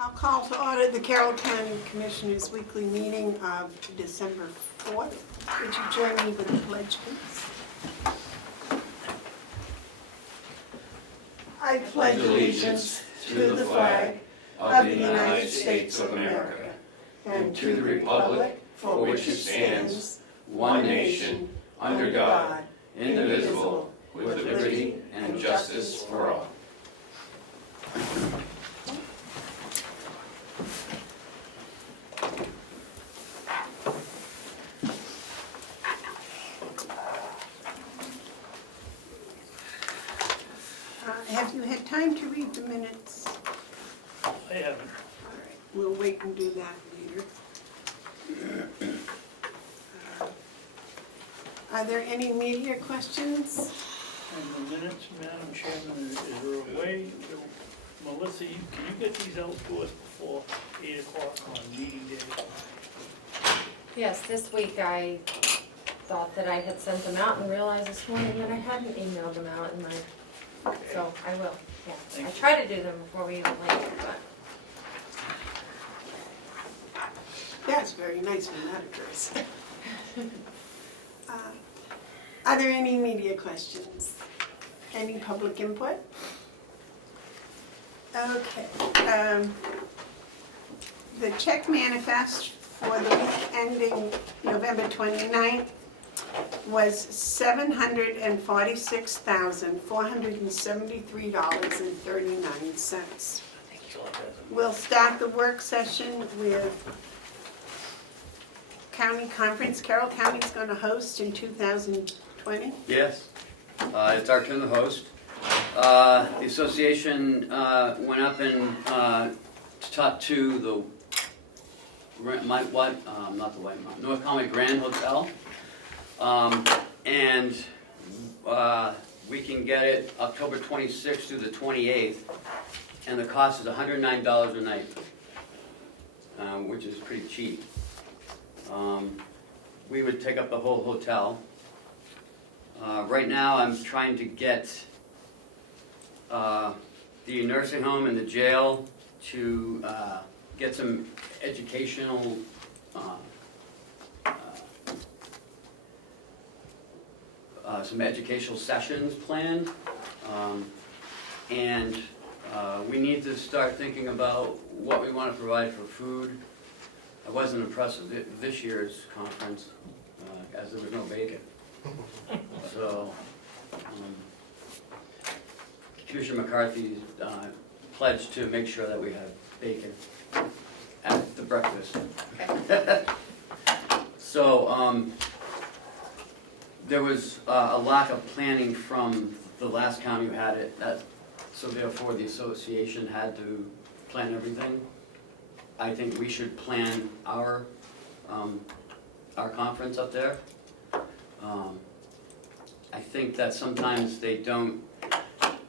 I'll call to order the Carroll County Commissioners' weekly meeting of December 4th. Would you join me with the pledge, please? I pledge allegiance to the flag of the United States of America and to the republic for which it stands, one nation, under God, indivisible, with liberty and justice for all. Have you had time to read the minutes? I haven't. All right, we'll wait and do that later. Are there any media questions? And the minutes, Madam Chairman, is there a way, Melissa, can you get these out to us before 8 o'clock on meeting day? Yes, this week I thought that I had sent them out and realized this morning that I hadn't emailed them out in my, so I will, yeah. Thank I you. try to do them before we even leave, but. That's very nice when that occurs. Are there any media questions? Any public input? Okay. The check manifest for the week ending November 29th was $746,473.39. We'll start the work session with county conference Carroll County's going to host in 2020. Yes, it's our turn to host. The association went up and talked to the North County Grand Hotel, and we can get it October 26th through the 28th, and the cost is $109 a night, which is pretty cheap. We would take up the whole hotel. Right now I'm trying to get the nursing home and the jail to get some educational sessions planned, and we need to start thinking about what we want to provide for food. I wasn't impressed with this year's conference, as there was no bacon. So, Commissioner McCarthy pledged to make sure that we have bacon at the breakfast. Okay. So, there was a lack of planning from the last county who had it, so therefore the association had to plan everything. I think we should plan our conference up there. I think that sometimes they don't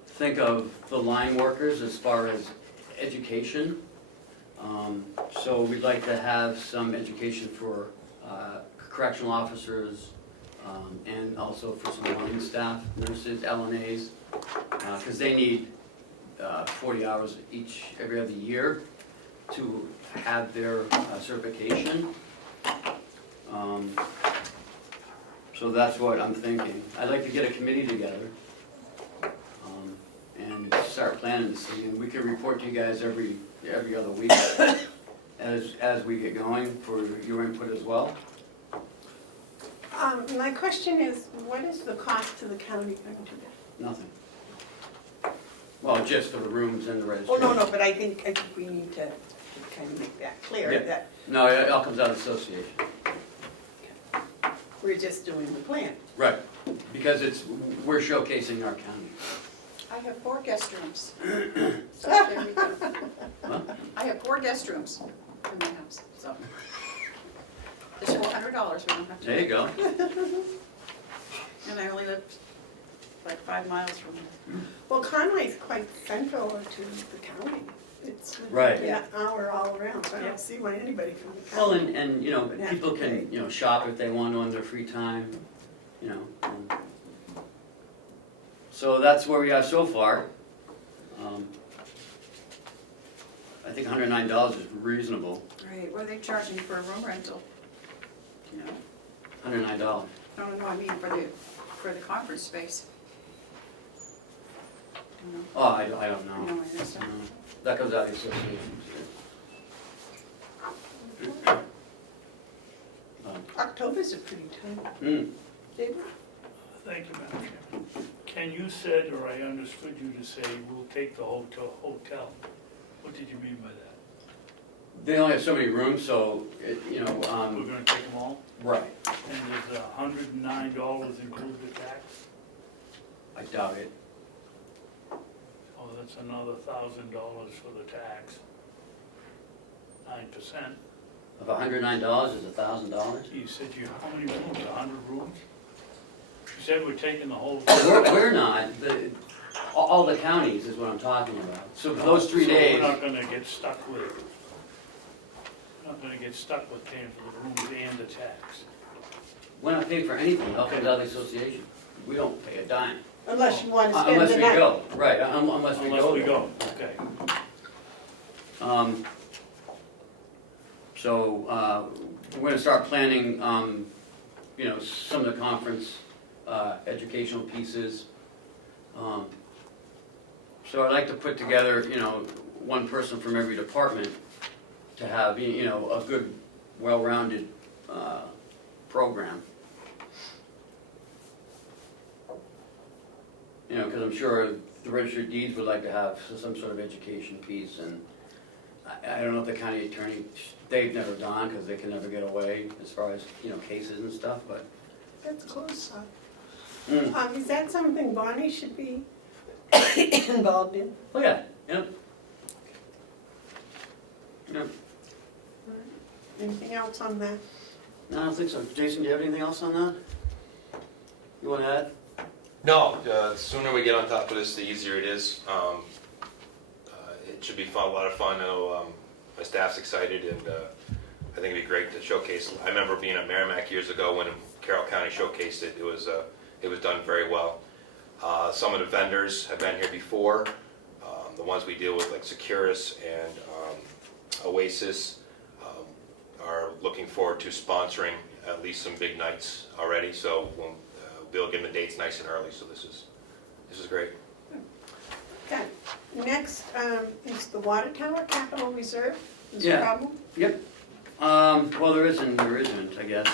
think of the line workers as far as education. So we'd like to have some education for correctional officers and also for some line staff, nurses, LNAs, because they need 40 hours every other year to have their certification. So that's what I'm thinking. I'd like to get a committee together and start planning this thing. And we can report to you guys every other week as we get going for your input as well. My question is, what is the cost to the county going to be? Nothing. Well, just for the rooms and the Oh, registration. no, but I think we need to kind of make that clear, Yeah. that No, it all comes out of association. we're just doing the plan. Right. Because we're showcasing our county. I have 4 guest rooms. So there we go. Huh? I have 4 guest rooms in my house, so. There's $400, we don't have to. There you go. And I only live like 5 miles from here. Well, Conway's quite central to the county. It's Right. within an hour all around, so I don't see why anybody from the Well, county. and you know, Would have people to can, pay. you know, shop if they want on their free time, you know. and so that's where we are so far. I think $109 is reasonable, Right, what are they charging for a room rental? Do you know? $109. No, I mean for the conference space. You know, Oh, I don't know. no, I understand. No. That comes out of the association. October's a pretty time. Mm. David? Thank you, Madam Chairman. Ken, you said, or I understood you to say, we'll take the hotel. What did you mean by that? They only have so many rooms, so, We're gonna take them all? right, And does $109 include the tax? I doubt it. Oh, that's another $1,000 for the tax. 9%. Of $109 is $1,000? You said how many rooms, 100 rooms? You said we're taking the whole. We're not, all the counties is what I'm talking about. So for those 3 days, So we're not gonna get stuck with paying for the rooms and the tax. we're not paying for anything, it all comes out of the association. We don't pay a dime. Unless you want to spend Unless the we night. go, right, unless we go. Unless we there. go, okay. So, we're gonna start planning, some of the conference, educational pieces. So I'd like to put together, one person from every department to have, a good, well-rounded, program. Because I'm sure the registered deeds would like to have some sort of education piece, and I don't know if the county attorney, they've never gone, because they can never get away as far as, cases and stuff, but. That's close, huh? Mm. Is that something Bonnie should be involved in? Oh, yeah, yep. Yep. Anything else on that? No, I don't think so. Jason, do you have anything else on that? You want to add? No, the sooner we get on top of this, the easier it is. It should be fun, a lot of fun. I know my staff's excited, and I think it'd be great to showcase. I remember being at Merrimack years ago when Carroll County showcased it. It was done very well. Some of the vendors have been here before. The ones we deal with, like Securus and Oasis, are looking forward to sponsoring at least some big nights already. So we'll be able to give them the dates nice and early. So this is great. Okay. Next is the water tower capital reserve. Is there a Yeah. problem? Yep. Well, there isn't, I guess.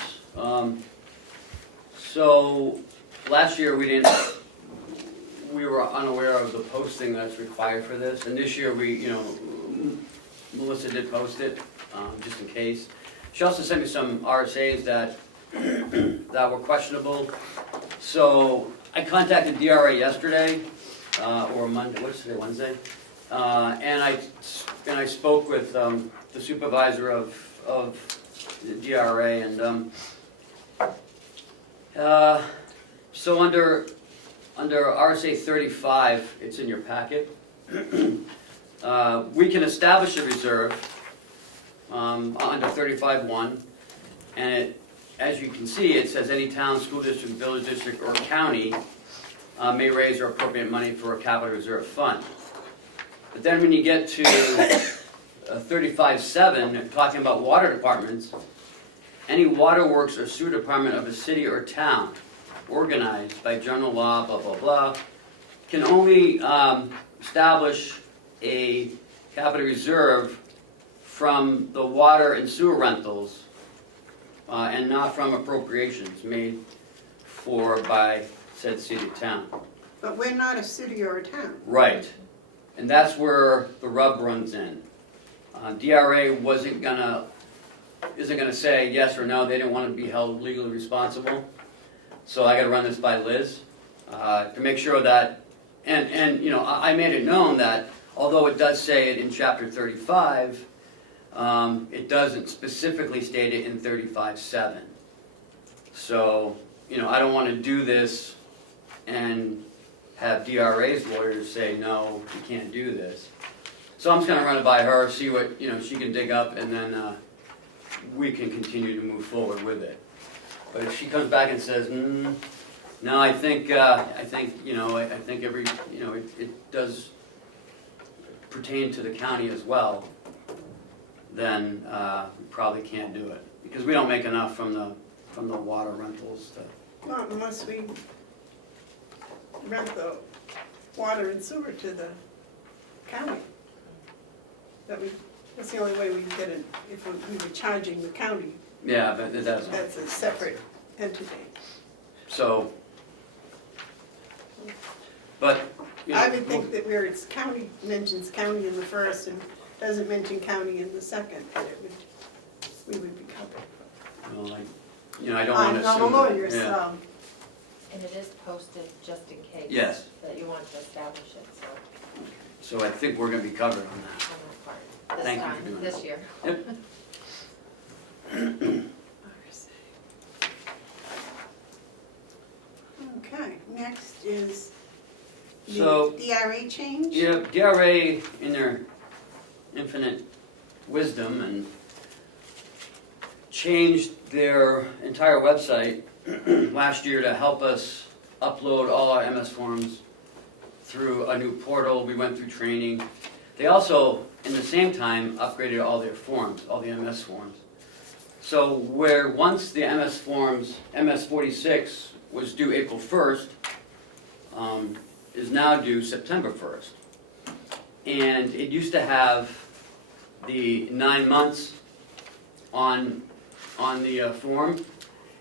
So, last year we were unaware of the posting that's required for this, and this year Melissa did post it, just in case. She also sent me some RSAs that were questionable. So, I contacted DRA yesterday, or Monday, what's today, Wednesday? And I spoke with the supervisor of the DRA, and so under RSA 35, it's in your packet. We can establish a reserve under 35.1, and as you can see, it says any town, school district, village district, or county may raise or appropriate money for a capital reserve fund. But then when you get to 35.7, talking about water departments, any waterworks or sewer department of a city or town organized by general law, blah, blah, blah, can only establish a capital reserve from the water and sewer rentals and not from appropriations made by said city or town. But we're not a city or a town. Right, and that's where the rub runs in. DRA isn't gonna say yes or no. They didn't want to be held legally responsible. So I got to run this by Liz to make sure that, and I made it known that although it does say it in Chapter 35, it doesn't specifically state it in 35.7. So I don't want to do this and have DRA's lawyers say no, you can't do this. So I'm just going to run it by her, see what she can dig up, and then we can continue to move forward with it. But if she comes back and says, no, I think every it does pertain to the county as well. then we probably can't do it. Because we don't make enough from the water rentals to, Not unless we rent the water and sewer to the county. That's the only way we can get it, if we were charging the county, yeah, but it doesn't. that's a separate entity. So, but, you know. I would think that where it's county, mentions county in the first and doesn't mention county in the second, that we would be covered. Well, I don't want to assume. I'm not a lawyer, yeah. so. And it is posted just in case. Yes. That you want to establish it, so So I think we're gonna be covered on that. on that part, this Thank you for time, doing this that. year. Yep. Okay, next is So- the DRA change? Yeah, DRA, in their infinite wisdom, and changed their entire website last year to help us upload all our MS forms through a new portal. We went through training. They also, in the same time, upgraded all their forms, all the MS forms. So where once the MS forms, MS 46 was due April 1st, is now due September 1st. And it used to have the 9 months on the form,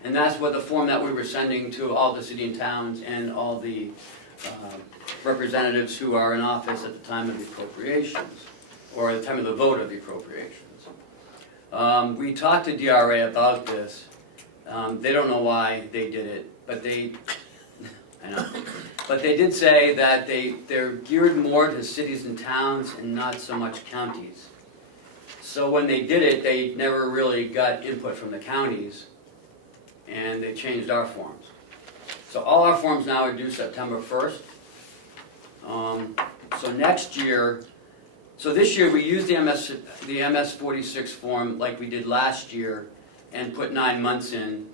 and that's what the form that we were sending to all the city and towns and all the representatives who are in office at the time of the appropriations, or at the time of the vote of the appropriations. We talked to DRA about this. They don't know why they did it, but I know. But they did say that they're geared more to cities and towns and not so much counties. So when they did it, they never really got input from the counties, and they changed our forms. So all our forms now are due September 1st. So next year, so this year we used the MS 46 form like we did last year and put 9 months in,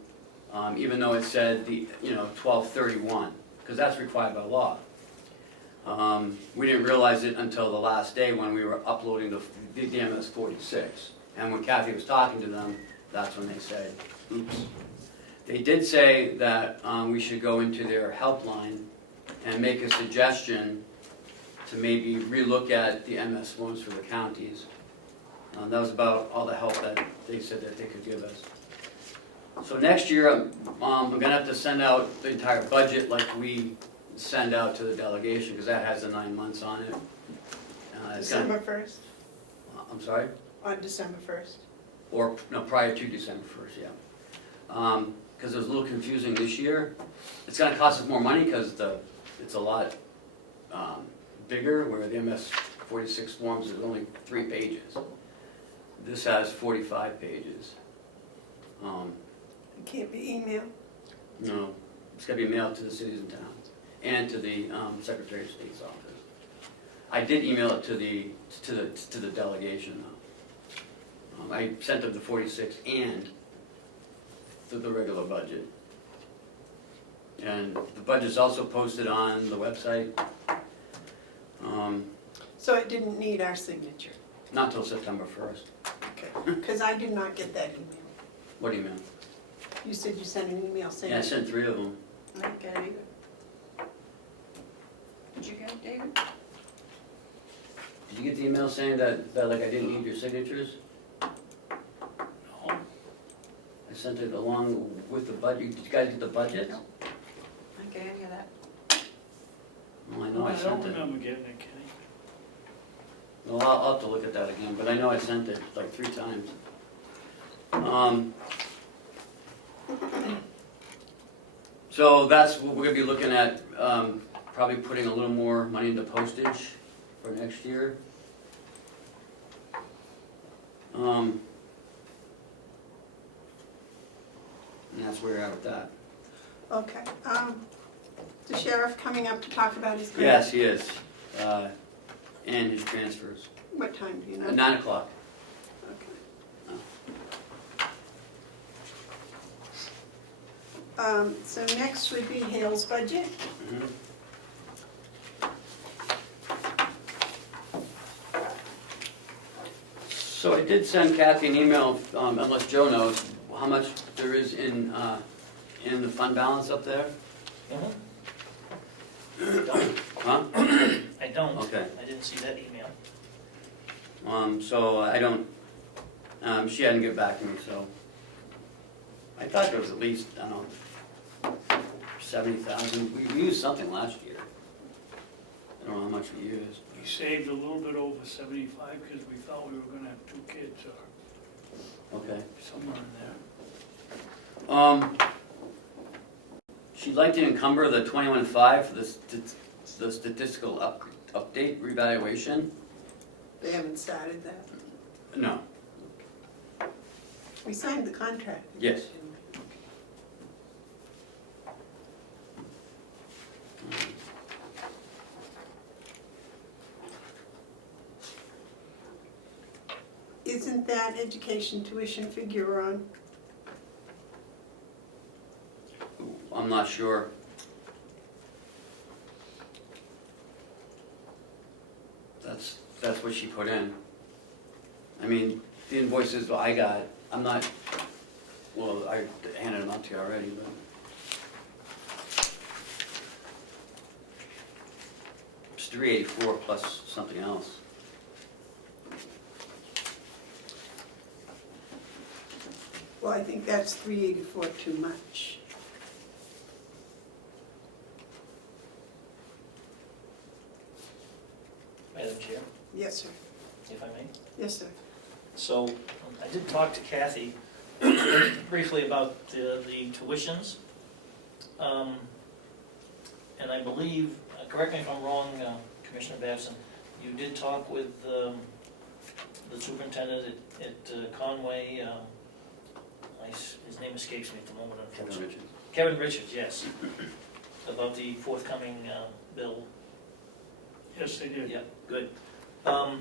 even though it said 12/31, because that's required by law. We didn't realize it until the last day when we were uploading the MS 46. And when Kathy was talking to them, that's when they said, oops. They did say that we should go into their helpline and make a suggestion to maybe relook at the MS forms for the counties. That was about all the help that they said that they could give us. So next year, I'm gonna have to send out the entire budget like we send out to the delegation, because that has the 9 months on it. It's gonna- December 1st, I'm sorry? on December 1st. Or, no, prior to December 1st, yeah. Because it was a little confusing this year. It's gonna cost us more money because it's a lot bigger, where the MS 46 forms is only 3 pages. This has 45 pages. It can't be emailed. No, it's gotta be mailed to the cities and towns, and to the Secretary of State's office. I did email it to the delegation though. I sent them the 46 and the regular budget. And the budget's also posted on the website, So it didn't need our signature. not till September 1st. Okay. Because I did not get that email. What email? You said you sent an email saying. Yeah, I sent 3 of them. I didn't get it either. Did you get it, David? Did you get the email saying that like I didn't need your signatures? No, I sent it along with the budget. Did you guys get the budget? No. I didn't get any of that. Well, I know I I don't sent it. remember getting it, Kenny. Well, I'll have to look at that again, but I know I sent it like 3 times. So that's what we're gonna be looking at, probably putting a little more money into postage for next year. And that's where we're at with that. Okay. The sheriff coming up to talk about his grant? Yes, he is, and his transfers, What time do you know? at 9 o'clock. So next would be Hale's budget. Mhm. So I did send Kathy an email, unless Joe knows, how much there is in the fund balance up there? Mhm. Huh? I don't. Okay. I didn't see that email. So I don't, she hadn't get back to me, so. I thought there was at least, I don't know, 70,000. We used something last year. I don't know how much we used. We saved a little bit over 75 because we thought we were gonna have 2 kids or Okay. somewhere in there. She'd like to encumber the 21.5 for the statistical update revaluation. They haven't started that. No. We signed the contract. Yes. Isn't that education tuition figure wrong? I'm not sure. That's what she put in. I mean, the invoices I got, I'm not, well, I handed them out to you already, but. It's 384 plus something else. Well, I think that's 384 too much. Madam Chair, Yes, sir. if I may. Yes, sir. So I did talk to Kathy briefly about the tuitions. And I believe, correct me if I'm wrong, Commissioner Babson, you did talk with the superintendent at Conway, his name escapes me at the moment, unfortunately. Kevin Richards, yes, about the forthcoming bill. Yes, they did. Yeah, good. My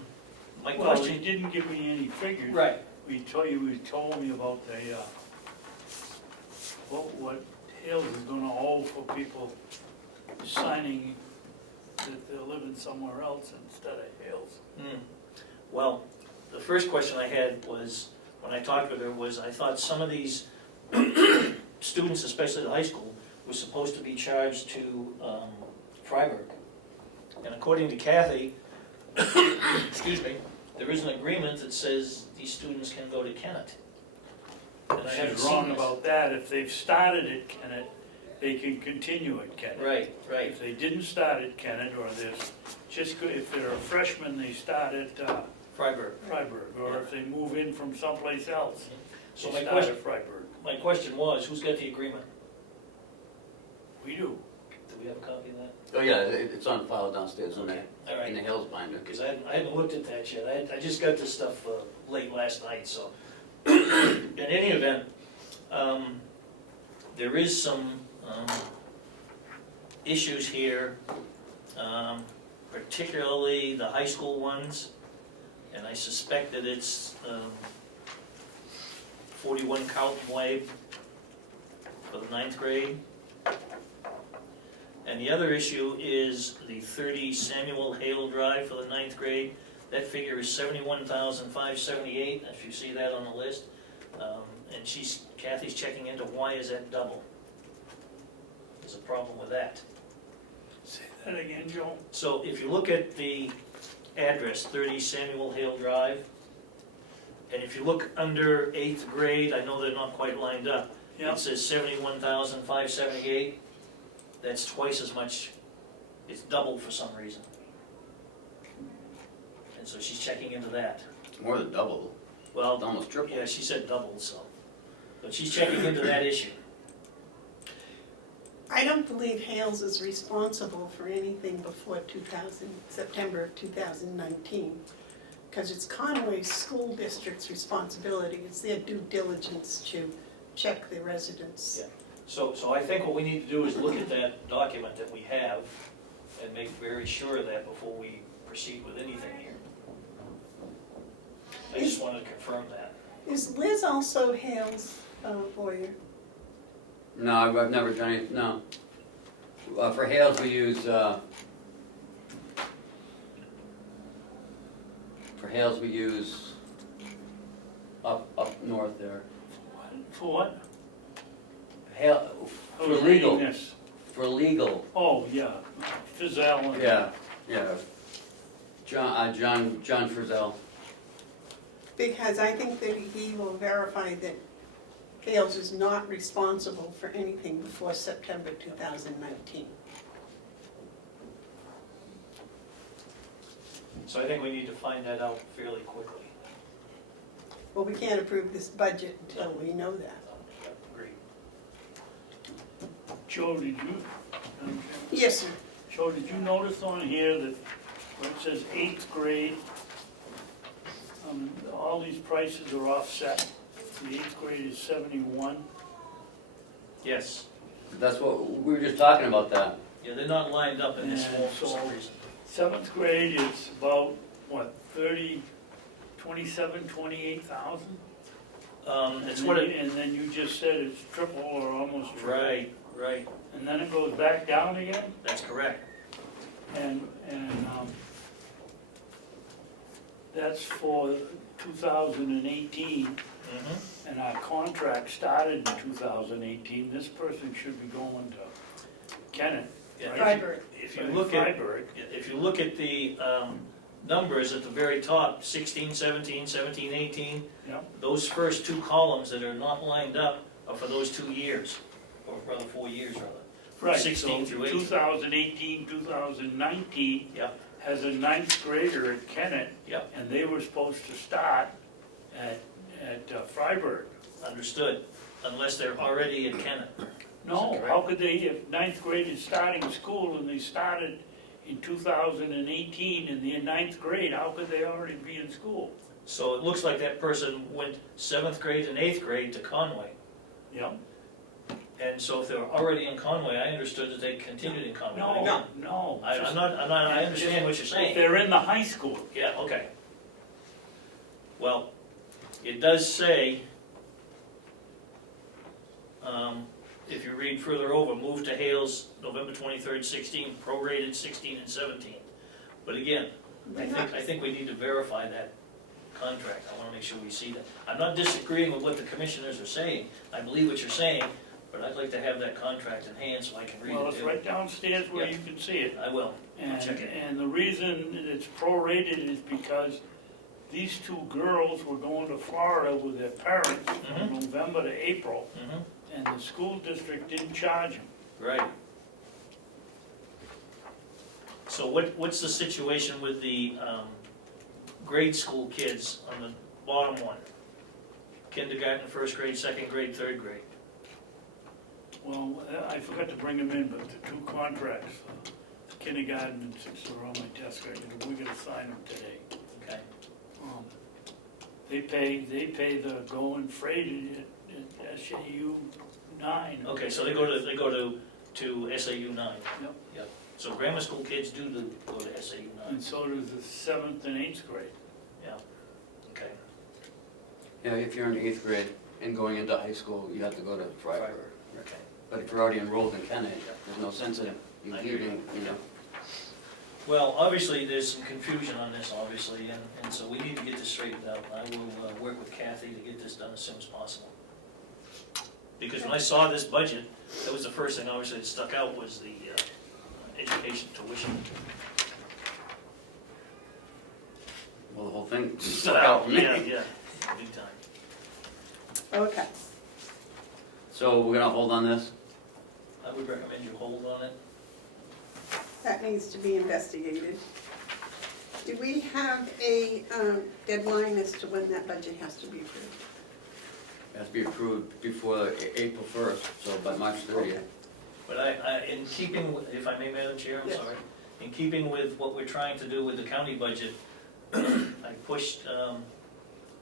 Well, question. he didn't give me any figures. Right. We told me about the, what Hales is gonna owe for people signing that they're living somewhere else instead of Hales. Well, the first question I had was, when I talked with her, was I thought some of these students, especially the high school, were supposed to be charged to Freiburg. And according to Kathy, excuse me, there is an agreement that says these students can go to Kennett. And I haven't She's seen wrong this. about that. If they've started at Kennett, they can continue at Kennett. Right, right. If they didn't start at Kennett, or if they're a freshman, they start at Freiburg. Freiburg, or if they move in from someplace else, So they my start question, at Freiburg. my question was, who's got the agreement? We do. Do we have a copy of that? Oh, yeah, it's on file downstairs in the All right. Hills binder. Because I hadn't looked at that yet. I just got this stuff late last night, so. In any event, there is some issues here, particularly the high school ones, and I suspect that it's 41 Carlton Way for the 9th grade. And the other issue is the 30 Samuel Hale Drive for the 9th grade. That figure is $71,578, if you see that on the list. And Kathy's checking into why is that double? There's a problem with that. Say that again, Joe. So if you look at the address, 30 Samuel Hale Drive, and if you look under 8th grade, I know they're not quite lined up. Yep. It says $71,578. That's twice as much, it's double for some reason. And so she's checking into that. It's more than double, Well, it's almost triple. yeah, she said double, so. But she's checking into that issue. I don't believe Hales is responsible for anything before September of 2019, because it's Conway School District's responsibility. It's their due diligence to check the residents. Yeah. So I think what we need to do is look at that document that we have and make very sure of that before we proceed with anything here. I just wanted to confirm that. Is Liz also Hales' lawyer? No, I've never done it, no. For Hales, we use, north there. For what? Hale, I for was reading legal, this. for legal, Oh, yeah, Fizell and. yeah. John Frizzell. Because I think that he will verify that Hales is not responsible for anything before September 2019. So I think we need to find that out fairly quickly. Well, we can't approve this budget until we know that. Agreed. Joe, did you, Yes, sir. Joe, did you notice on here that where it says 8th grade, all these prices are offset? The 8th grade is 71. Yes, That's what, we were just talking about that. yeah, they're not lined up in this And form for some so- reason. 7th grade is about, what, 28,000? It's what it, And then you just said it's triple or almost triple. right, And then it goes back down again? that's correct. And that's for 2018, Mhm. and our contract started in 2018. This person should be going to Kennett. Yeah, right? Freiburg. If you look at, Freiburg. if you look at the numbers at the very top, 16, 17, 17, 18, Yep. those first two columns that are not lined up are for those 2 years, or rather 4 years rather. Right, 16 so through 18. 2018, 2019 Yep, has a 9th grader at Kennett, yep, and they were supposed to start at Freiburg. understood, unless they're already at Kennett. No, correct? how could they, if 9th grade is starting school and they started in 2018 and they're in 9th grade, how could they already be in school? So it looks like that person went 7th grade and 8th grade to Conway. Yep. And so if they were already in Conway, I understood that they continued in Conway. No. I understand what you're If saying. they're in the high school. Yeah, okay. Well, it does say, if you read further over, move to Hales, November 23rd, 16, prorated 16 and 17. But again, I think we need to verify that contract. I want to make sure we see that. I'm not disagreeing with what the commissioners are saying. I believe what you're saying, but I'd like to have that contract in hand so I can read Well, it it's too. right downstairs where Yeah. you can see it. I will. And, check it. and the reason it's prorated is because these two girls were going to Florida with their parents from November to April, Mhm. and the school district didn't charge them. Right. So what's the situation with the grade school kids on the bottom one? Kindergarten, first grade, second grade, third grade? Well, I forgot to bring them in, but the two contracts, kindergarten and sixth are on my desk, we're gonna sign them today. Okay. They pay the going freight at SAU 9. Okay, so they go to SAU 9? Yep. Yep. So grammar school kids do go to SAU 9? And so does the 7th and 8th grade. Yeah. Okay. Yeah, if you're in 8th grade and going into high school, you have to go to Freiburg. Okay. But if you're already enrolled in Kennett, there's no sense in you I hear you. leaving, you know. Well, obviously, there's some confusion on this, obviously, and so we need to get this straightened out. I will work with Kathy to get this done as soon as possible. Because when I saw this budget, that was the first thing obviously that stuck out was the education tuition. Well, the whole thing stuck out for me. Yeah, yeah, big time. Okay. So we're gonna hold on this? I would recommend you hold on it. That needs to be investigated. Do we have a deadline as to when that budget has to be approved? It has to be approved before April 1st, so by March 30th. But I, in keeping, if I may, Madam Chair, I'm Yes. sorry, in keeping with what we're trying to do with the county budget, I pushed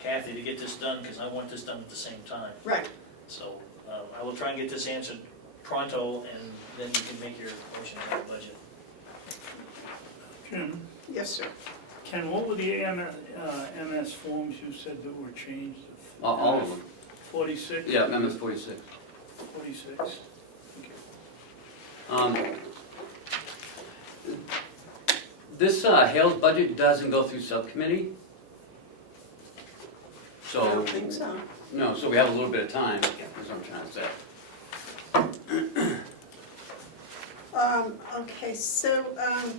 Kathy to get this done because I want this done at the same time. Right. So I will try and get this answered pronto, and then you can make your motion on the budget. Jim, Yes, sir. Ken, what were the MS forms you said that were changed? All of them. 46? Yeah, amendments 46. 46. This Hales budget doesn't go through subcommittee. I So, don't think so. no, so we have a little bit of time, is what I'm trying to say. Okay, so,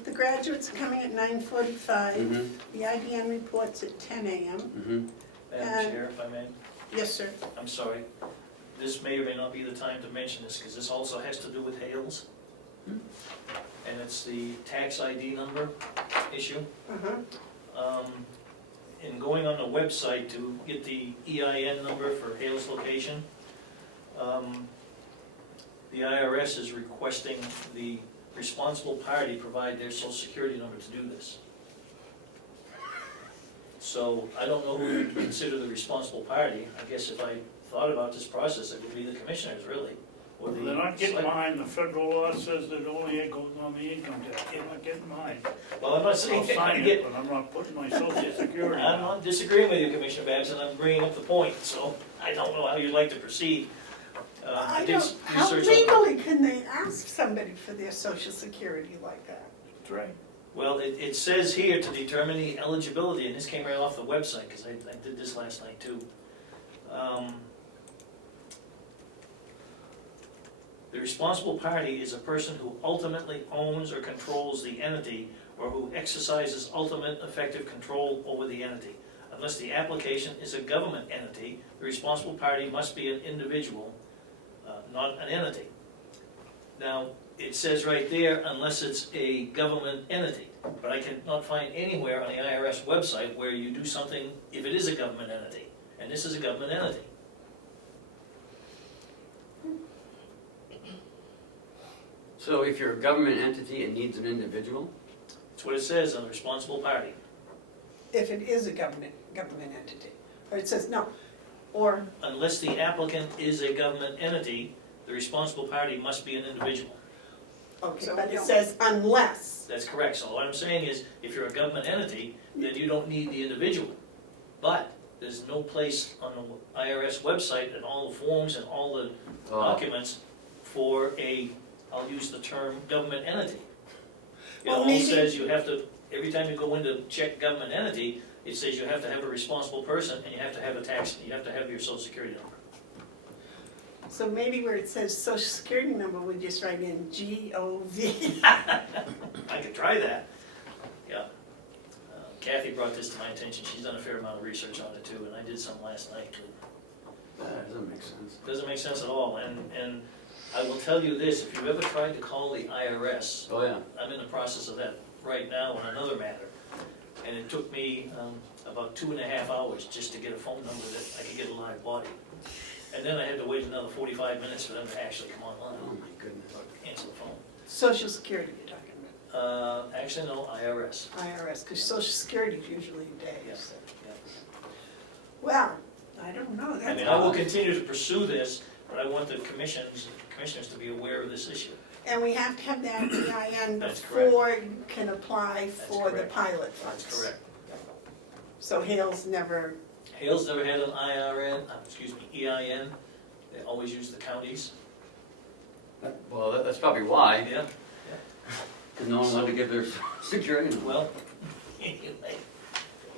the graduates are coming at 9:45. Mm-hmm, The IDN report's at 10 a.m. mm-hmm. Madam Chair, if I may, Yes, sir. I'm sorry. This may or may not be the time to mention this, because this also has to do with Hales. Hmm. And it's the tax ID number issue. Uh-huh. In going on the website to get the EIN number for Hales location, the IRS is requesting the responsible party provide their social security number to do this. So I don't know who would consider the responsible party. I guess if I thought about this process, it would be the commissioners, really, or the. They're not getting select- mine, the federal law says that only it goes on the income tax, they're not getting mine. Well, I'm not saying I'll they're gonna sign get. it, but I'm not putting my social security I'm down. not disagreeing with you, Commissioner Babson, I'm bringing up the point, so I don't know how you'd like to proceed. I did don't, how research on- legally can they ask somebody for their social security like that? That's right. Well, it says here to determine the eligibility, and this came right off the website, because I did this last night too. The responsible party is a person who ultimately owns or controls the entity or who exercises ultimate effective control over the entity. Unless the application is a government entity, the responsible party must be an individual, not an entity. Now, it says right there, unless it's a government entity, but I cannot find anywhere on the IRS website where you do something if it is a government entity, and this is a government entity. So if you're a government entity, it needs an individual? That's what it says on the responsible party. If it is a government entity. Or it says no, or, Unless the applicant is a government entity, the responsible party must be an individual. okay, So but we it don't- says unless. That's correct, so what I'm saying is, if you're a government entity, then you don't need the individual. But there's no place on the IRS website and all the forms and all the documents for a, I'll use the term, government entity. It Well, all maybe- says you have to, every time you go in to check government entity, it says you have to have a responsible person and you have to have a tax, you have to have your social security number. So maybe where it says social security number, we just write in G-O-V. I could try that, yeah. Kathy brought this to my attention, she's done a fair amount of research on it too, and I did some last night too. That doesn't make sense. Doesn't make sense at all, and I will tell you this, if you've ever tried to call the IRS, Oh, yeah. I'm in the process of that right now on another matter, and it took me about 2.5 hours just to get a phone number that I could get a live body. And then I had to wait another 45 minutes for them to actually come online, Oh, my goodness. or answer the phone. Social security you're talking about, Actually, no, IRS. IRS, because social security is usually days. Yes. Yeah. Well, I don't know, I that's. mean, I will continue to pursue this, but I want the commissioners to be aware of this issue. And we have to have that EIN That's correct. before you can apply That's for the correct. pilot funds. That's correct. So Hale's never, Hale's never had an EIN, they always use the counties. Well, that's probably why, Yeah. because no one wanted to give their security number. Well, anyway,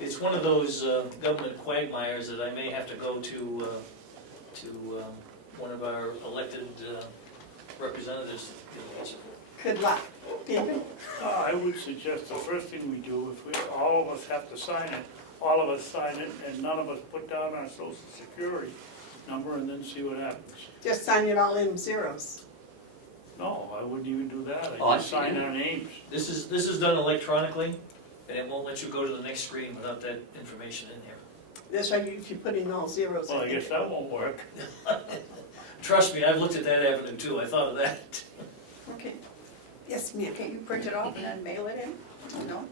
it's one of those government quagmires that I may have to go to one of our elected representatives to get an answer for. good luck. David? I would suggest the first thing we do, if we, all of us have to sign it, all of us sign it, and none of us put down our social security number, and then see what happens. Just sign it all in zeros. No, I wouldn't even do that, Oh, I I'd just see. sign our names. This is done electronically, and it won't let you go to the next screen without that information in here. That's right, if you put in all zeros. Well, I guess that won't work. Trust me, I've looked at that avenue too, I thought of that. Okay. Yes, ma'am. Can't you print it off and then mail it in? No?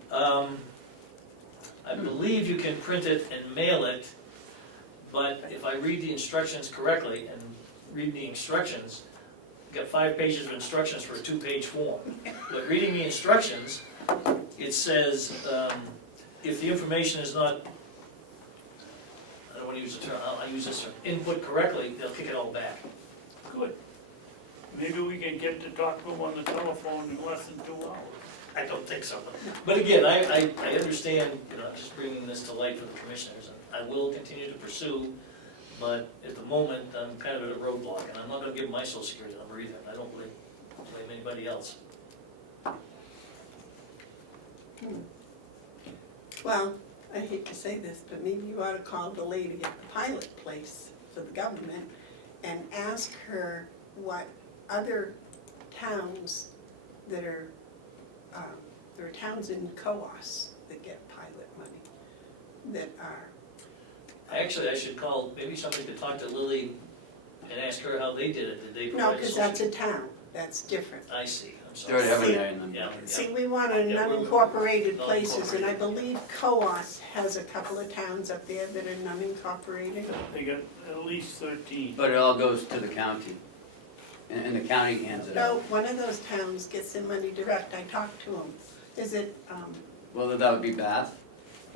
I believe you can print it and mail it, but if I read the instructions correctly, and read the instructions, I've got 5 pages of instructions for a 2-page form. But reading the instructions, it says, if the information is not, I don't want to use the term, I'll use this term, input correctly, they'll kick it all back. Good. Maybe we can get to talk to them on the telephone in less than 2 hours. I don't think so. But again, I understand, you know, I'm just bringing this to light for the commissioners. And I will continue to pursue, but at the moment, I'm kind of at a roadblock, and I'm not gonna give my social security number either, and I don't blame anybody else. Well, I hate to say this, but maybe you ought to call the lady at the pilot place for the government and ask her what other towns that are, there are towns in Coas that get pilot money, that are, Actually, I should call, maybe somebody could talk to Lily and ask her how they did it. Did they no, provide because social? that's a town, that's different. I see, I'm They're at sorry. every day in them. Yeah. See, we want in Yeah, we're- unincorporated places, and I unincorporated. believe Coas has a couple of towns up there that are unincorporated. They got at least 13. But it all goes to the county, and the county hands it No, out. one of those towns gets their money direct, I talked to them. Is it, Well, that would be Bath,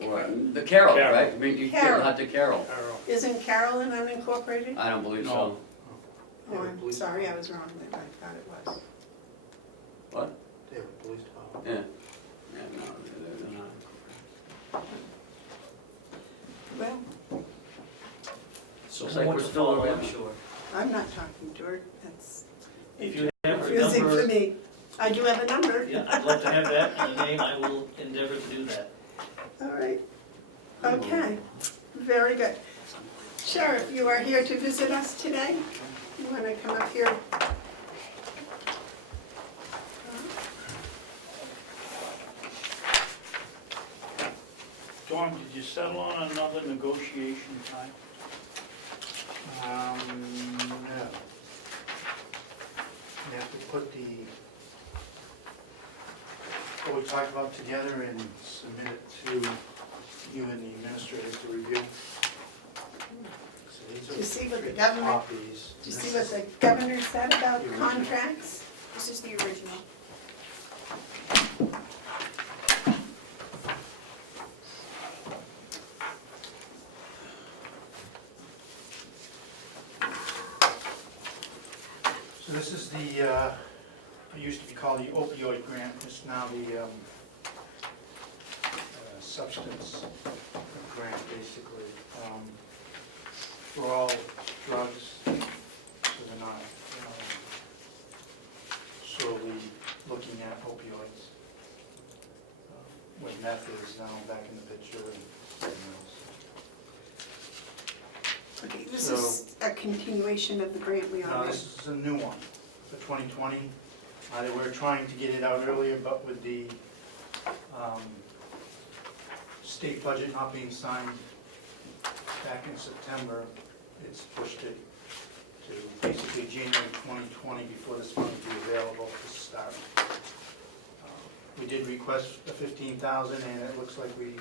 or the Carroll, Carroll. right? I mean, you Carroll. have to Carroll. Carroll. isn't Carroll an unincorporated? I don't believe so. No. Oh, I'm sorry, I was wrong then, I thought it was. What? They have a police department. Yeah. Yeah, no, they're not. Well, So Looks like more we're to still follow, around. I'm sure. I'm not talking to her, that's If you have her confusing for number, me. I do have a number. yeah, I'd love to have that and the name, I will endeavor to do that. All right, okay, very good. Sheriff, you are here to visit us today? You wanna come up here? Dawn, did you settle on another negotiation time? No. We have to put what we talked about together and submit it to you and the administrator to review. So these Did you see what the are government, copies. did you see what the governor said about contracts? This is the original. So this is the, it used to be called the opioid grant, it's now the substance grant, basically, for all drugs, so they're not solely looking at opioids. When meth is now back in the picture and everything else. Okay, this is a continuation of the grant we No, already. this is a new one for 2020. They were trying to get it out earlier, but with the state budget not being signed back in September, it's pushed it to basically January 2020 before this money will be available to start. We did request the 15,000, and it looks like we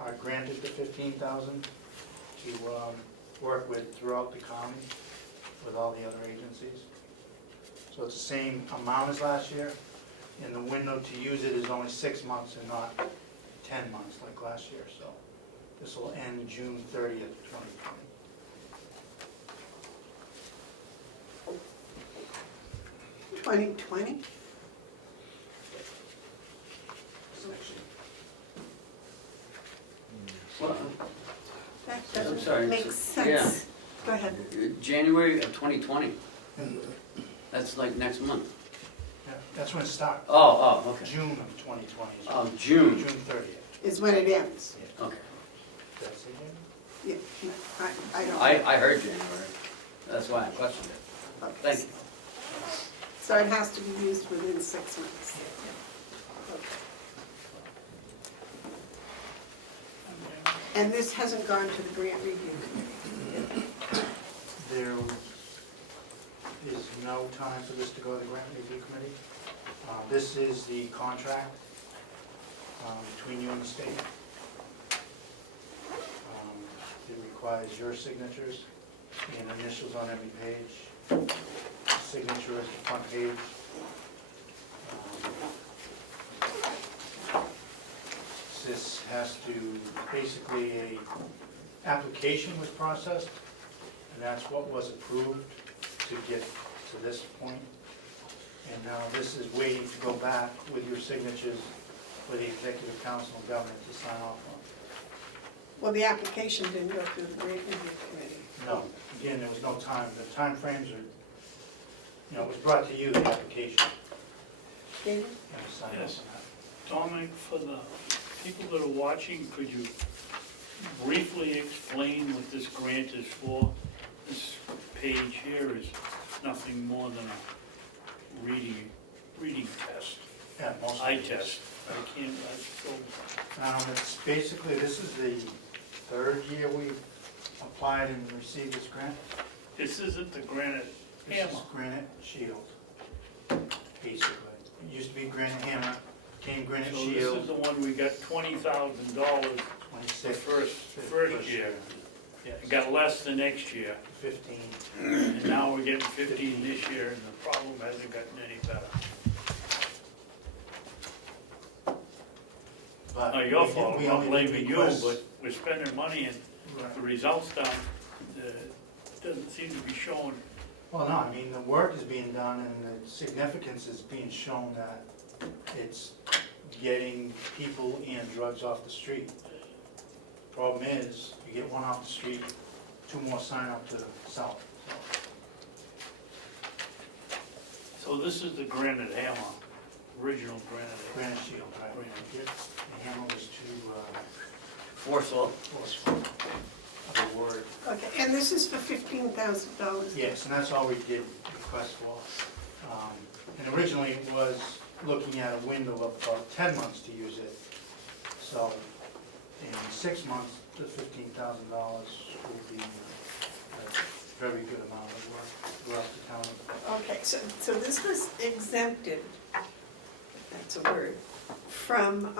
are granted the 15,000 to work with throughout the county with all the other agencies. So it's the same amount as last year, and the window to use it is only 6 months and not 10 months like last year, so this will end June 30th, 2020. $2020? Well, That I'm sorry, doesn't make so- sense. Go ahead. January of 2020, that's like next month. Yeah, that's when it starts, Oh, okay. June of 2020, is Oh, June, June 30th. Is when it ends. okay. That's it, Yeah, no, I don't. I heard January, that's why I questioned it. Okay. Thank you. So it has to be used within 6 months. Okay. And this hasn't gone to the grant review committee? There is no time for this to go to the grant review committee. This is the contract between you and the state. It requires your signatures and initials on every page. Signature is the front page. This has to, basically a application was processed, and that's what was approved to get to this point. And now this is waiting to go back with your signatures for the executive council and governor to sign off on. Well, the application didn't go through the grant review committee. No, again, there was no time, the timeframes are, you know, it was brought to you, the application, David? and to sign Yes. off on Dominic, for the people that are watching, could you briefly explain what this grant is for? This page here is nothing more than a reading test, that. Yeah, most of eye it is. test. I can't, It's basically, this is the third year we've applied and received this grant. this isn't the granite This is hammer. Granite Shield, basically. It used to be Granite Hammer, became Granite So this Shield, is the one we got $20,000 the 26, first year. yes, It got less the next year, 15. and now we're getting 15 this year, and the problem hasn't gotten any better. But Not your we- fault, we I'm not only blaming you, request- but we're spending money and Right. the results doesn't seem to be showing. Well, no, I mean, the work is being done and the significance is being shown that it's getting people and drugs off the street. Problem is, you get one off the street, two more sign up to sell. So this is the granite hammer, original granite hammer. Granite Shield, right? Granite. The hammer was too Forceful. forceful of a word. Okay, and this is for $15,000? Yes, and that's all we did request for. And originally it was looking at a window of about 10 months to use it. So in 6 months, the $15,000 will be a very good amount of work throughout the county. Okay, so this was exempted, if that's a word, from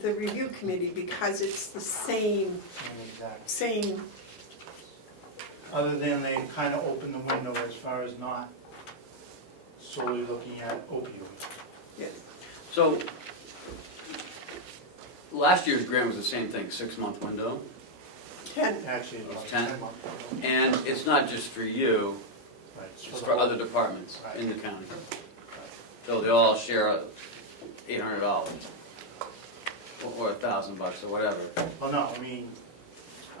the review committee because it's the Same exact. same, Other than they kind of opened the window as far as not solely looking at opioids. yeah, So, last year's grant was the same thing, 6-month window, 10, Actually, it was 10? 10 months. and it's not just for you, Right, it's the for whole- other departments Right. in the county. So they all share $800, or $1,000 or whatever. Well, no, I mean,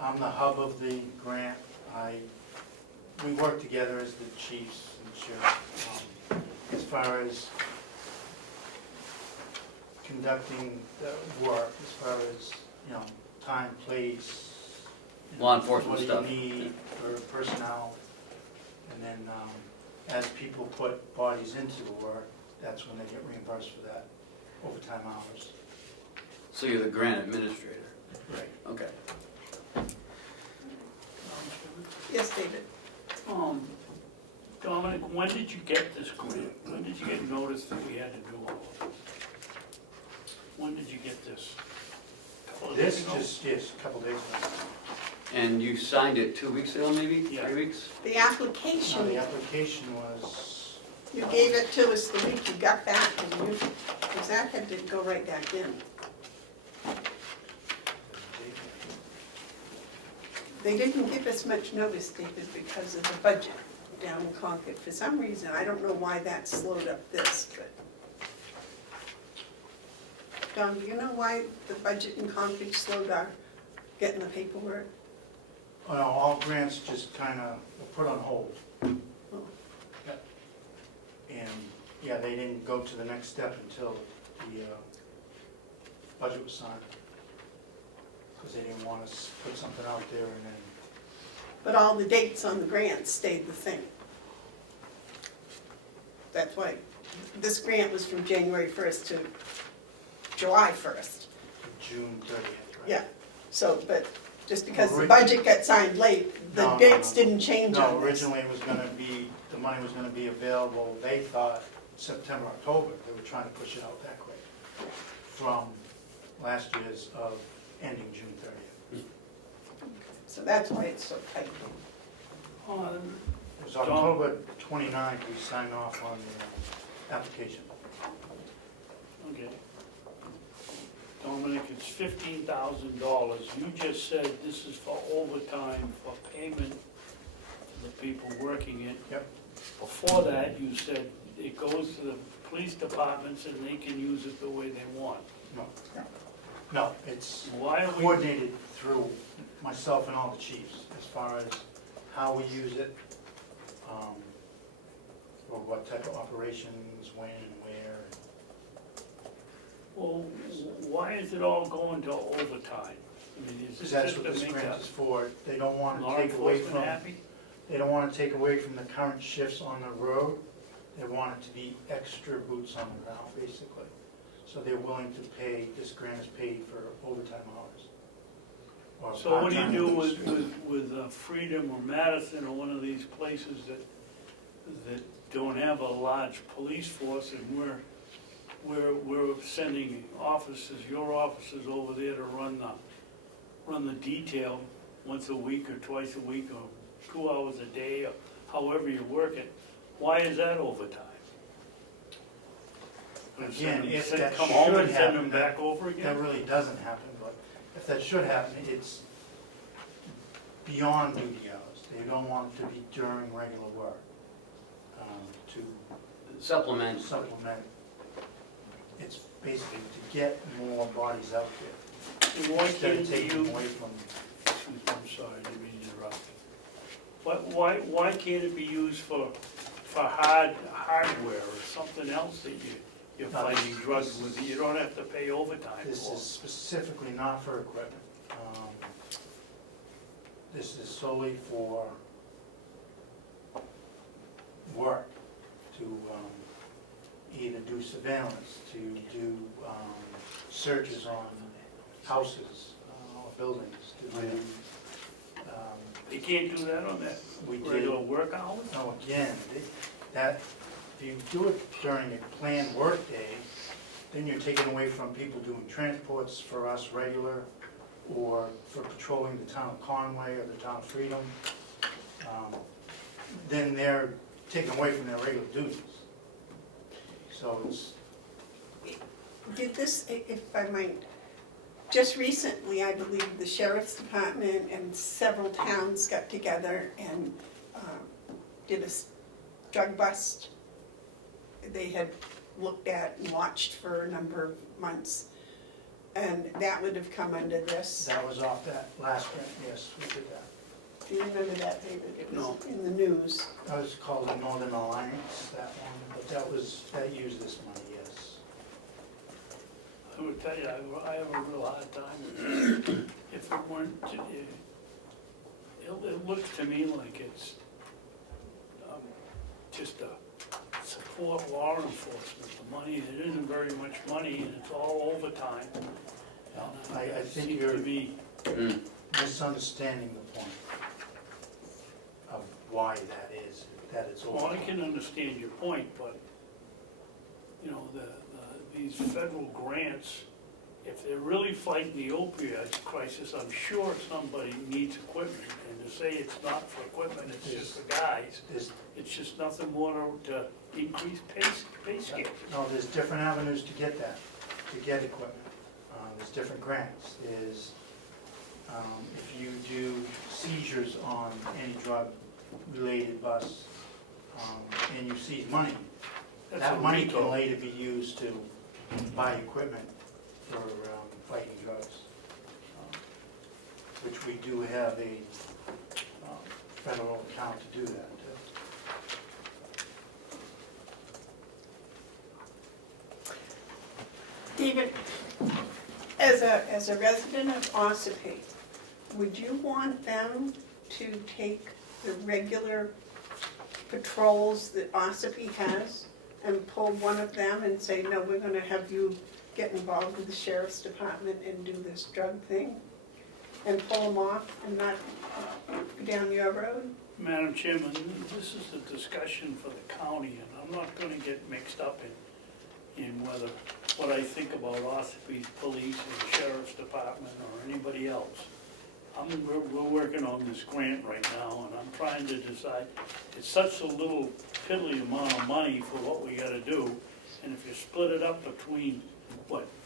I'm the hub of the grant. We work together as the chiefs and sheriff. As far as conducting the work, as far as, you know, time, place. you know, Law enforcement stuff. What do you need for personnel? And then, as people put bodies into the work, that's when they get reimbursed for that overtime hours. So you're the grant administrator. Right. Okay. yes, David? Dominic, when did you get this grant? When did you get notice that we had to do all of this? When did you get this? Couple of days This ago? just, yes, a couple days ago. And you signed it 2 weeks ago, maybe? Yeah. 3 weeks? The The application, application was, you gave it to us the week you got back, and you, because that had to go right back in. They didn't give us much notice, David, because of the budget down in Concord. For some reason, I don't know why that slowed up this, but. Don, do you know why the budget in Concord slowed our getting the paperwork? well, all grants just kind of were put on hold. Oh. Yep. And, yeah, they didn't go to the next step until the budget was signed. Because they didn't want us to put something out there and then, But all the dates on the grants stayed the same. That's why, this grant was from January 1st to July 1st. June 30th, right? Yeah, so, but just because the Orig- budget got signed late, the No, no, dates no. didn't change on No, this. originally it was gonna be, the money was gonna be available, they thought September, October, they were trying to push it out that quick. From last year's of ending June 30th. So that's why it's so tight. It was October 29th, we signed off on the application. Okay. Dominic, it's $15,000. You just said this is for overtime, for payment to the people working it. Yep. Before that, you said it goes to the police departments and they can use it the way they want. No, it's Why are we, coordinated through myself and all the chiefs as far as how we use it, or what type of operations, when and where. well, why is it all going to overtime? I mean, is Because this that's just what to this make grant us is for. They don't want law to take away enforcement from, happy? they don't want to take away from the current shifts on the road. They want it to be extra boots on the ground, basically. So they're willing to pay, this grant is paid for overtime hours. Or So what do you part-time do administrative. with Freedom or Madison or one of these places that don't have a large police force and we're sending officers, your officers over there to run the detail once a week or twice a week or 2 hours a day or however you work it? Why is that overtime? Again, if that Come home should and send them happen, back over that again? really doesn't happen, but if that should happen, it's beyond duty hours. They don't want it to be during regular work, to Supplement. supplement. It's basically to get more bodies out there, And why instead can't of you, taking them away from. I'm sorry, I didn't mean to interrupt. Why can't it be used for hardware or something else that you're No, fighting drugs with? You don't have to pay overtime This for. is specifically not for equipment. This is solely for work, to either do surveillance, to do searches on houses or buildings, to do, You can't do that on that we did, regular work hours? no, again, that, if you do it during a planned work day, then you're taking away from people doing transports for us regular, or for patrolling the town of Conway or the town of Freedom. Then they're taken away from their regular duties. So it's, Did this, if I might, just recently, I believe the sheriff's department and several towns got together and did a drug bust. They had looked at and watched for a number of months. And that would have come under this. that was off that last grant, yes, we did that. Do you remember that, David? It No. was in the news. That was called the Northern Alliance, that one, but that used this money, yes. I would tell you, I have a real hard time with this. If it weren't, it looks to me like it's just a support law enforcement. The money, it isn't very much money and it's all overtime. And I it think seems you're to be, misunderstanding the point of why that is, that it's well, I over. can understand your point, but, you know, these federal grants, if they're really fighting the opioid crisis, I'm sure somebody needs equipment. And to say it's not for equipment, it's just for guys, There's, it's just nothing more to increase pay scales. no, there's different avenues to get that, to get equipment. There's different grants. There's, if you do seizures on any drug-related bus, and you seize money, That's a that money RICO. can later be used to buy equipment for fighting drugs, which we do have a federal account to do that. David, as a resident of Ossipee, would you want them to take the regular patrols that Ossipee has and pull one of them and say, no, we're gonna have you get involved with the sheriff's department and do this drug thing? And pull them off and not go down your road? Madam Chairman, this is a discussion for the county, and I'm not gonna get mixed up in whether, what I think about Ossabee's police or the sheriff's department or anybody else. We're working on this grant right now, and I'm trying to decide, it's such a little piddly amount of money for what we gotta do, and if you split it up between,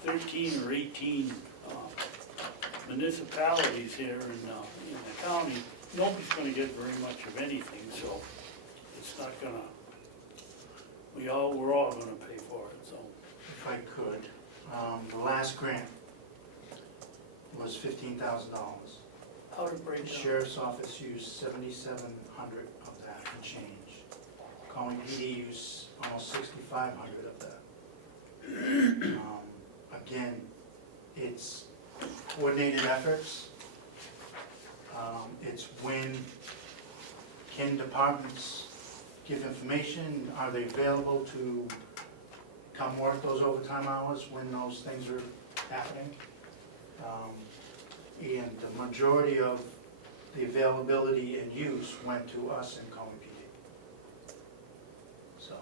13 or 18 municipalities here in the county, nobody's gonna get very much of anything, so it's not gonna we're all gonna pay for it, so. If I could, the last grant was $15,000. How to The break down? sheriff's office used 7,700 of that and change. County PD used almost 6,500 of that. Again, it's coordinated efforts. It's when can departments give information, are they available to come work those overtime hours when those things are happening? And the majority of the availability and use went to us in Comeau PD. So,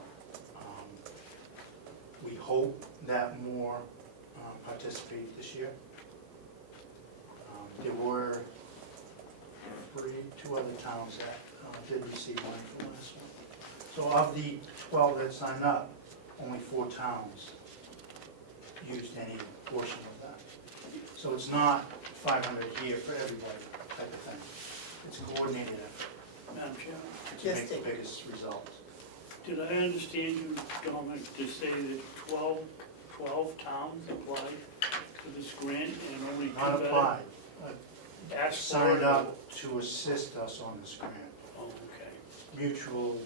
we hope that more participate this year. There were two other towns that did receive money from this one. So of the 12 that signed up, only 4 towns used any portion of that. So it's not 500 here for everybody type of thing. It's a coordinated effort Madam Chairman, to Yes, make the Dick. biggest results. did I understand you, Dominic, to say that 12 towns applied for this grant and only 2 Not that applied, asked for signed it? up to assist us on this grant. Oh, okay. Mutual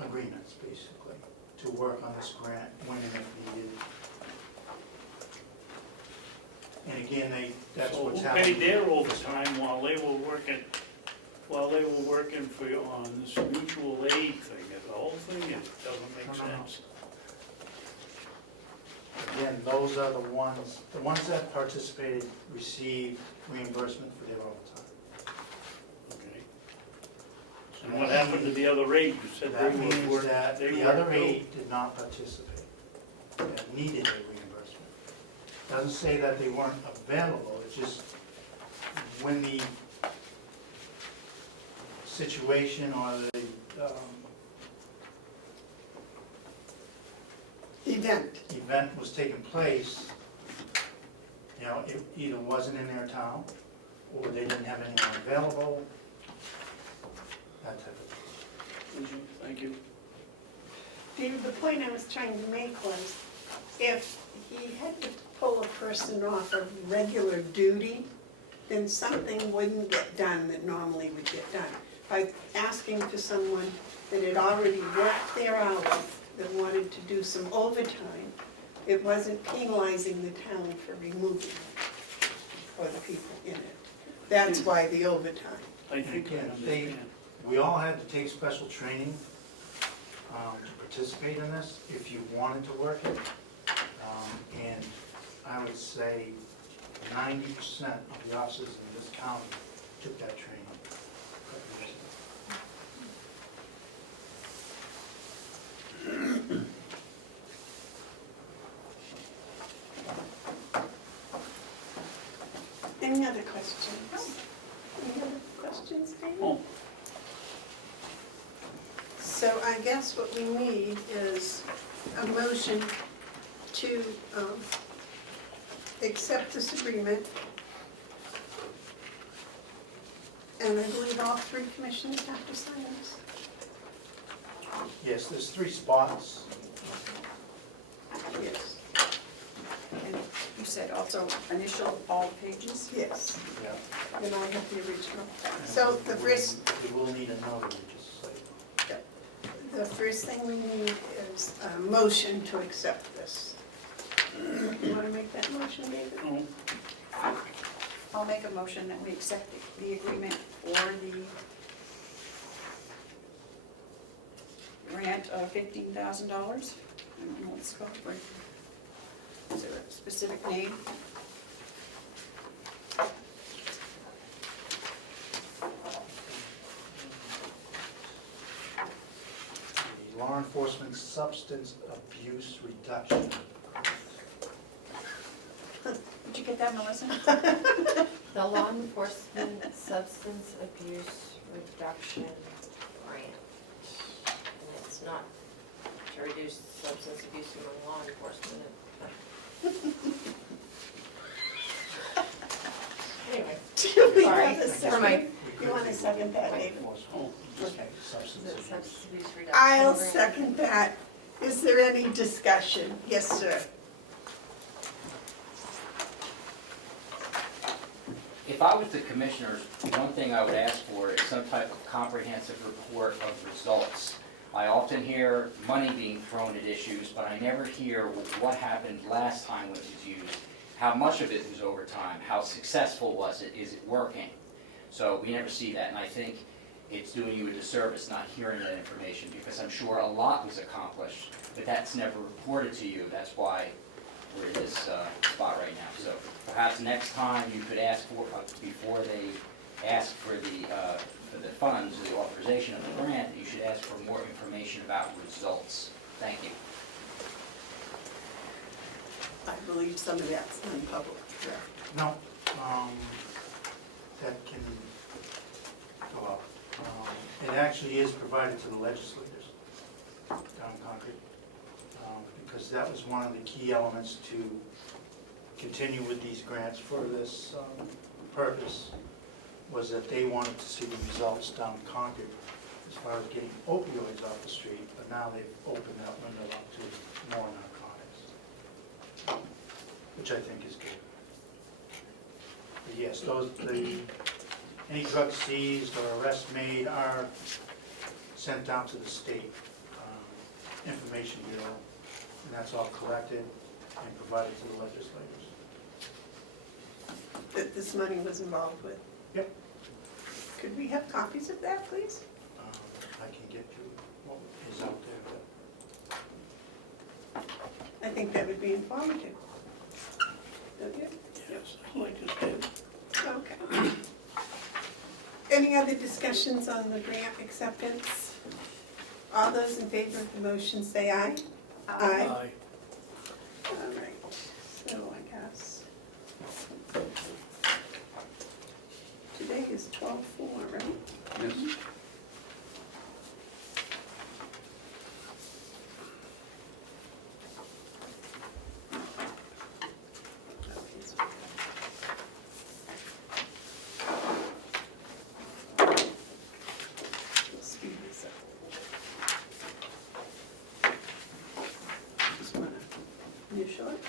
agreements, basically, to work on this grant when and if needed. And again, that's So what's who happening. paid their overtime while they were working for you on this mutual aid thing? The whole thing, it doesn't make No. sense. Again, those are the ones that participated received reimbursement for their overtime. Okay. And what happened to the other 8? You said That they means were, that they the were other too. 8 did not participate, that needed a reimbursement. Doesn't say that they weren't available, it's just when the situation or the event was taking place, you know, it either wasn't in their town, or they didn't have anyone available, that type of thing. Thank you. David, the point I was trying to make was, if he had to pull a person off of regular duty, then something wouldn't get done that normally would get done. By asking for someone that had already worked their hours, that wanted to do some overtime, it wasn't penalizing the town for removing it, or the people in it. That's why the overtime. I think I Again, they- understand. We all had to take special training to participate in this, if you wanted to work it. And I would say 90% of the officers in this county took that training. Any other questions? Any other questions, David? Oh. So I guess what we need is a motion to accept this agreement. And I believe all 3 commissioners have to sign this. Yes, there's 3 spots. Yes, And you said also initial all pages? yes, Yeah. and I have the original. So the first, We will need a notary, just so you know. the first thing we need is a motion to accept this. You want to make that motion, David? Oh, I'll make a motion that we accept the agreement for the grant of $15,000. I don't know what it's called, but is there a specific name? The Law Enforcement Substance Abuse Reduction. Did you get that, Melissa? The Law Enforcement Substance Abuse Reduction Grant. And it's not to reduce substance abuse among law enforcement. Anyway, Do we Sorry. have a For my- second? You want to second that, David? oh, Okay, substance Is it abuse. substance abuse reduction? I'll grant? second that. Is there any discussion? Yes, sir. If I was the commissioners, one thing I would ask for is some type of comprehensive report of results. I often hear money being thrown at issues, but I never hear what happened last time when it was used. How much of it was overtime? How successful was it? Is it working? So we never see that, and I think it's doing you a disservice not hearing that information, because I'm sure a lot was accomplished, but that's never reported to you. That's why we're in this spot right now. So perhaps next time you could ask for, before they ask for the funds, the authorization of the grant, you should ask for more information about results. Thank you. I believe some of that's non-public, correct? No, that can go up. It actually is provided to the legislators down in Concord, because that was one of the key elements to continue with these grants for this purpose, was that they wanted to see the results down in Concord as far as getting opioids off the street, but now they've opened that window up to more narcotics, which I think is good. But yes, any drugs seized or arrests made are sent down to the state information bureau, and that's all collected and provided to the legislators. That this money was involved with? Yep. Could we have copies of that, please? I can get you what is out there. I think that would be informative. Don't you? Yes, I like this, David. Okay. Any other discussions on the grant acceptance? All those in favor of the motion say aye. Aye. Aye. All right, so I guess today is 12/4, right? Yes. Okay, so we'll speed this up. Just wanna initial it.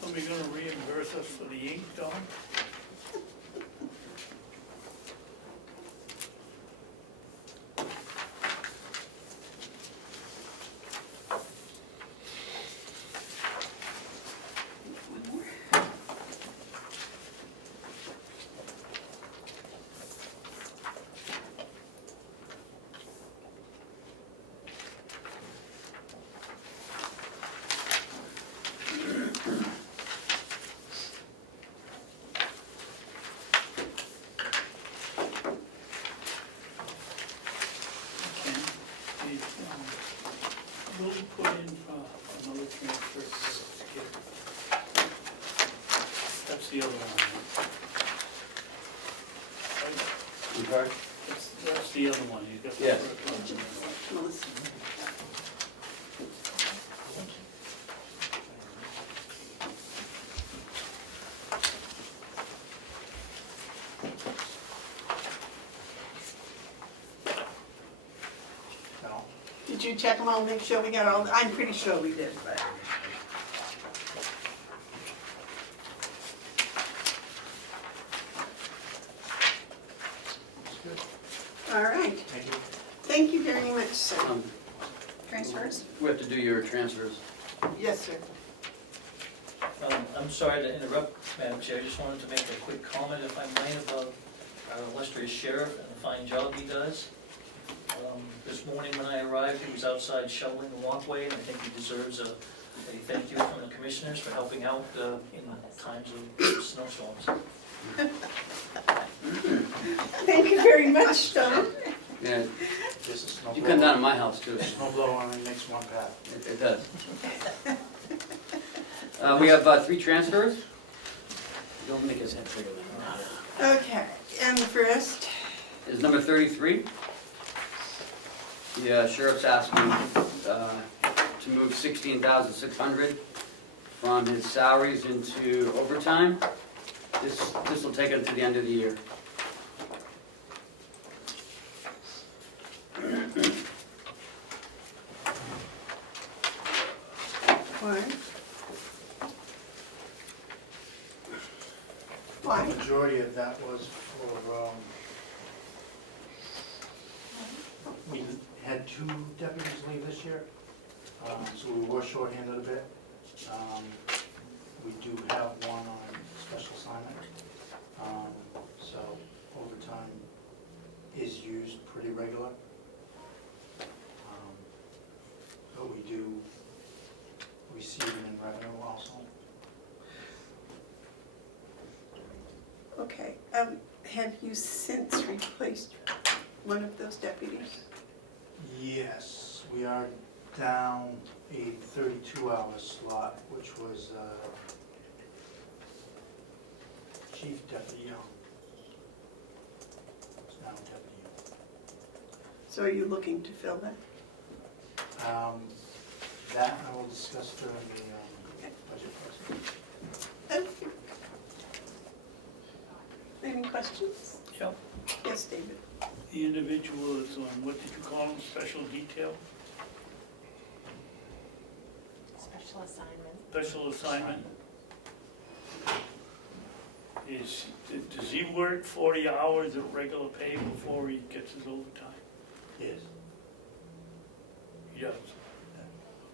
Somebody gonna reimburse us for the ink, Don? Ken, we'll put in another transfer to get. That's the other one. Right? I'm sorry? That's the other one, you got the Yes. first one. Melissa. No? Did you check them all, make sure we got all, I'm pretty sure we did, but. All right, Thank you. thank you very much, sir. Transfers? We have to do your transfers. Yes, sir. I'm sorry to interrupt, Madam Chair, I just wanted to make a quick comment, if I might, about our illustrious sheriff and the fine job he does. This morning when I arrived, he was outside shoveling the walkway, and I think he deserves a thank you from the commissioners for helping out in times of snowstorms. Thank you very much, Tom. Yeah, This is snow you come down to blower. my house too. Snow blower only makes one path. It does. We have 3 transfers. Don't make his head bigger than Okay, and the first, that. Is number 33. The sheriff's asking to move $16,600 from his salaries into overtime. This will take him to the end of the year. why? Why? The majority of that was for, we had 2 deputies leave this year, so we were shorthanded a bit. We do have one on special assignment, so overtime is used pretty regular. But we do receive it in revenue also. Okay, have you since replaced one of those deputies? Yes, we are down a 32-hour slot, which was Chief Deputy Young. It's now Deputy So are you looking to fill that? Young. That I will discuss during the budget process. Okay. Any questions? Yep. Yes, David? The individual is on, what did you call him, special detail? Special assignment. Special assignment? Does he work 40 hours at regular pay before he gets his overtime? Yes. He does?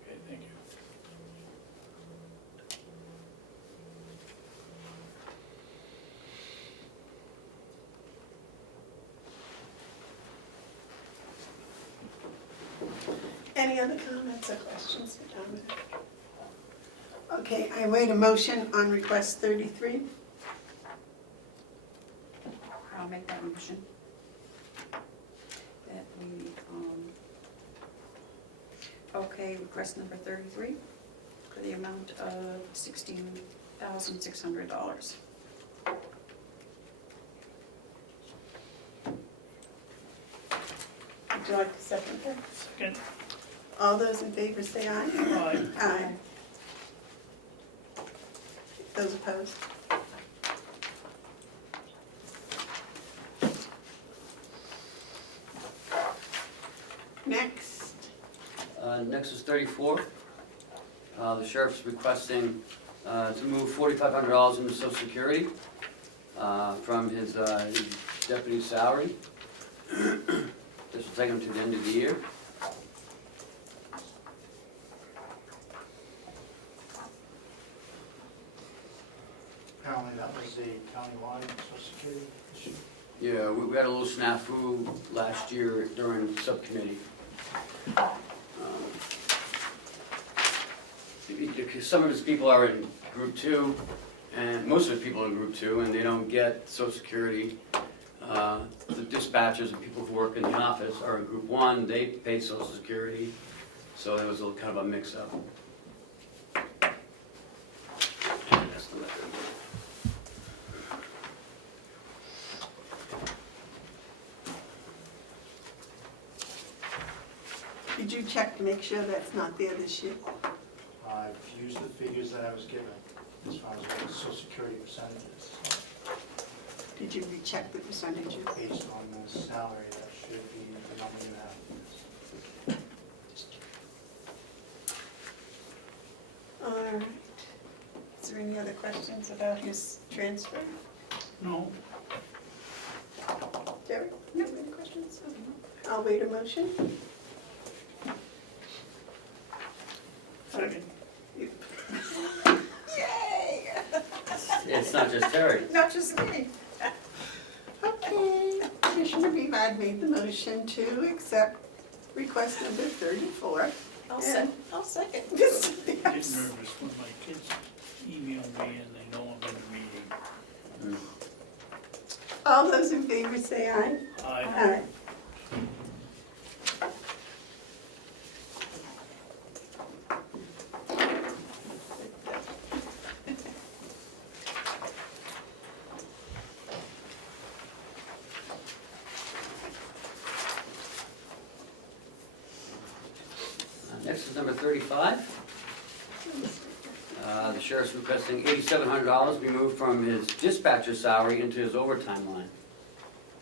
Okay, thank you. Any other comments or questions for Dominic? Okay, I await a motion on request 33. I'll make that motion. That we, okay, request number 33 for the amount of $16,600. Would you like to second that? Second, All those in favor say aye. aye. Aye. Those opposed? Next, Next is 34. The sheriff's requesting to move $4,500 into Social Security from his deputy salary. This will take him to the end of the year. Apparently that was a countywide social security issue. Yeah, we had a little snafu last year during subcommittee. Because some of his people are in group 2, and most of the people are in group 2, and they don't get Social Security. The dispatchers and people who work in the office are in group 1, they pay Social Security, so there was a little kind of a mix-up. And that's the method. did you check to make sure that's not there this year? I've used the figures that I was given as far as what the social security percentages. Did you recheck the percentages? Based on the salary, that should be the number you have. All right. Is there any other questions about his transfer? No, Jerry? No, any questions? I'll wait a motion. Second. Yay! It's not just Terry. Not just me. Okay, Commissioner Bevard made the motion to accept request number 34. I'll second. Yes. I get nervous when my kids email me and they know I'm in a meeting. All those in favor say aye. Aye. Next is number 35. The sheriff's requesting $8,700 be moved from his dispatcher salary into his overtime line.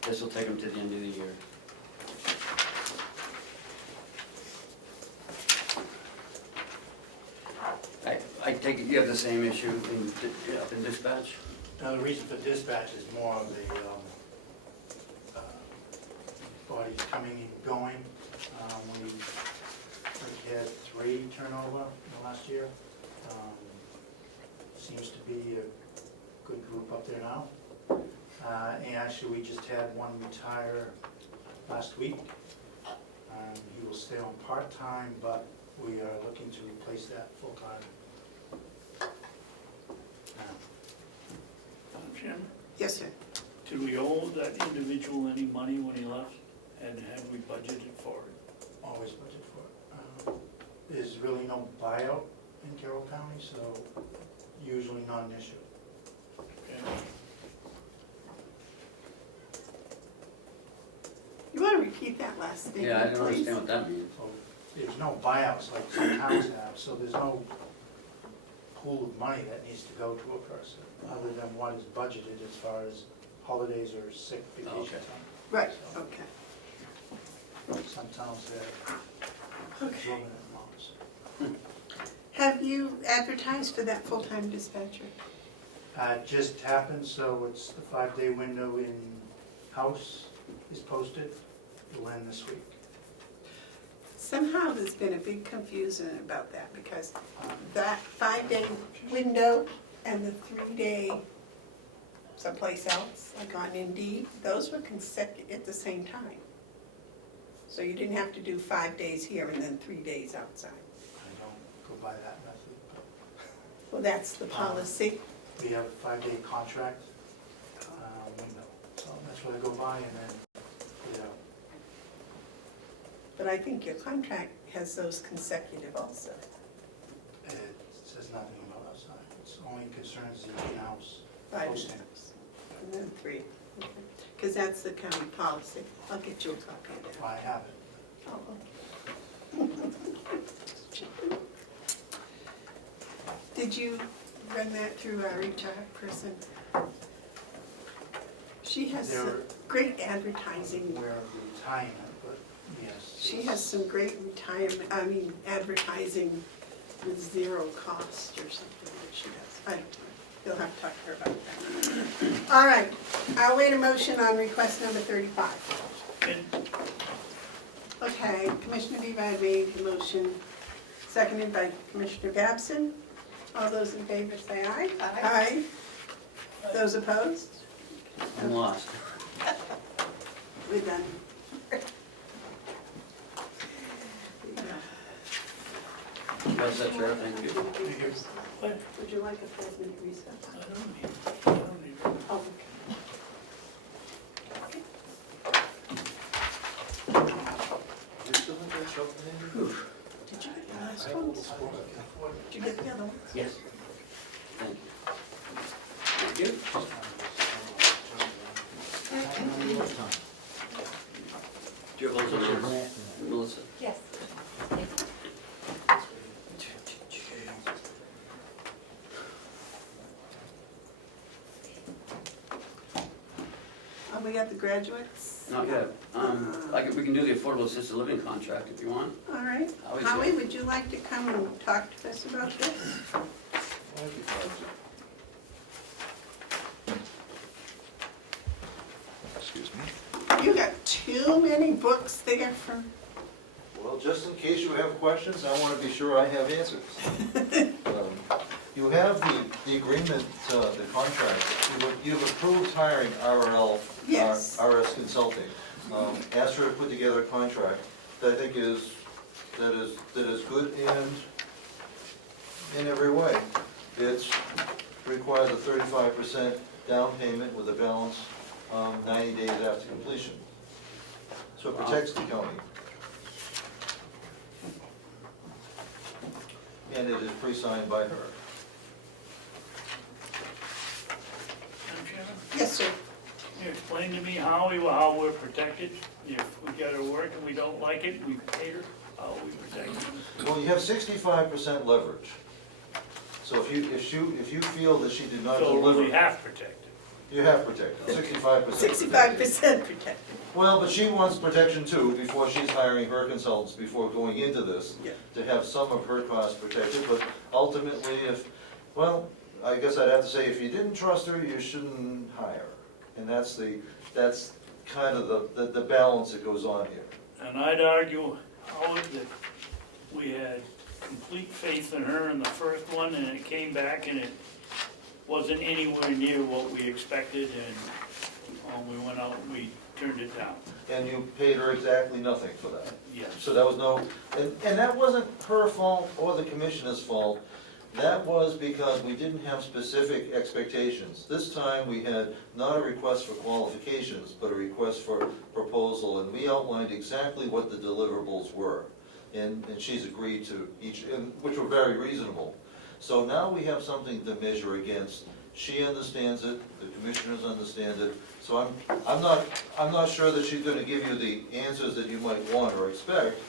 This will take him to the end of the year. I take it you have the same issue up in dispatch? Now, the reason for dispatch is more of the bodies coming and going. We had 3 turnover in the last year. Seems to be a good group up there now. And actually, we just had one retire last week. He will stay on part-time, but we are looking to replace that full-time. Jim, Yes, sir. did we owe that individual any money when he left? And have we budgeted for it? Always budget for it. There's really no buyout in Carroll County, so usually not an issue. Okay. You want to repeat that last statement, Yeah, I don't please? understand what that means. So there's no buyouts like some towns have, so there's no pool of money that needs to go to a person, other than what is budgeted as far as holidays or sick vacation Okay. time. Right, okay. Some towns have Okay. exorbitant amounts. Have you advertised for that full-time dispatcher? It just happened, so it's the 5-day window in house is posted. It'll end this week. Somehow there's been a big confusion about that because that 5-day window and the 3-day someplace else, like on Indeed, those were consecutive at the same time. So you didn't have to do 5 days here and then 3 days outside. I don't go by that method, but Well, that's the policy. we have a 5-day contract window. So that's what I go by, and then, you know, But I think your contract has those consecutive also. it says nothing about outside. It's only concerns the in-house 5 posting. days and then 3. Because that's the county policy. I'll get you a copy of that. I have it. Oh, okay. Did you run that through our HR person? She has some They're great advertising. aware of the retirement, but yes. She has some great advertising with 0 cost or something that she does. I don't know. You'll have to talk to her about that. All right, I'll wait a motion on request number 35. And Okay, Commissioner Bevard made the motion, seconded by Commissioner Babson. All those in favor say aye. Aye. Those opposed? I'm lost. We're done. Well, that's your thank you. what? Would you like a 5-minute recess? I don't need it. Oh, okay. Did you get the last one? Did you get the other one? Yes. Thank you. Thank you. Do you have those on yours, Melissa? Yes. We got the graduates? Not yet. We can do the affordable assisted living contract if you want. All right. Always Howie, good. would you like to come and talk to us about this? Excuse me. You got 2 too many books there for, Well, just in case you have questions, I want to be sure I have answers. You have the agreement, the contract, you've approved hiring RL, Yes. RS Consulting. Asked her to put together a contract that I think is good and in every way. It requires a 35% down payment with a balance 90 days after completion. So it protects the county. And it is pre-signed by her. Madam Chairman, yes, sir. can you explain to me how we're protected? If we get her work and we don't like it, we pay her, how are we protected? Well, you have 65% leverage. So if you feel that she did not So deliver, we have protected. you have protected, 65%. 65% protected. Well, but she wants protection too, before she's hiring her consultants, before going into this, Yeah. to have some of her costs protected, but ultimately well, I guess I'd have to say, if you didn't trust her, you shouldn't hire her. And that's kind of the balance that goes on here. And I'd argue, Howard, that we had complete faith in her in the first one, and it came back and it wasn't anywhere near what we expected, and we went out and we turned it down. And you paid her exactly nothing for that. Yes. So that was and that wasn't her fault or the commissioner's fault. That was because we didn't have specific expectations. This time, we had not a request for qualifications, but a request for proposal, and we outlined exactly what the deliverables were. And she's agreed to each, which were very reasonable. So now we have something to measure against. She understands it, the commissioners understand it, so I'm not sure that she's gonna give you the answers that you might want or expect,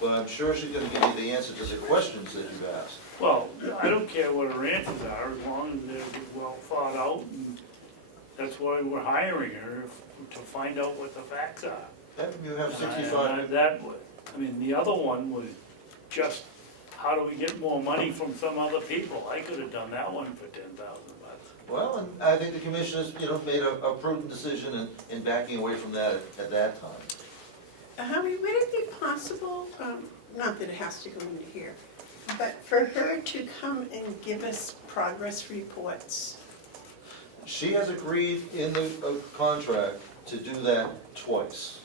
but I'm sure she's gonna give you the answer to the questions that you've asked. Well, I don't care what her answers are, as long as they're well thought out, and that's why we're hiring her, to find out what the facts are. And you have And 65, I mean, the other one was just, how do we get more money from some other people? I could have done that one for $10,000. well, and I think the commissioners, made a prudent decision in backing away from that at that time. Would it be possible, not that it has to go into here, but for her to come and give us progress reports? She has agreed in the contract to do that twice.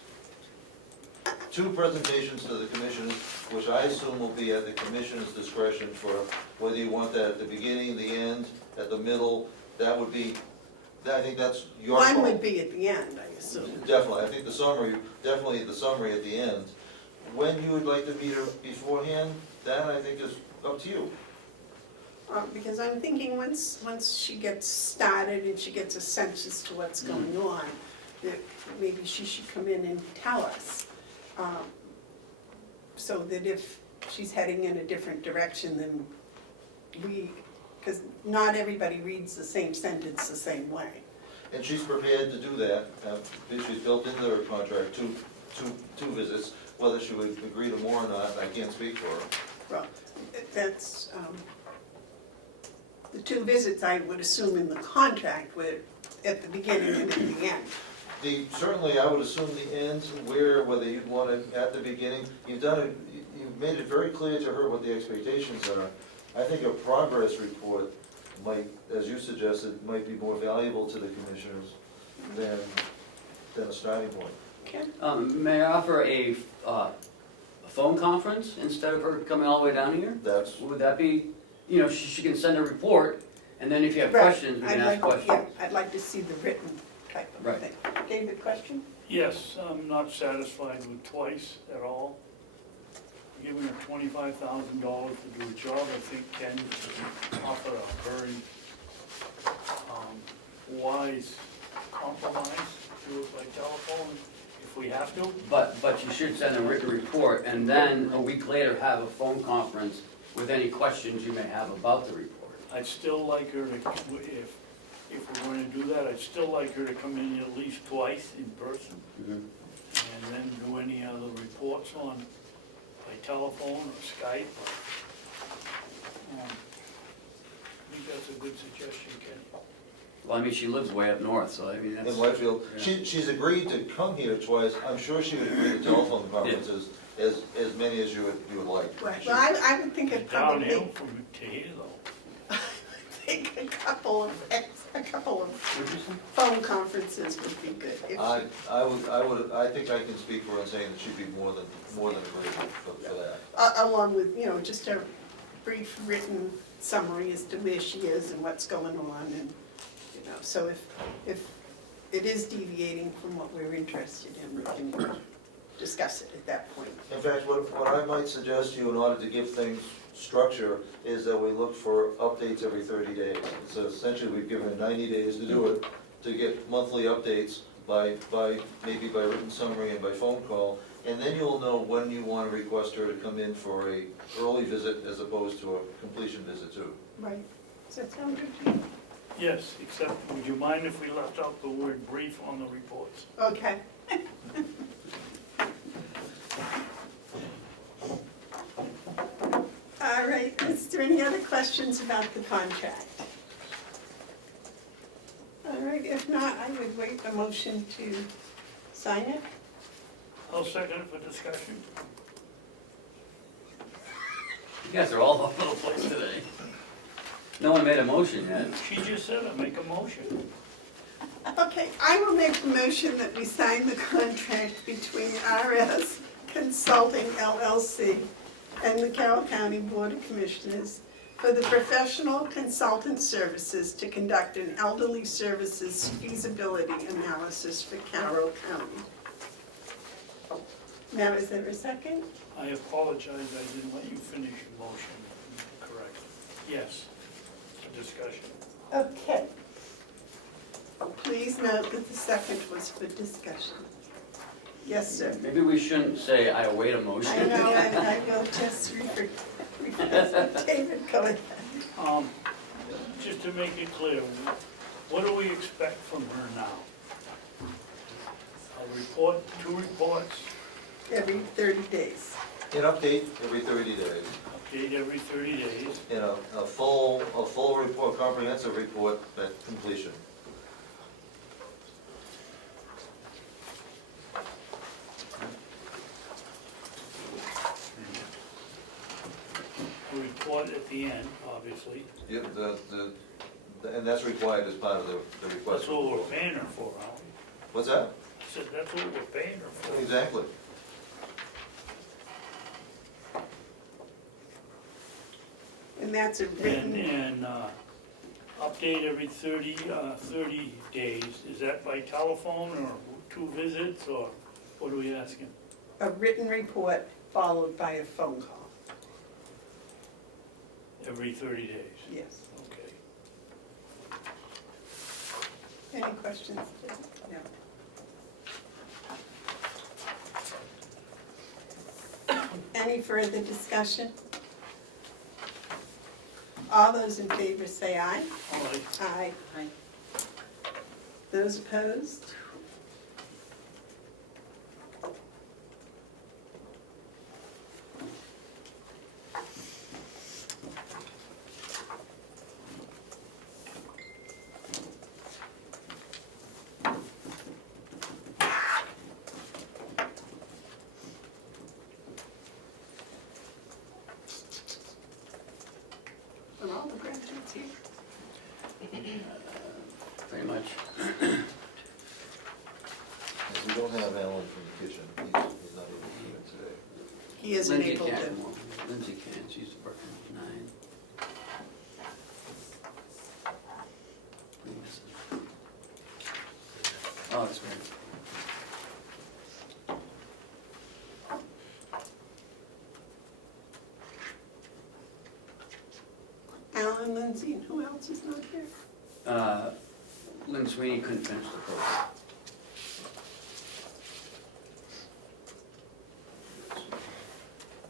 2 presentations to the commissioners, which I assume will be at the commissioner's discretion for whether you want that at the beginning, the end, at the middle. That would be, I think that's your call. One would be at the end, I assume. Definitely, I think definitely the summary at the end. When you would like to meet her beforehand, that I think is up to you. Because I'm thinking once she gets started and she gets a sense as to what's going on, that maybe she should come in and tell us. So that if she's heading in a different direction than because not everybody reads the same sentence the same way. And she's prepared to do that. She's built into her contract two visits. Whether she would agree to more or not, I can't speak for her. Well, that's, the 2 visits I would assume in the contract were at the beginning and at the end. Certainly, I would assume the ends, whether you'd want it at the beginning. You've made it very clear to her what the expectations are. I think a progress report might, as you suggested, might be more valuable to the commissioners than a starting point. Okay? May I offer a phone conference instead of her coming all the way down here? Would that be, she can send a report, and then if you have Right. questions, we can ask questions. Yeah, I'd like to see the written type of Right. thing. David, question? Yes, I'm not satisfied with twice at all. Giving her $25,000 to do a job, I think Ken offered a very wise compromise, do it by telephone if we have to. But you should send a written report, and then a week later have a phone conference with any questions you may have about the report. I'd still like her to, if we're going to do that, I'd still like her to come in at least twice in person, and then do any other reports on, by telephone or Skype. I think that's a good suggestion, Ken. Well, I mean, she lives way up north, so I mean, that's. In Whitefield. Yeah. She's agreed to come here twice. I'm sure she would agree to telephone conferences, as many as you would like. Right, well, I would think it It's downhill probably, from to here though. I think a couple of phone conferences would be good. If I think I can speak for her in saying that she'd be more than agreeable for that. Along with, just a brief written summary as to where she is and what's going on, and, so if it is deviating from what we're interested in, we can discuss it at that point. In fact, what I might suggest to you in order to give things structure is that we look for updates every 30 days. So essentially, we've given her 90 days to do it, to get monthly updates maybe by written summary and by phone call, and then you'll know when you want to request her to come in for a early visit as opposed to a completion visit too. Right, does that sound good to you? Yes, except would you mind if we left out the word brief on the reports? Okay. All right, is there any other questions about the contract? All right, if not, I would wait a motion to sign it. I'll second it for discussion. You guys are all over the place today. No one made a motion yet. She just said I'd make a motion. Okay, I will make the motion that we sign the contract between RS Consulting LLC and the Carroll County Board of Commissioners for the professional consultant services to conduct an elderly services feasibility analysis for Carroll County. Now, is there a second? I apologize, I didn't let you finish your motion. Correct. Yes, for discussion. Okay. Please note that the second was for discussion. Yes, sir. Maybe we shouldn't say, I await a motion. I know, I will just rephrase. David, go ahead. Just to make it clear, what do we expect from her now? A report, 2 reports, Every 30 days. An update every 30 days, update every 30 days, and a full report, comprehensive report at completion. a report at the end, obviously. Yeah, and that's required as part of the request. That's what we're paying her for, aren't we? What's that? I said, that's what we're paying her for. Exactly. And that's a written, And update every 30 days. Is that by telephone or 2 visits, or what are we asking? a written report followed by a phone call. Every 30 days? Yes. Okay. Any questions? No. Any further discussion? All those in favor say aye. All right. Aye. Aye. Those opposed? And all the graduates here. Pretty much. We don't have Alan from the kitchen, he's not able to do it today. He isn't Lindsay able to. can't, well, Lindsay can, she's working 9. Oh, that's right. Alan, Lindsay, and who else is not here? Lynn Sweeney couldn't finish the program.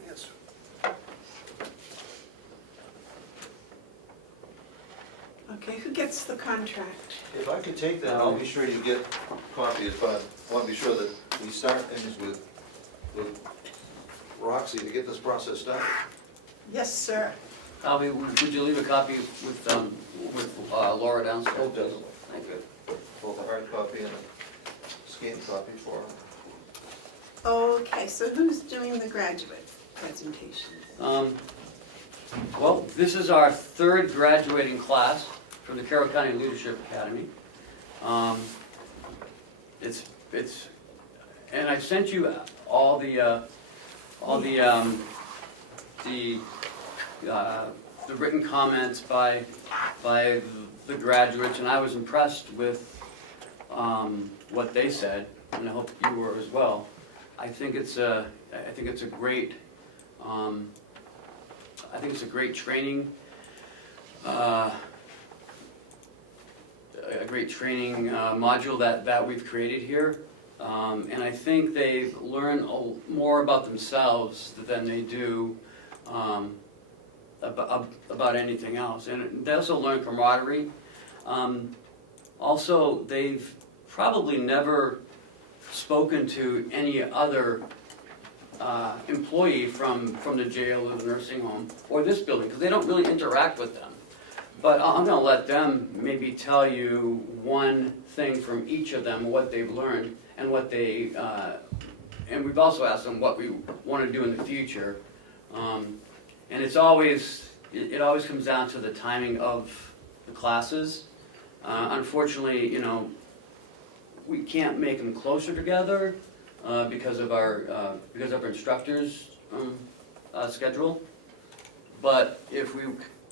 Yes. Okay, who gets the contract? If I could take that, I'll be sure you get copies, but I want to be sure that we start things with Roxy to get this process started. Yes, sir. Bobby, would you leave a copy with Laura downstairs? Oh, definitely. Thank you. Both a hard copy and a scanned copy for her. Okay, so who's doing the graduate presentation? Well, this is our third graduating class from the Carroll County Leadership Academy. And I sent you all the written comments by the graduates, and I was impressed with what they said, and I hope you were as well. I think it's a great training. A great training module that we've created here, and I think they learn more about themselves than they do about anything else, and they also learn camaraderie. Also, they've probably never spoken to any other employee from the jail or the nursing home or this building, because they don't really interact with them. But I'm going to let them maybe tell you one thing from each of them, what they've learned, and what they, and we've also asked them what we want to do in the future. And it always comes down to the timing of the classes. Unfortunately, you know, we can't make them closer together because of our instructors' schedule. But if we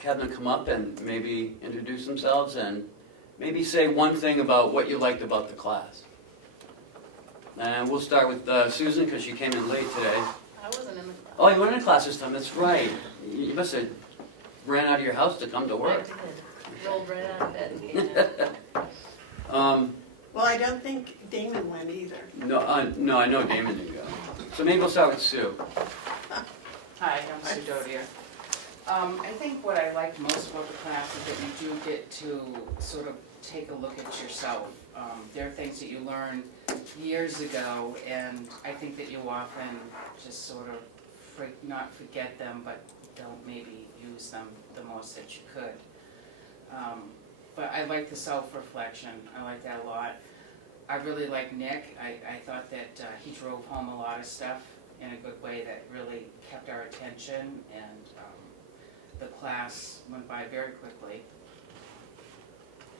have them come up and maybe introduce themselves and maybe say one thing about what you liked about the class. And we'll start with Susan, because she came in late today. I wasn't in the class. Oh, you weren't in class this time, that's right. You must have ran out of your house to come to work. I did. Rolled right out of bed and came in. Well, I don't think Damon went either. No, I know Damon didn't go. So maybe we'll start with Sue. Hi, I'm Sue Dodier. I think what I liked most about the class is that you do get to sort of take a look at yourself. There are things that you learned years ago, and I think that you often just sort of not forget them, but don't maybe use them the most that you could. But I like the self-reflection. I like that a lot. I really like Nick. I thought that he drove home a lot of stuff in a good way that really kept our attention, and the class went by very quickly.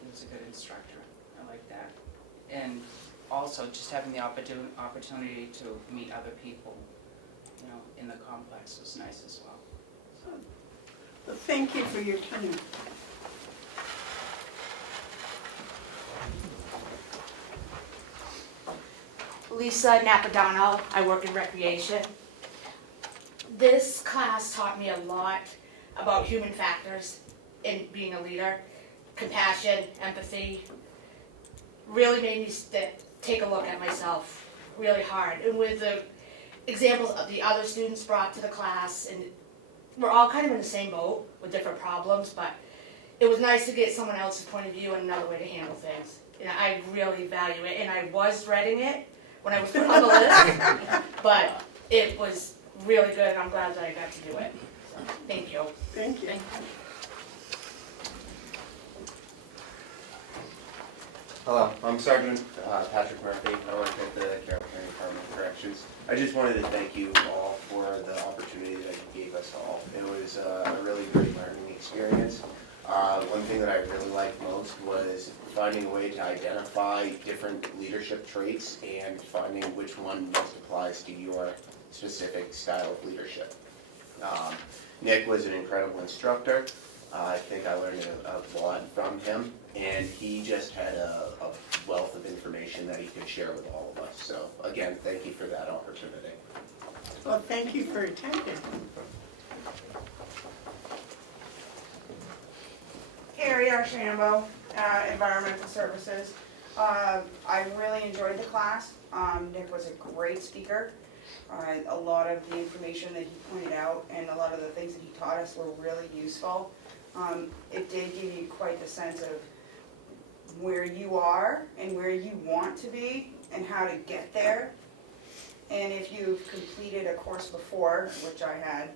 He was a good instructor. I like that. And also just having the opportunity to meet other people, you know, in the complex was nice as well. Well, thank you for your time. Lisa Napadano, I work in recreation. This class taught me a lot about human factors in being a leader, compassion, empathy. Really made me take a look at myself really hard. And with the examples of the other students brought to the class, and we're all kind of in the same boat with different problems, but it was nice to get someone else's point of view and another way to handle things. And I really value it, and I was dreading it when I was put on the list, but it was really good, and I'm glad that I got to do it. So, thank you. Thank you. Hello, I'm Sergeant Patrick Murphy. I work at the Carroll County Department of Corrections. I just wanted to thank you all for the opportunity that you gave us all. It was a really great learning experience. One thing that I really liked most was finding a way to identify different leadership traits and finding which one most applies to your specific style of leadership. Nick was an incredible instructor. I think I learned a lot from him, and he just had a wealth of information that he could share with all of us. So again, thank you for that opportunity. Well, thank you for attending. Carrie Archambault, Environmental Services. I really enjoyed the class. Nick was a great speaker. A lot of the information that he pointed out and a lot of the things that he taught us were really useful. It did give you quite the sense of where you are and where you want to be and how to get there. And if you've completed a course before, which I had,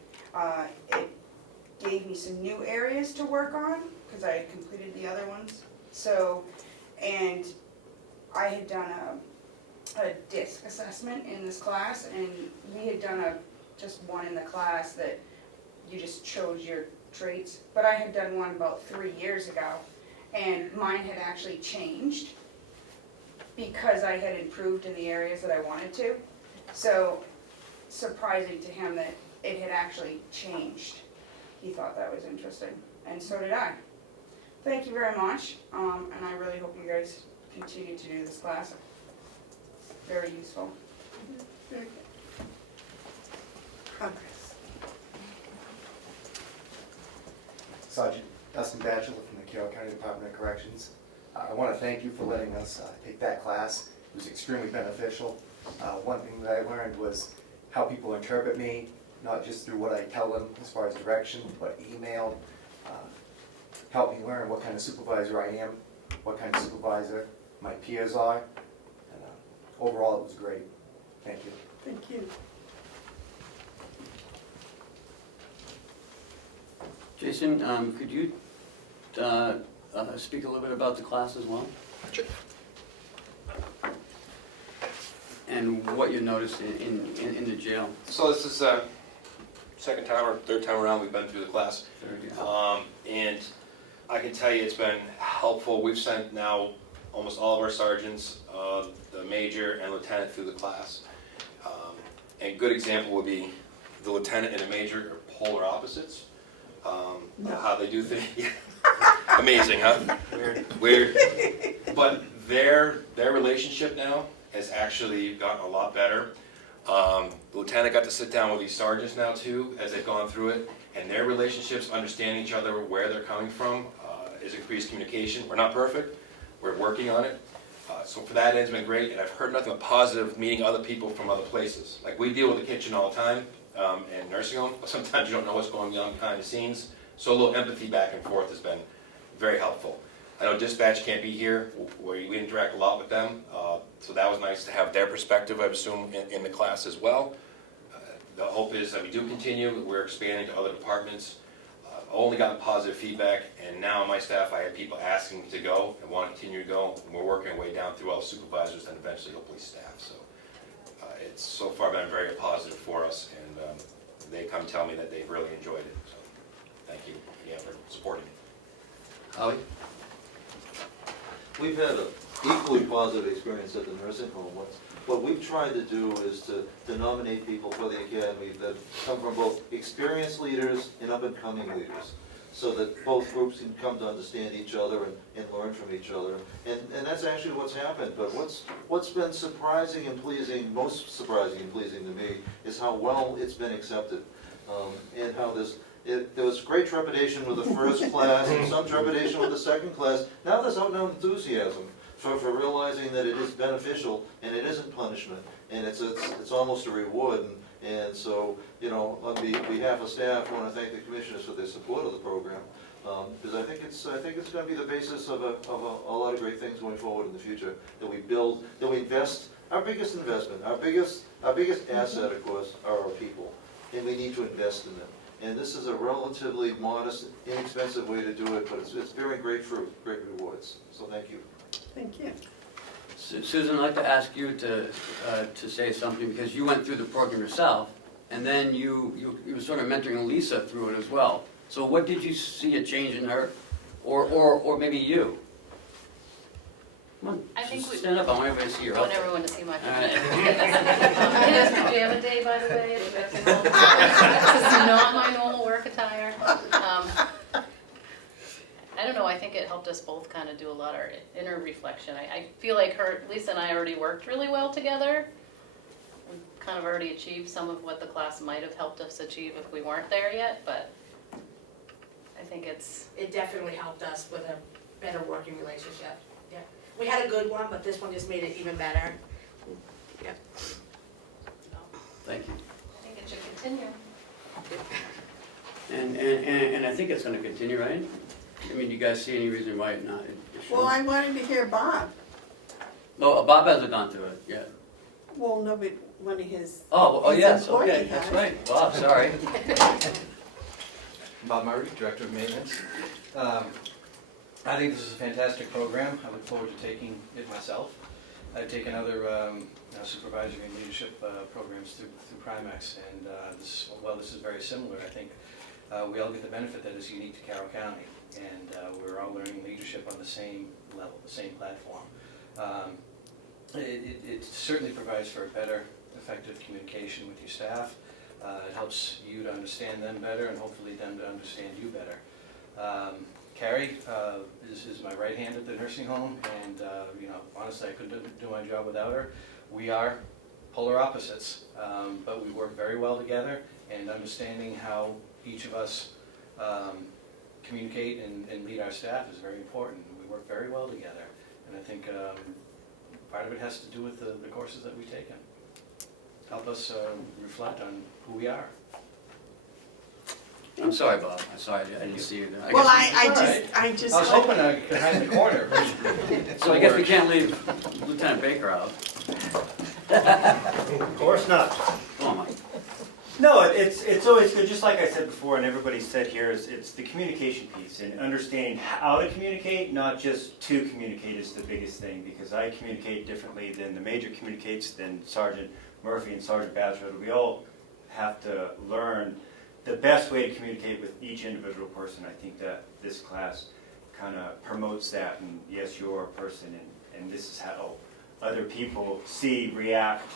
gave me some new areas to work on, because I had completed the other ones. So, and I had done a DISC assessment in this class, and we had done just one in the class that you just chose your traits, but I had done one about 3 years ago, and mine had actually changed because I had improved in the areas that I wanted to. So, surprising to him that it had actually changed. He thought that was interesting, and so did I. Thank you very much, and I really hope you guys continue to do this class. Very useful. Very good. Progress. Sergeant Dustin Batchelor from the Carroll County Department of Corrections. I want to thank you for letting us take that class. It was extremely beneficial. One thing that I learned was how people interpret me, not just through what I tell them as far as direction, but email. Helped me learn what kind of supervisor I am, what kind of supervisor my peers are. And overall, it was great. Thank you. Thank you. Jason, could you speak a little bit about the class as well? Sure. And what you noticed in the jail? So this is second time or third time around we've been through the class. And I can tell you it's been helpful. We've sent now almost all of our sergeants, the major and lieutenant through the class. And a good example would be the lieutenant and the major are polar opposites. How they do things. Amazing, huh? Weird. But their relationship now has actually gotten a lot better. The lieutenant got to sit down with these sergeants now too, as they've gone through it, and their relationships, understanding each other, where they're coming from, is increased communication. We're not perfect, we're working on it. So for that, it's been great, and I've heard nothing but positive meeting other people from other places. Like we deal with the kitchen all the time, and nursing home, but sometimes you don't know what's going on behind the scenes. So a little empathy back and forth has been very helpful. I know dispatch can't be here, where we interact a lot with them, so that was nice to have their perspective, I assume, in the class as well. The hope is that we do continue, we're expanding to other departments. Only gotten positive feedback, and now on my staff I have people asking to go and want to continue to go, and we're working our way down through all the supervisors and eventually hopefully staff. So it's so far been very positive for us, and they come tell me that they've really enjoyed it. So thank you again for supporting me. Howie? We've had an equally positive experience at the nursing home. What we've tried to do is to nominate people for the academy that come from both experienced leaders and up-and-coming leaders, so that both groups can come to understand each other and learn from each other. And that's actually what's happened. But what's been surprising and pleasing, most surprising and pleasing to me, is how well it's been accepted, and how there was great trepidation with the first class and some trepidation with the second class. Now there's out-and-out enthusiasm for realizing that it is beneficial and it isn't punishment, and it's almost a reward. And so, you know, on behalf of staff, I want to thank the commissioners for their support of the program, because I think it's going to be the basis of a lot of great things going forward in the future. That we build, that we invest. Our biggest investment, our biggest asset, of course, are our people, and we need to invest in them. And this is a relatively modest, inexpensive way to do it, but it's bearing great fruit, great rewards. So thank you. Thank you. Susan, I'd like to ask you to say something, because you went through the program yourself, and then you were sort of mentoring Lisa through it as well. So what did you see a change in her, or maybe you? Come on, I think we- stand up, I want everybody to see your I want outfit. everyone to see my All right. It is pajama day, by the way. This is not my normal work attire. I don't know, I think it helped us both kind of do a lot of inner reflection. I feel like Lisa and I already worked really well together. We kind of already achieved some of what the class might have helped us achieve if we weren't there yet, but I think It definitely helped us with a better working relationship. Yeah, we had a good one, but this one just made it even better. Yeah. Thank you. I think it should continue. And I think it's going to continue, right? I mean, do you guys see any reason why it not? It should? Well, I wanted to hear Bob. No, Bob hasn't gone through it yet. Well, nobody, one of his. Oh, his yes, employee okay, that's has. right. Bob, sorry. Bob Murray, Director of Maintenance. I think this is a fantastic program. I look forward to taking it myself. I've taken other supervisory and leadership programs through Primex, and this is very similar. I think we all get the benefit that is unique to Carroll County, and we're all learning leadership on the same level, the same platform. It certainly provides for a better, effective communication with your staff. It helps you to understand them better, and hopefully them to understand you better. Carrie is my right hand at the nursing home, and honestly, I couldn't do my job without her. We are polar opposites, but we work very well together, and understanding how each of us communicate and lead our staff is very important. We work very well together, and I think part of it has to do with the courses that we've taken. Help us reflect on who we are. I'm sorry, Bob. I'm sorry, I didn't see you. Well, I I just. I was hoping I could hide in the corner. So I guess we can't leave Lieutenant Baker out. Of course not. Come on, Mike. No, it's always good, just like I said before, and everybody said here, it's the communication piece and understanding how to communicate, not just to communicate is the biggest thing, because I communicate differently than the major communicates, than Sergeant Murphy and Sergeant Batchelor. We all have to learn the best way to communicate with each individual person. I think that this class kind of promotes that, and yes, you're a person, and this is how other people see, react,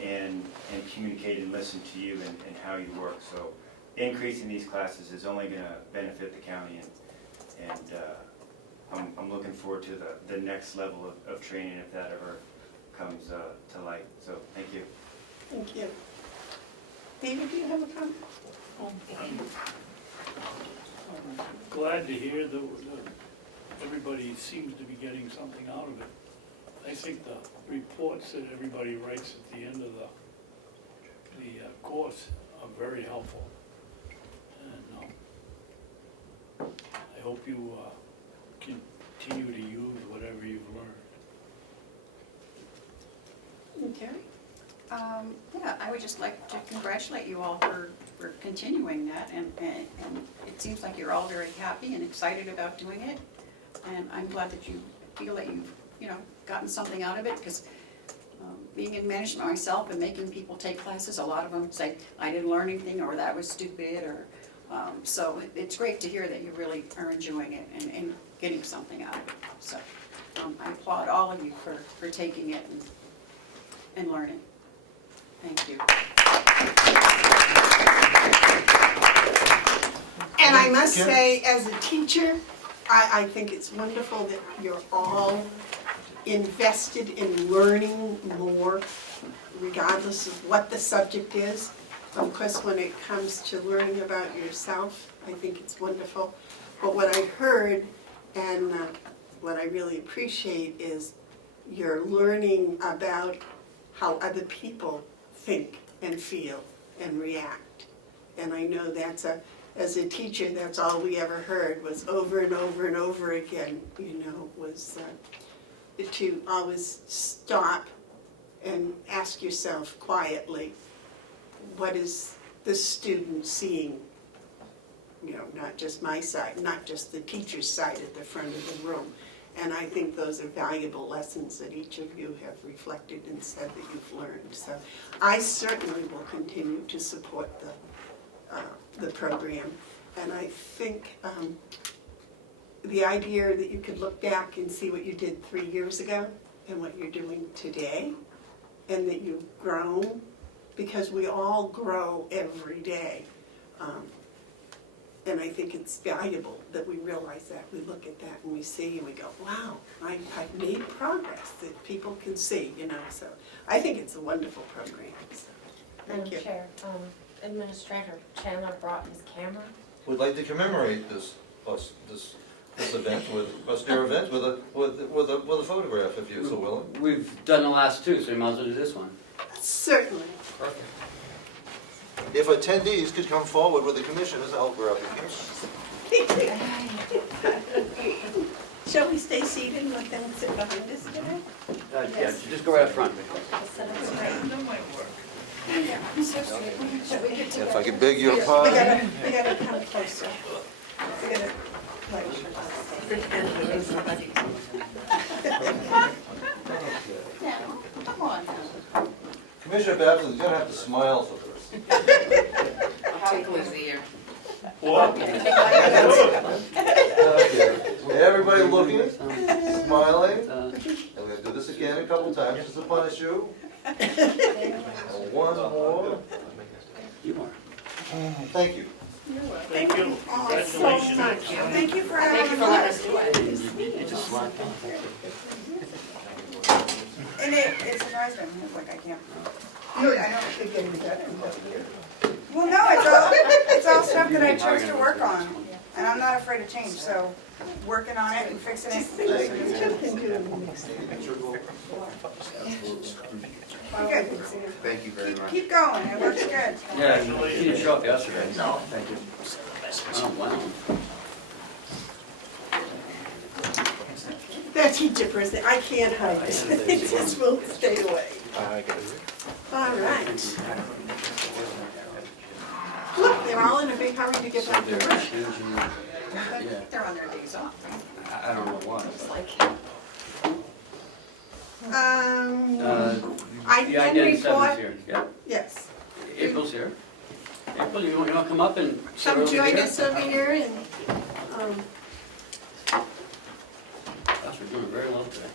and communicate and listen to you and how you work. So increasing these classes is only going to benefit the county, and I'm looking forward to the next level of training if that ever comes to light. So thank you. Thank you. David, do you have a comment? Glad to hear that everybody seems to be getting something out of it. I think the reports that everybody writes at the end of the course are very helpful. And I hope you continue to use whatever you've learned. Okay. Yeah, I would just like to congratulate you all for continuing that, and it seems like you're all very happy and excited about doing it, and I'm glad that you feel that you've gotten something out of it, because being in management myself and making people take classes, a lot of them say, I didn't learn anything, or that was stupid, or so it's great to hear that you really are enjoying it and getting something out of it. So I applaud all of you for taking it and learning. Thank you. And I must say, as a teacher, I think it's wonderful that you're all invested in learning more, regardless of what the subject is. Of course, when it comes to learning about yourself, I think it's wonderful. But what I heard and what I really appreciate is you're learning about how other people think and feel and react. And I know as a teacher, that's all we ever heard was over and over and over again, was to always stop and ask yourself quietly, what is the student seeing? Not just my side, not just the teacher's side at the front of the room. And I think those are valuable lessons that each of you have reflected and said that you've learned. So I certainly will continue to support the program. And I think the idea that you could look back and see what you did 3 years ago and what you're doing today, and that you've grown, because we all grow every day. And I think it's valuable that we realize that. We look at that and we see and we go, wow, I've made progress that people can see, So I think it's a wonderful program. So, thank you. Chair, Administrator Chandler brought his camera. We'd like to commemorate this event with a photograph, if you're so willing. We've done the last two, so you might as well do this one. Certainly. Perfect. If attendees could come forward with the commissioners, I'll grab the camera. Shall we stay seated and let them sit behind us today? Yeah, just go right up front. I'm so sorry. If I could beg your We pardon? gotta come closer. We gotta, like, pretend there is nobody. Now, come on now. Commissioner Babson's gonna have to smile for this. I'll tickle his ear. Okay. Everybody looking, smiling. And we're gonna do this again a couple times just to punish you. And one more. You are. Thank you. Thank you. Oh, so Congratulations. much. Thank you for Thank you having for letting us us. do it. You just slacked off. And it surprised me, I was like, I can't. I don't think getting better. Well, no, it's all stuff that I chose to work on, and I'm not afraid of change, so working on it and fixing it. Good. Thank you very much. Keep going, it works good. Yeah, you didn't show up yesterday. No. Thank you. Oh, wow. That teacher person, I can't hide it. It just will stay away. All right. Look, they're all in a big hurry to get back to They're work. changing, yeah, They're on their days off. I don't know why. I The can IDN 7 is report, here, yeah. yes. April's here. April, you want to come up and sit Come over join here? us over here and, Gosh, we're doing very well today.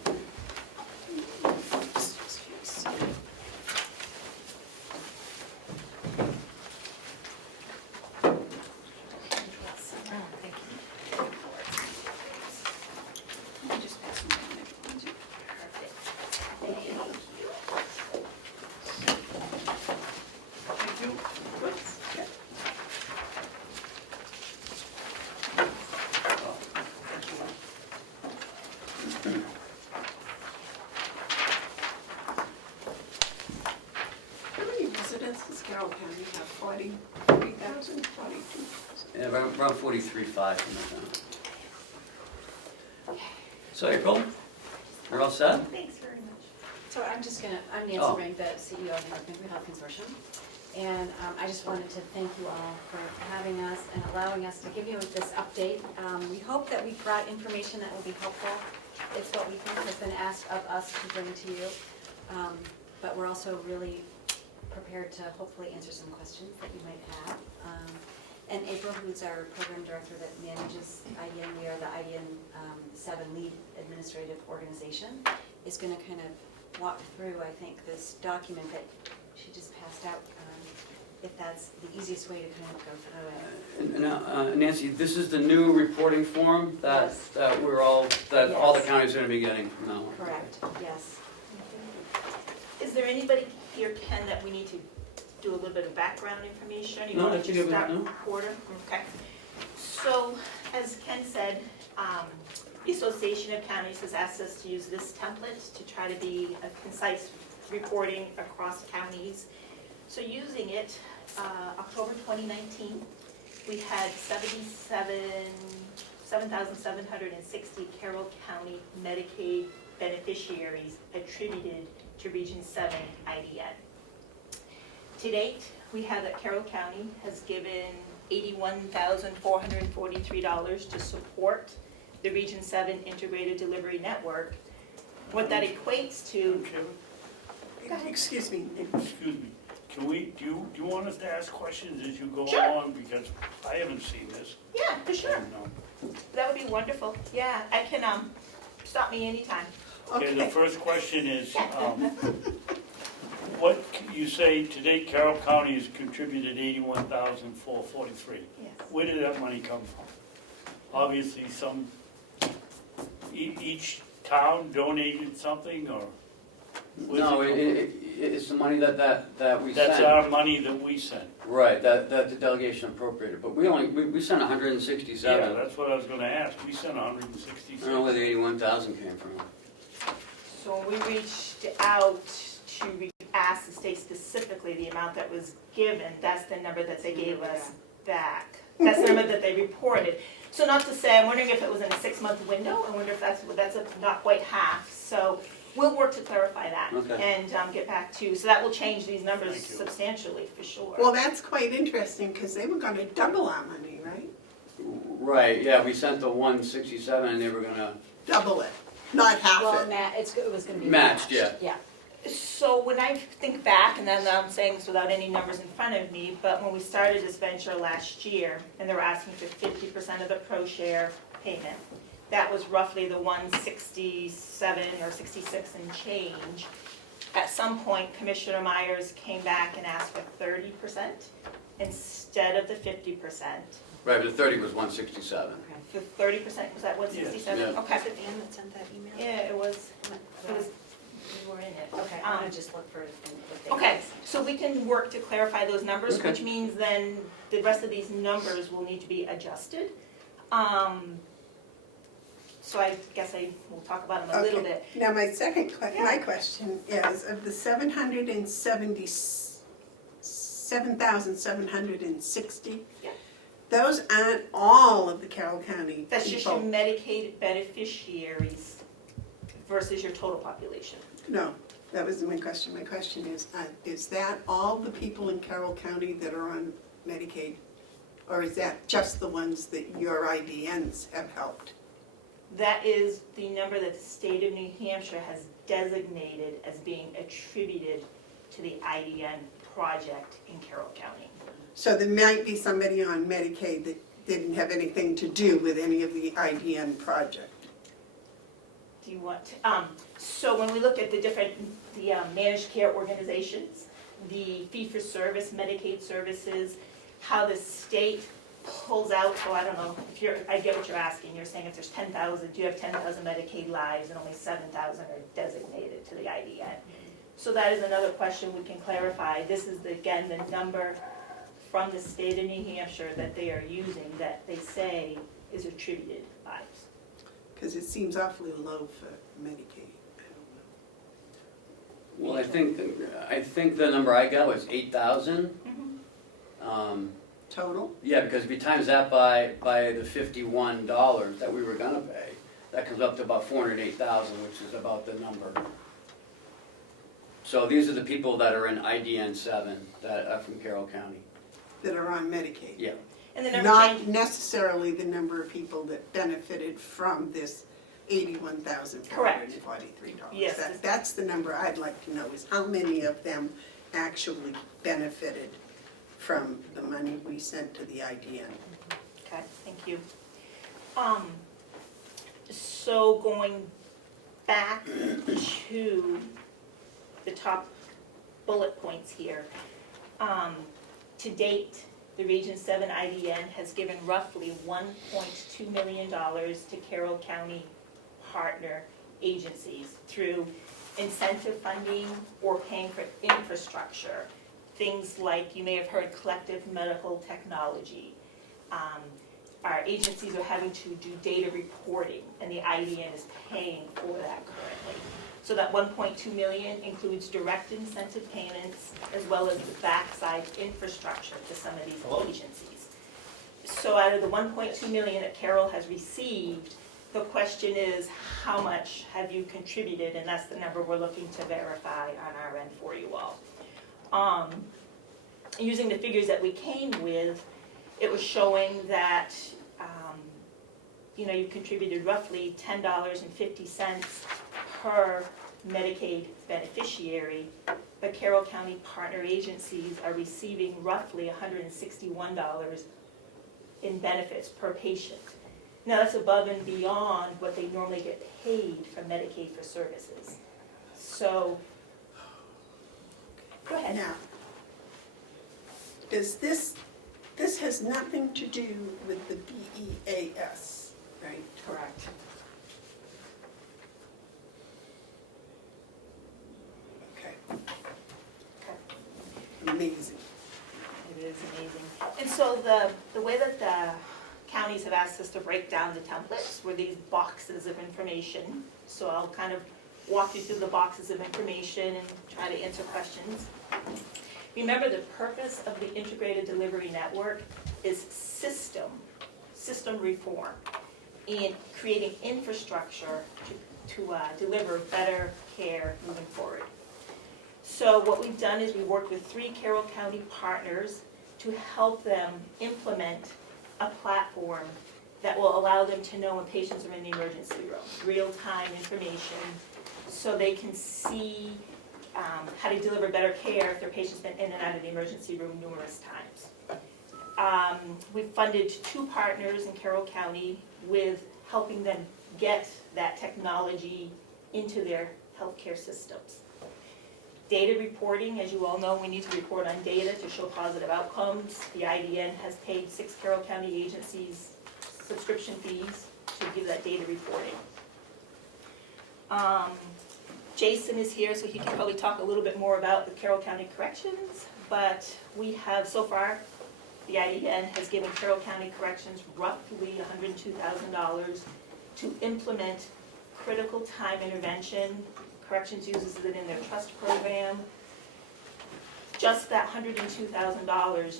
Just pass them down if you want to. how many residents does Carroll County have? 43,000, 42,000? Yeah, around 43.5 from that. So April, you're all set? Thanks very much. So I'm Nancy Oh. Ring, the CEO of the North Health Consortium. And I just wanted to thank you all for having us and allowing us to give you this update. We hope that we brought information that will be helpful. It's what we think has been asked of us to bring to you. But we're also really prepared to hopefully answer some questions that you might have. And April, who's our program director that manages IDN, we are the IDN 7 lead administrative organization, is going to kind of walk through, I think, this document that she just passed out, if that's the easiest way to kind of go through it. Now, Nancy, this is the new reporting form that, Yes. that all the Yes. counties are going to be getting from now on. Correct, yes. Is there anybody here, Ken, that we need to do a little bit of background information? You No, want that's to a good start one, no. order? Okay. So, as Ken said, the Association of Counties has asked us to use this template to try to be a concise reporting across counties. So using it, October 2019, we had 7,760 Carroll County Medicaid beneficiaries attributed to Region 7 IDN. To date, we have that Carroll County has given $81,443 to support the Region 7 Integrated Delivery Network. What that equates to, Excuse me. Excuse me, do you want us to ask questions as you go Sure. along? Because I haven't seen this. yeah, for sure, No. that would be wonderful. Yeah, I can, stop me anytime. Okay, the first question is, what, you say to date Carroll County has contributed $81,443. Yes. Where did that money come from? Obviously, each town donated something, or? where does No, it come it's the money that we from? sent. That's our money that we sent. Right, that the delegation appropriated, but we sent 167. Yeah, that's what I was gonna ask, we sent I 166. don't know where the 81,000 came from. So we reached out to ask the state specifically the amount that was given, that's the number that they gave us back. That's the number that they reported. So not to say, I'm wondering if it was in a 6-month window, I wonder if that's not quite half. So we'll work to clarify that Okay. and get back to you. So that will change these numbers Thank you. substantially, for sure. Well, that's quite interesting, because they were gonna double our money, right? Right, yeah, we sent the 167 and they were gonna Double it, not half Well, it. it was gonna be matched, matched. yeah. So when I think back, and then I'm saying this without any numbers in front of me, but when we started this venture last year, and they were asking for 50% of the pro share payment, that was roughly the 167 or 66 and change. At some point, Commissioner Myers came back and asked for 30% instead of the 50%. Right, but the 30 was 167. The 30%, was that 167? Yes, yeah. Okay. Was it Ann that sent that email? Yeah, it was, you were in it. Okay, I'm gonna just look for it. and look Okay, so we can work to clarify those numbers, Okay. which means then the rest of these numbers will need to be adjusted. So I guess we'll talk about them a little Okay. bit. Now, my my question is, of the 7,760, Yeah. those aren't all of the Carroll County That's just your people. Medicaid beneficiaries versus your total population. No, that wasn't my question. My question is that all the people in Carroll County that are on Medicaid? Or is that just the ones that your IDNs have helped? That is the number that the state of New Hampshire has designated as being attributed to the IDN project in Carroll County. So there might be somebody on Medicaid that didn't have anything to do with any of the IDN project. Do you want to, so when we look at the managed care organizations, the fee-for-service Medicaid services, how the state pulls out, so I don't know, I get what you're asking, you're saying if there's 10,000, do you have 10,000 Medicaid lives and only 7,000 are designated to the IDN? So that is another question we can clarify. This is, again, the number from the state of New Hampshire that they are using that they say is attributed lives. Because it seems awfully low for Medicaid. Well, I think the number I got was 8,000. Total? Yeah, because if you times that by the $51 that we were gonna pay, that comes up to about 408,000, which is about the number. So these are the people that are in IDN 7 that are from Carroll County. That are on Medicaid. Yeah. And the number Not change, necessarily the number of people that benefited from this $81,443. Yes. That's the number I'd like to know, is how many of them actually benefited from the money we sent to the IDN. okay, thank you. So going back to the top bullet points here. To date, the Region 7 IDN has given roughly $1.2 million to Carroll County partner agencies through incentive funding or paying for infrastructure. Things like, you may have heard, collective medical technology. Our agencies are having to do data reporting, and the IDN is paying for that currently. So that 1.2 million includes direct incentive payments as well as the backside infrastructure to some of these agencies. So out of the 1.2 million that Carroll has received, the question is, how much have you contributed? And that's the number we're looking to verify on our end for you all. Using the figures that we came with, it was showing that you contributed roughly $10.50 per Medicaid beneficiary, but Carroll County partner agencies are receiving roughly $161 in benefits per patient. Now that's above and beyond what they normally get paid from Medicaid for services. So, go ahead. Now, does this has nothing to do with the BEAS, right? Correct. Okay. Amazing. It is amazing. And so the way that the counties have asked us to break down the templates were these boxes of information. So I'll kind of walk you through the boxes of information and try to answer questions. Remember, the purpose of the integrated delivery network is system reform and creating infrastructure deliver better care moving forward. So what we've done is we worked with 3 Carroll County partners to help them implement a platform that will allow them to know when patients are in the emergency room, real-time information, so they can see how to deliver better care if their patient's been in and out of the emergency room numerous times. We've funded 2 partners in Carroll County with helping them get that technology into their healthcare systems. Data reporting, as you all know, we need to report on data to show positive outcomes. The IDN has paid 6 Carroll County agencies subscription fees to give that data reporting. Jason is here, so he can probably talk a little bit more about the Carroll County Corrections, but we have, so far, the IDN has given Carroll County Corrections roughly $102,000 to implement critical time intervention. Corrections uses it in their trust program. Just that $102,000,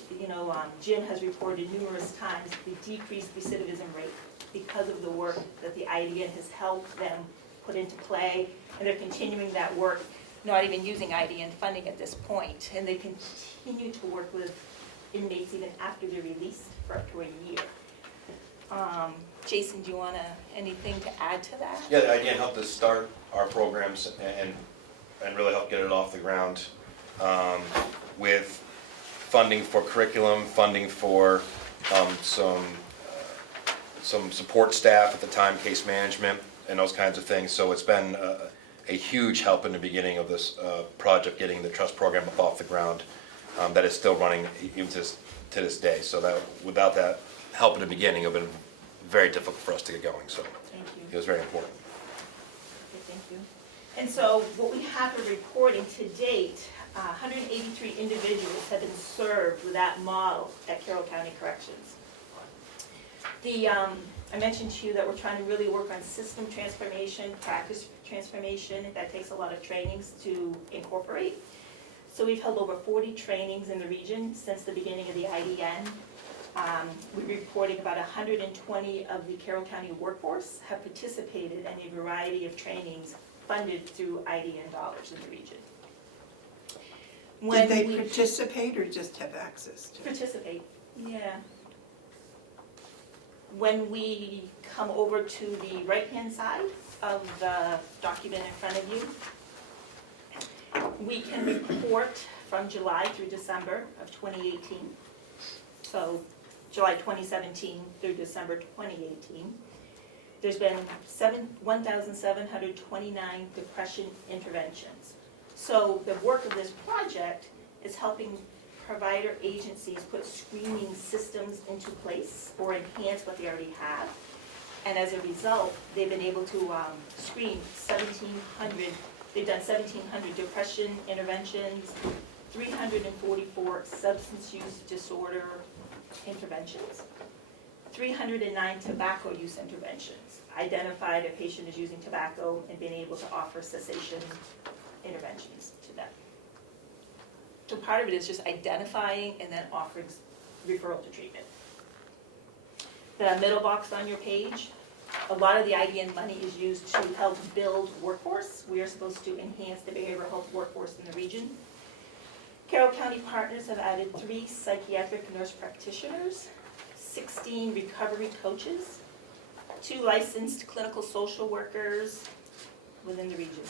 Jim has reported numerous times the decreased recidivism rate because of the work that the IDN has helped them put into play, and they're continuing that work, not even using IDN funding at this point, and they continue to work with inmates even after they're released for up to a year. Jason, do you want anything to add to that? Yeah, the IDN helped us start our programs and really help get it off the ground with funding for curriculum, funding for some support staff at the time, case management, and those kinds of things. So it's been a huge help in the beginning of this project, getting the trust program up off the ground. That is still running even to this day. So that without that help in the beginning, it would have been very difficult for us to get going. So Thank you. it was very important. Okay, thank you. And so what we have for reporting to date, 183 individuals have been served with that model at Carroll County Corrections. I mentioned to you that we're trying to really work on system transformation, practice transformation. That takes a lot of trainings to incorporate. So we've held over 40 trainings in the region since the beginning of the IDN. We're reporting about 120 of the Carroll County workforce have participated in a variety of trainings funded through IDN dollars in the region. Did they participate or just have access to it? Participate, yeah. When we come over to the right-hand side of the document in front of you, we can report from July through December of 2018. So July 2017 through December 2018. There's been 1,729 depression interventions. So the work of this project is helping provider agencies put screening systems into place or enhance what they already have. And as a result, they've been able to screen 1,700, they've done 1,700 depression interventions, 344 substance use disorder interventions, 309 tobacco use interventions, identified a patient is using tobacco and been able to offer cessation interventions to them. So part of it is just identifying and then offering referral to treatment. The middle box on your page, a lot of the IDN money is used to help build workforce. We are supposed to enhance the behavioral health workforce in the region. Carroll County partners have added 3 psychiatric nurse practitioners, 16 recovery coaches, 2 licensed clinical social workers within the region.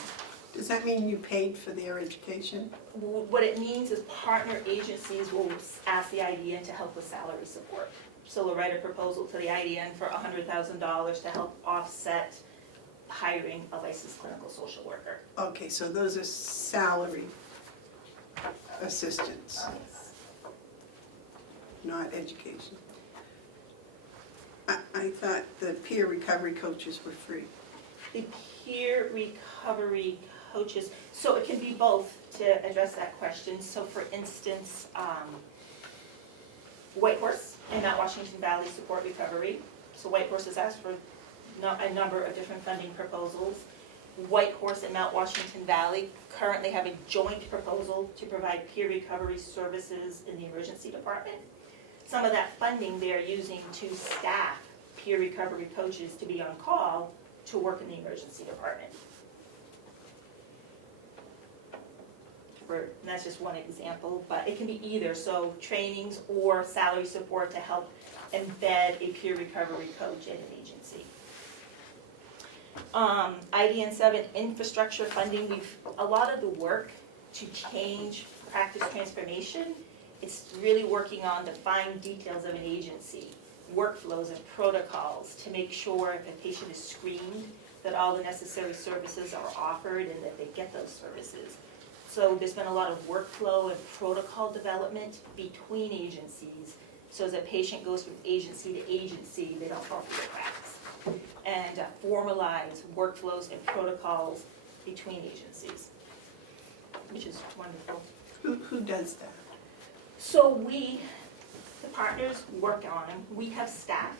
Does that mean you paid for their education? What it means is partner agencies will ask the IDN to help with salary support. So we'll write a proposal to the IDN for $100,000 to help offset hiring a licensed clinical social worker. Okay, so those are salary assistants, not education. I thought the peer recovery coaches were free. The peer recovery coaches, so it can be both to address that question. So for instance, Whitehorse and Mount Washington Valley support recovery. So Whitehorse has asked for a number of different funding proposals. Whitehorse and Mount Washington Valley currently have a joint proposal to provide peer recovery services in the emergency department. Some of that funding they're using to staff peer recovery coaches to be on call to work in the emergency department. And that's just one example, but it can be either, so trainings or salary support to help embed a peer recovery coach at an agency. IDN 7 infrastructure funding, a lot of the work to change practice transformation, it's really working on the fine details of an agency, workflows and protocols to make sure if a patient is screened that all the necessary services are offered and that they get those services. So there's been a lot of workflow and protocol development between agencies, so as a patient goes from agency to agency, they don't fall through the cracks. And formalize workflows and protocols between agencies, which is wonderful. Who does that? So we, the partners, work on them. We have staff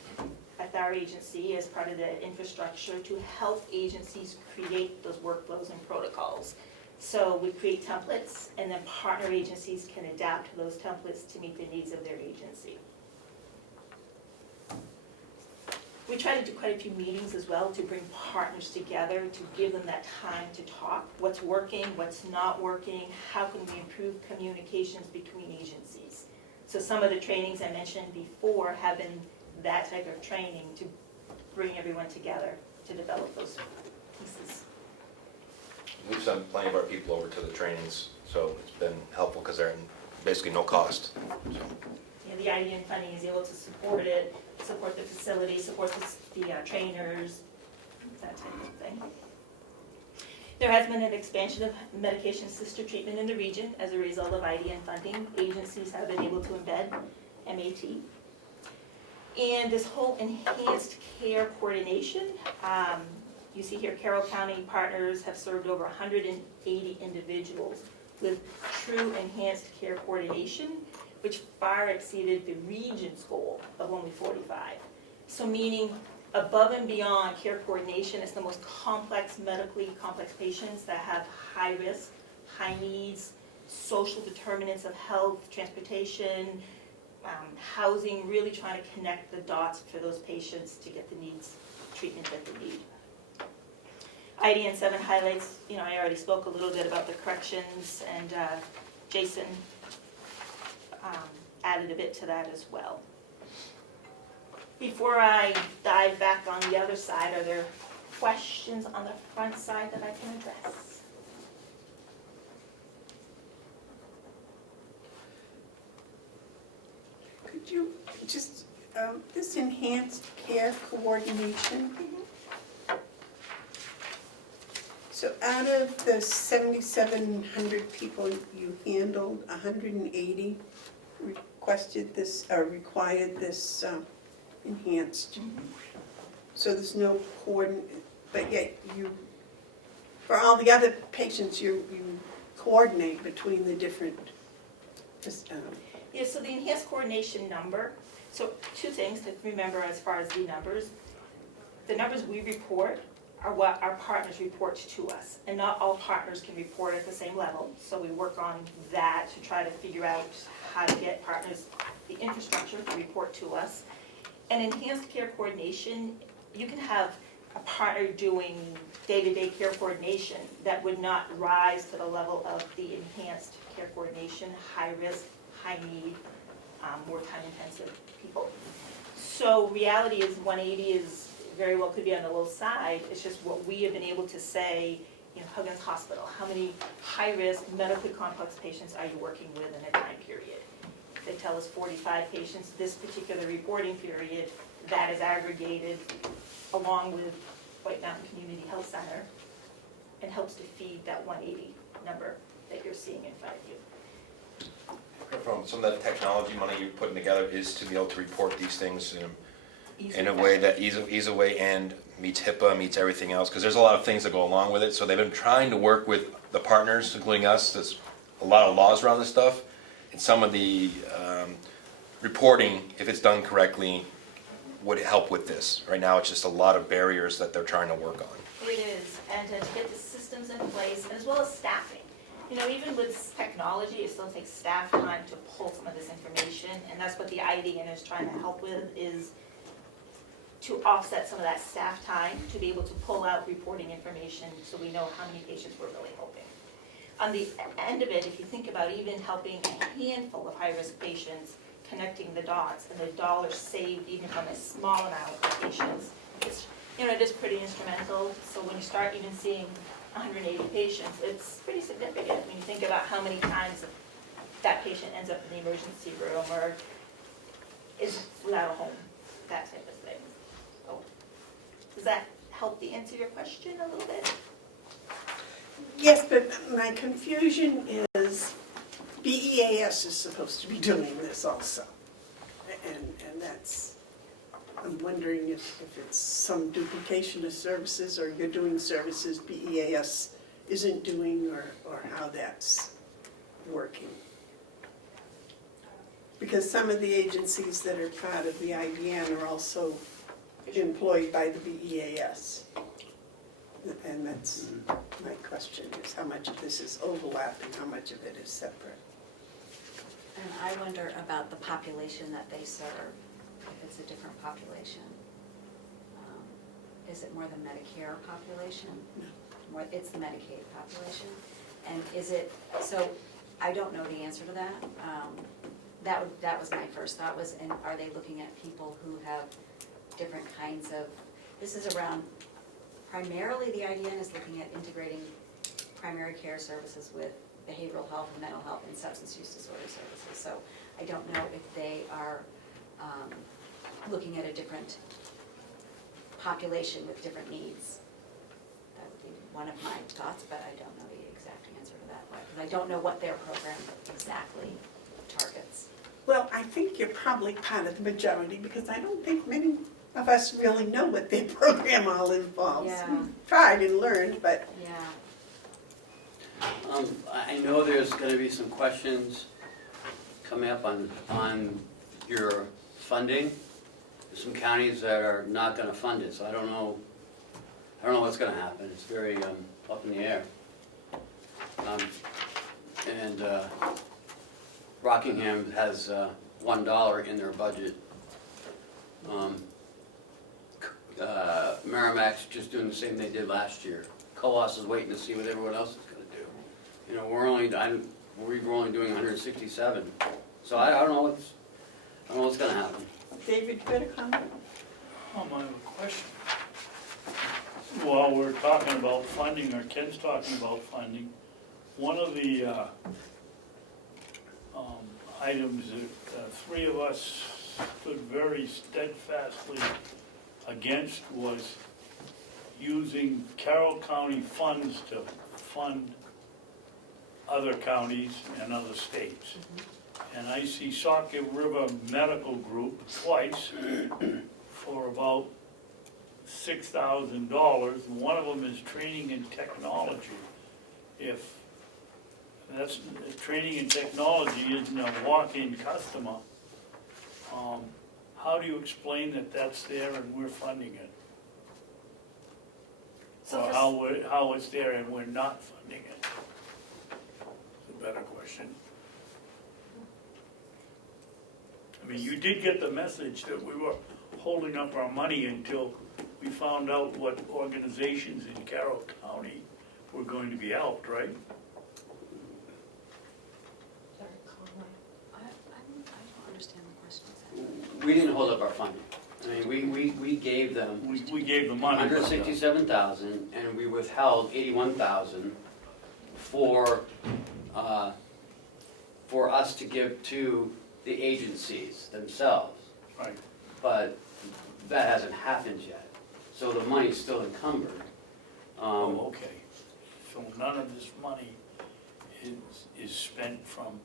at our agency as part of the infrastructure to help agencies create those workflows and protocols. So we create templates, and then partner agencies can adapt to those templates to meet the needs of their agency. We try to do quite a few meetings as well to bring partners together, to give them that time to talk. What's working, what's not working, how can we improve communications between agencies? So some of the trainings I mentioned before have been that type of training to bring everyone together to develop those pieces. We've sent plenty of our people over to the trainings, so it's been helpful because they're basically no cost. So. You know, the IDN funding is able to support it, support the facility, support the trainers, that type of thing. There has been an expansion of medication assisted treatment in the region as a result of IDN funding. Agencies have been able to embed MAT. And this whole enhanced care coordination, you see here Carroll County partners have served over 180 individuals with true enhanced care coordination, which far exceeded the region's goal of only 45. So meaning above and beyond care coordination, it's the most complex, medically complex patients that have high risk, high needs, social determinants of health, transportation, housing, really trying to connect the dots for those patients to get the needs, treatment that they need. IDN 7 highlights, I already spoke a little bit about the corrections, and Jason added a bit to that as well. Before I dive back on the other side, are there questions on the front side that I can address? Could you just, this enhanced care coordination? So out of the 7,700 people you handled, 180 requested this, or required this enhanced. So there's no but yet for all the other patients, you coordinate between the different. Yeah, so the enhanced coordination number, so two things to remember as far as the numbers. The numbers we report are what our partners report to us, and not all partners can report at the same level, so we work on that to try to figure out how to get partners the infrastructure to report to us. And enhanced care coordination, you can have a partner doing day-to-day care coordination that would not rise to the level of the enhanced care coordination, high risk, high need, more time-intensive people. So reality is 180 is very well could be on the low side. It's just what we have been able to say, Huggins Hospital, how many high-risk, medically complex patients are you working with in a time period? They tell us 45 patients this particular reporting period. That is aggregated along with White Mountain Community Health Center and helps to feed that 180 number that you're seeing in front of you. From some of that technology money you're putting together is to be able to report these things in a way that ease away and meets HIPAA, meets everything else, because there's a lot of things that go along with it. So they've been trying to work with the partners, including us. There's a lot of laws around this stuff, and some of the reporting, if it's done correctly, would help with this. Right now, it's just a lot of barriers that they're trying to work on. It is, and to get the systems in place, as well as staffing. Even with technology, it still takes staff time to pull some of this information, and that's what the IDN is trying to help with, is to offset some of that staff time, to be able to pull out reporting information so we know how many patients we're really helping. On the end of it, if you think about even helping a handful of high-risk patients, connecting the dots and the dollars saved even from a small amount of patients, it's, it is pretty instrumental. So when you start even seeing 180 patients, it's pretty significant when you think about how many times that patient ends up in the emergency room or is without a home, that type of thing. So, does that help to answer your question a little bit? Yes, but my confusion is BEAS is supposed to be doing this also. And that's, I'm wondering if it's some duplication of services or you're doing services BEAS isn't doing or how that's working. Because some of the agencies that are part of the IDN are also employed by the BEAS. And that's my question, is how much of this is overlap and how much of it is separate? And I wonder about the population that they serve, if it's a different population. Is it more the Medicare population? No. It's the Medicaid population? And is it, so I don't know the answer to that. That was my first thought was, and are they looking at people who have different kinds of, this is around, primarily the IDN is looking at integrating primary care services with behavioral health and mental health and substance use disorder services. So I don't know if they are looking at a different population with different needs. That would be one of my thoughts, but I don't know the exact answer to that. Because I don't know what their program exactly targets. Well, I think you're probably part of the majority because I don't think many of us really know what their program all involves. Yeah. We've tried and learned, but Yeah. I know there's gonna be some questions coming up on your funding. There's some counties that are not gonna fund it, so I don't know what's gonna happen. It's very up in the air. Rockingham has $1 in their budget. Merrimack's just doing the same they did last year. Coas is waiting to see what everyone else is gonna do. We're only doing 167. So I don't know what's gonna happen. David, you better comment. I have a question. While we're talking about funding, or Ken's talking about funding, one of the items that three of us stood very steadfastly against was using Carroll County funds to fund other counties and other states. And I see Sauk River Medical Group twice for about $6,000. One of them is training and technology. If that's training and technology isn't a walk-in customer, how do you explain that that's there and we're funding it? So Or how it's there and we're not funding it? It's a better question. I mean, you did get the message that we were holding up our money until we found out what organizations in Carroll County were going to be helped, right? I don't understand the question. We didn't hold up our funding. I mean, we gave them We gave the money. but, 167,000, and we withheld 81,000 for us to give to the agencies themselves. Right. But that hasn't happened yet, so the money's still encumbered. Oh, okay. So none of this money is spent from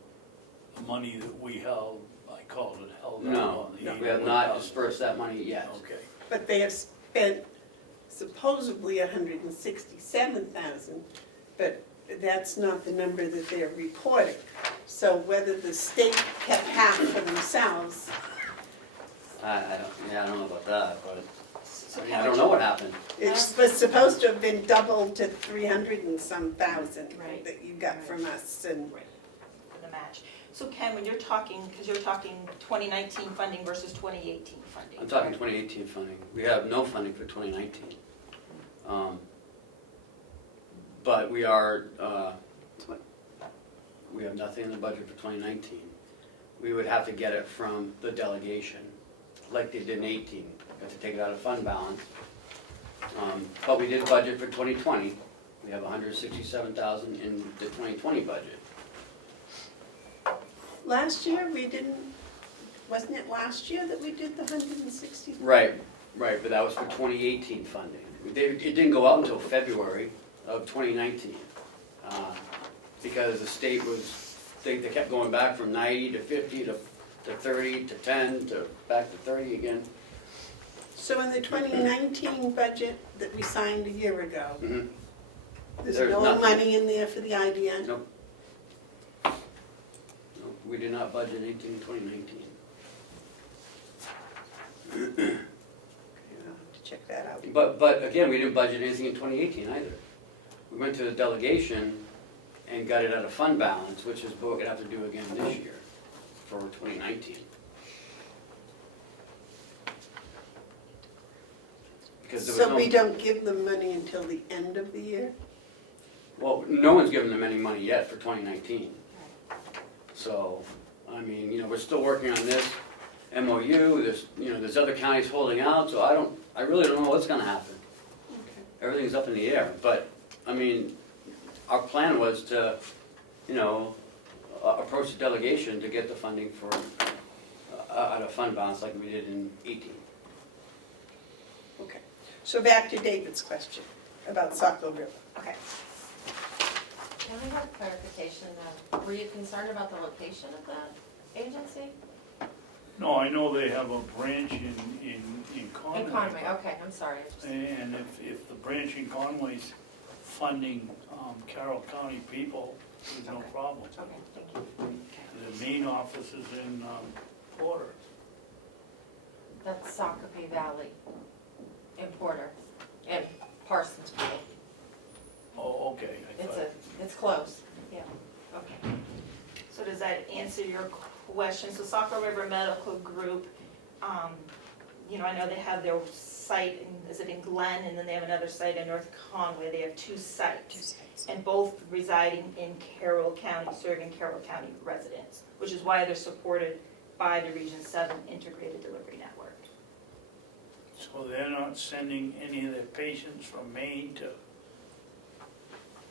the money that we held, I called it held out No, on the we have not dispersed that money yet. Okay. But they have spent supposedly 167,000, but that's not the number that they're reporting. So whether the state kept half for themselves. I don't know about that, but I don't know what happened. It was supposed to have been doubled to 300 and some thousand Right. that you got from us and. For the match. So Ken, when you're talking, because you're talking 2019 funding versus 2018 funding. I'm talking 2018 funding. We have no funding for 2019. But we are, we have nothing in the budget for 2019. We would have to get it from the delegation, like they did in 18. We have to take it out of fund balance. But we did budget for 2020. We have $167,000 in the 2020 budget. Last year, we didn't, wasn't it last year that we did the 160? Right, but that was for 2018 funding. It didn't go out until February of 2019, because the state was, they kept going back from 90 to 50 to 30 to 10 to back to 30 again. So in the 2019 budget that we signed a year ago, there's no nothing. money in there for the IDN? Nope. We did not budget anything in 2019. Okay, I'll have to check that out. But again, we didn't budget anything in 2018 either. We went to the delegation and got it out of fund balance, which is what we're gonna have to do again this year for 2019. Because there was So no, we don't give them money until the end of the year? well, no one's given them any money yet for 2019. So, I mean, we're still working on this MOU, there's other counties holding out, so I really don't know what's gonna happen. Okay. Everything's up in the air, but, I mean, our plan was to, approach the delegation to get the funding for, out of fund balance like we did in 18. Okay. So back to David's question about Saco River. Okay. Can I have clarification of, were you concerned about the location of that agency? No, I know they have a branch in Conway. In Conway, okay, I'm sorry. And if the branch in Conway's funding Carroll County people, there's no problem. Okay, thank you. The main office is in Porter. That's Sacopee Valley in Porter, and Parsons Pool. Oh, okay. I thought- It's close, yeah, okay. So does that answer your question? So Saco River Medical Group, I know they have their site, is it in Glen, and then they have another site in North Conway. They have two sites, and both residing in Carroll County, serving Carroll County residents, which is why they're supported by the Region 7 Integrated Delivery Network. So they're not sending any of their patients from Maine to,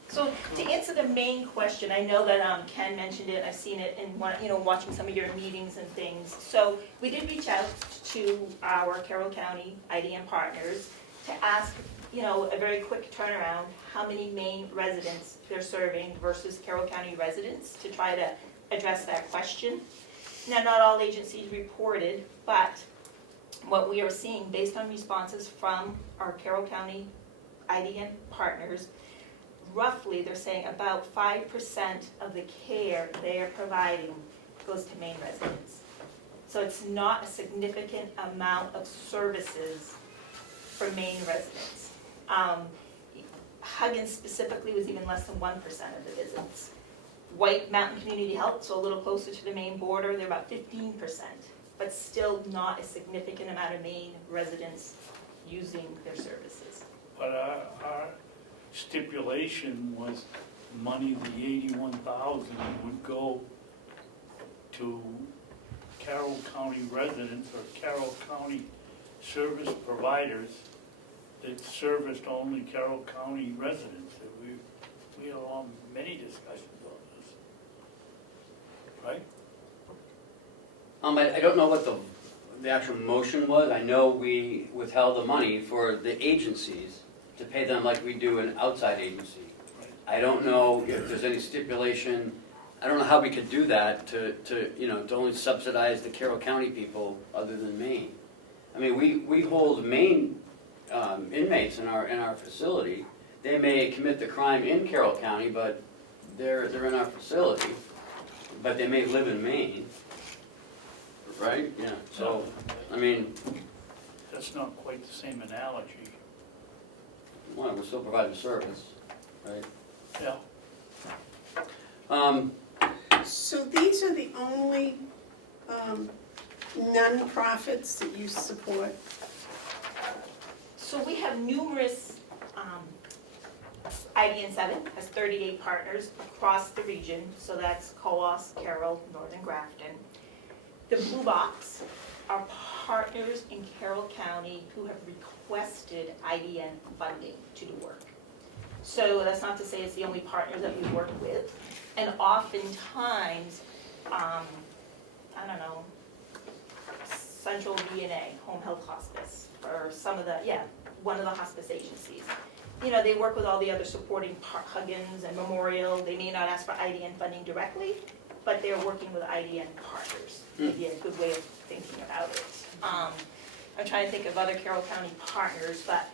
So to answer the main question, I know that Ken mentioned it, I've seen it in watching some of your meetings and things. So we did reach out to our Carroll County IDM partners to ask, a very quick turnaround, how many Maine residents they're serving versus Carroll County residents to try to address that question. Now, not all agencies reported, but what we are seeing based on responses from our Carroll County IDN partners, roughly, they're saying about 5% of the care they are providing goes to Maine residents. So it's not a significant amount of services for Maine residents. Huggins specifically was even less than 1% of the visits. White Mountain Community Health, so a little closer to the Maine border, they're about 15%, but still not a significant amount of Maine residents using their services. but our stipulation was money, the 81,000 would go to Carroll County residents or Carroll County service providers that serviced only Carroll County residents. We had many discussions on this, right? I don't know what the actual motion was. I know we withheld the money for the agencies to pay them like we do an outside agency. I don't know if there's any stipulation, I don't know how we could do that to only subsidize the Carroll County people other than Maine. I mean, we hold Maine inmates in our facility. They may commit the crime in Carroll County, but they're in our facility, but they may live in Maine. Right? Yeah, so, I mean, That's not quite the same analogy. well, we're still providing service, right? Yeah. So these are the only nonprofits that you support? So we have numerous, IDN 7 has 38 partners across the region, so that's Comeau, Carroll, Northern Grafton. The Blue Box are partners in Carroll County who have requested IDN funding to do work. So that's not to say it's the only partner that we work with. And oftentimes, I don't know, Central VNA, Home Health Hospice, or some of the, one of the hospice agencies. You know, they work with all the other supporting Huggins and Memorial. They may not ask for IDN funding directly, but they're working with IDN partners. Maybe a good way of thinking about it. I'm trying to think of other Carroll County partners, but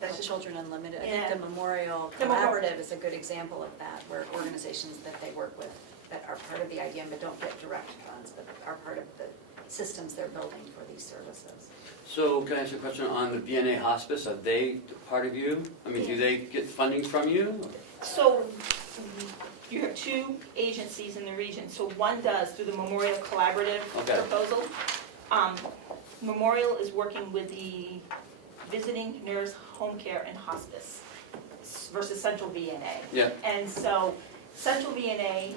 that's just, Children Unlimited, I Yeah. think the Memorial The Memorial- Collaborative is a good example of that, where organizations that they work with that are part of the IDM but don't get direct funds, but are part of the systems they're building for these services. So can I ask you a question on the VNA hospice? Are they part of you? I mean, do they get funding from you? so you have two agencies in the region. So one does through the Memorial Collaborative Okay. proposal. Memorial is working with the Visiting Nurse Home Care and Hospice versus Central VNA. Yeah. And so Central VNA,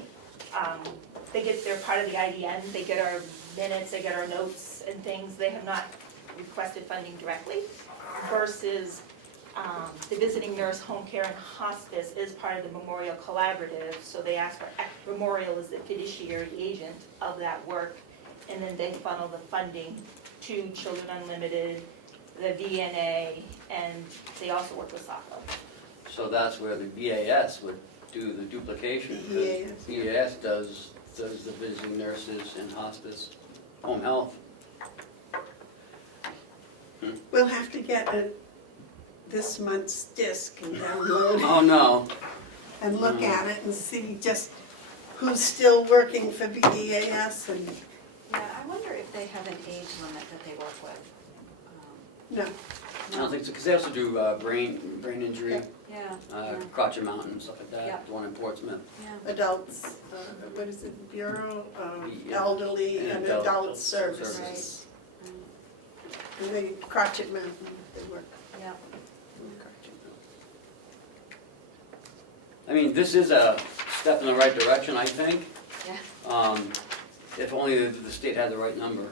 they're part of the IDN, they get our minutes, they get our notes and things. They have not requested funding directly versus the Visiting Nurse Home Care and Hospice is part of the Memorial Collaborative. So they ask for, Memorial is the fiduciary agent of that work, and then they funnel the funding to Children Unlimited, the VNA, and they also work with SACO. So that's where the VAS would do the duplication, because VAS does the visiting nurses and hospice, home health. We'll have to get this month's disc and download it Oh, no. and look at it and see just who's still working for VEAS and, Yeah, I wonder if they have an age limit that they work with. no. I don't think so, because they also do brain injury, Yeah, Crotchet Mountain, stuff like that, Yeah. the one in Portsmouth. yeah. Adults, what is it, Bureau of Yeah. Elderly and Adult Adult Services. Services. And they, Crotchet Mountain, they work. Yeah. in Crotchet. I mean, this is a step in the right direction, I think. Yeah. If only the state had the right number,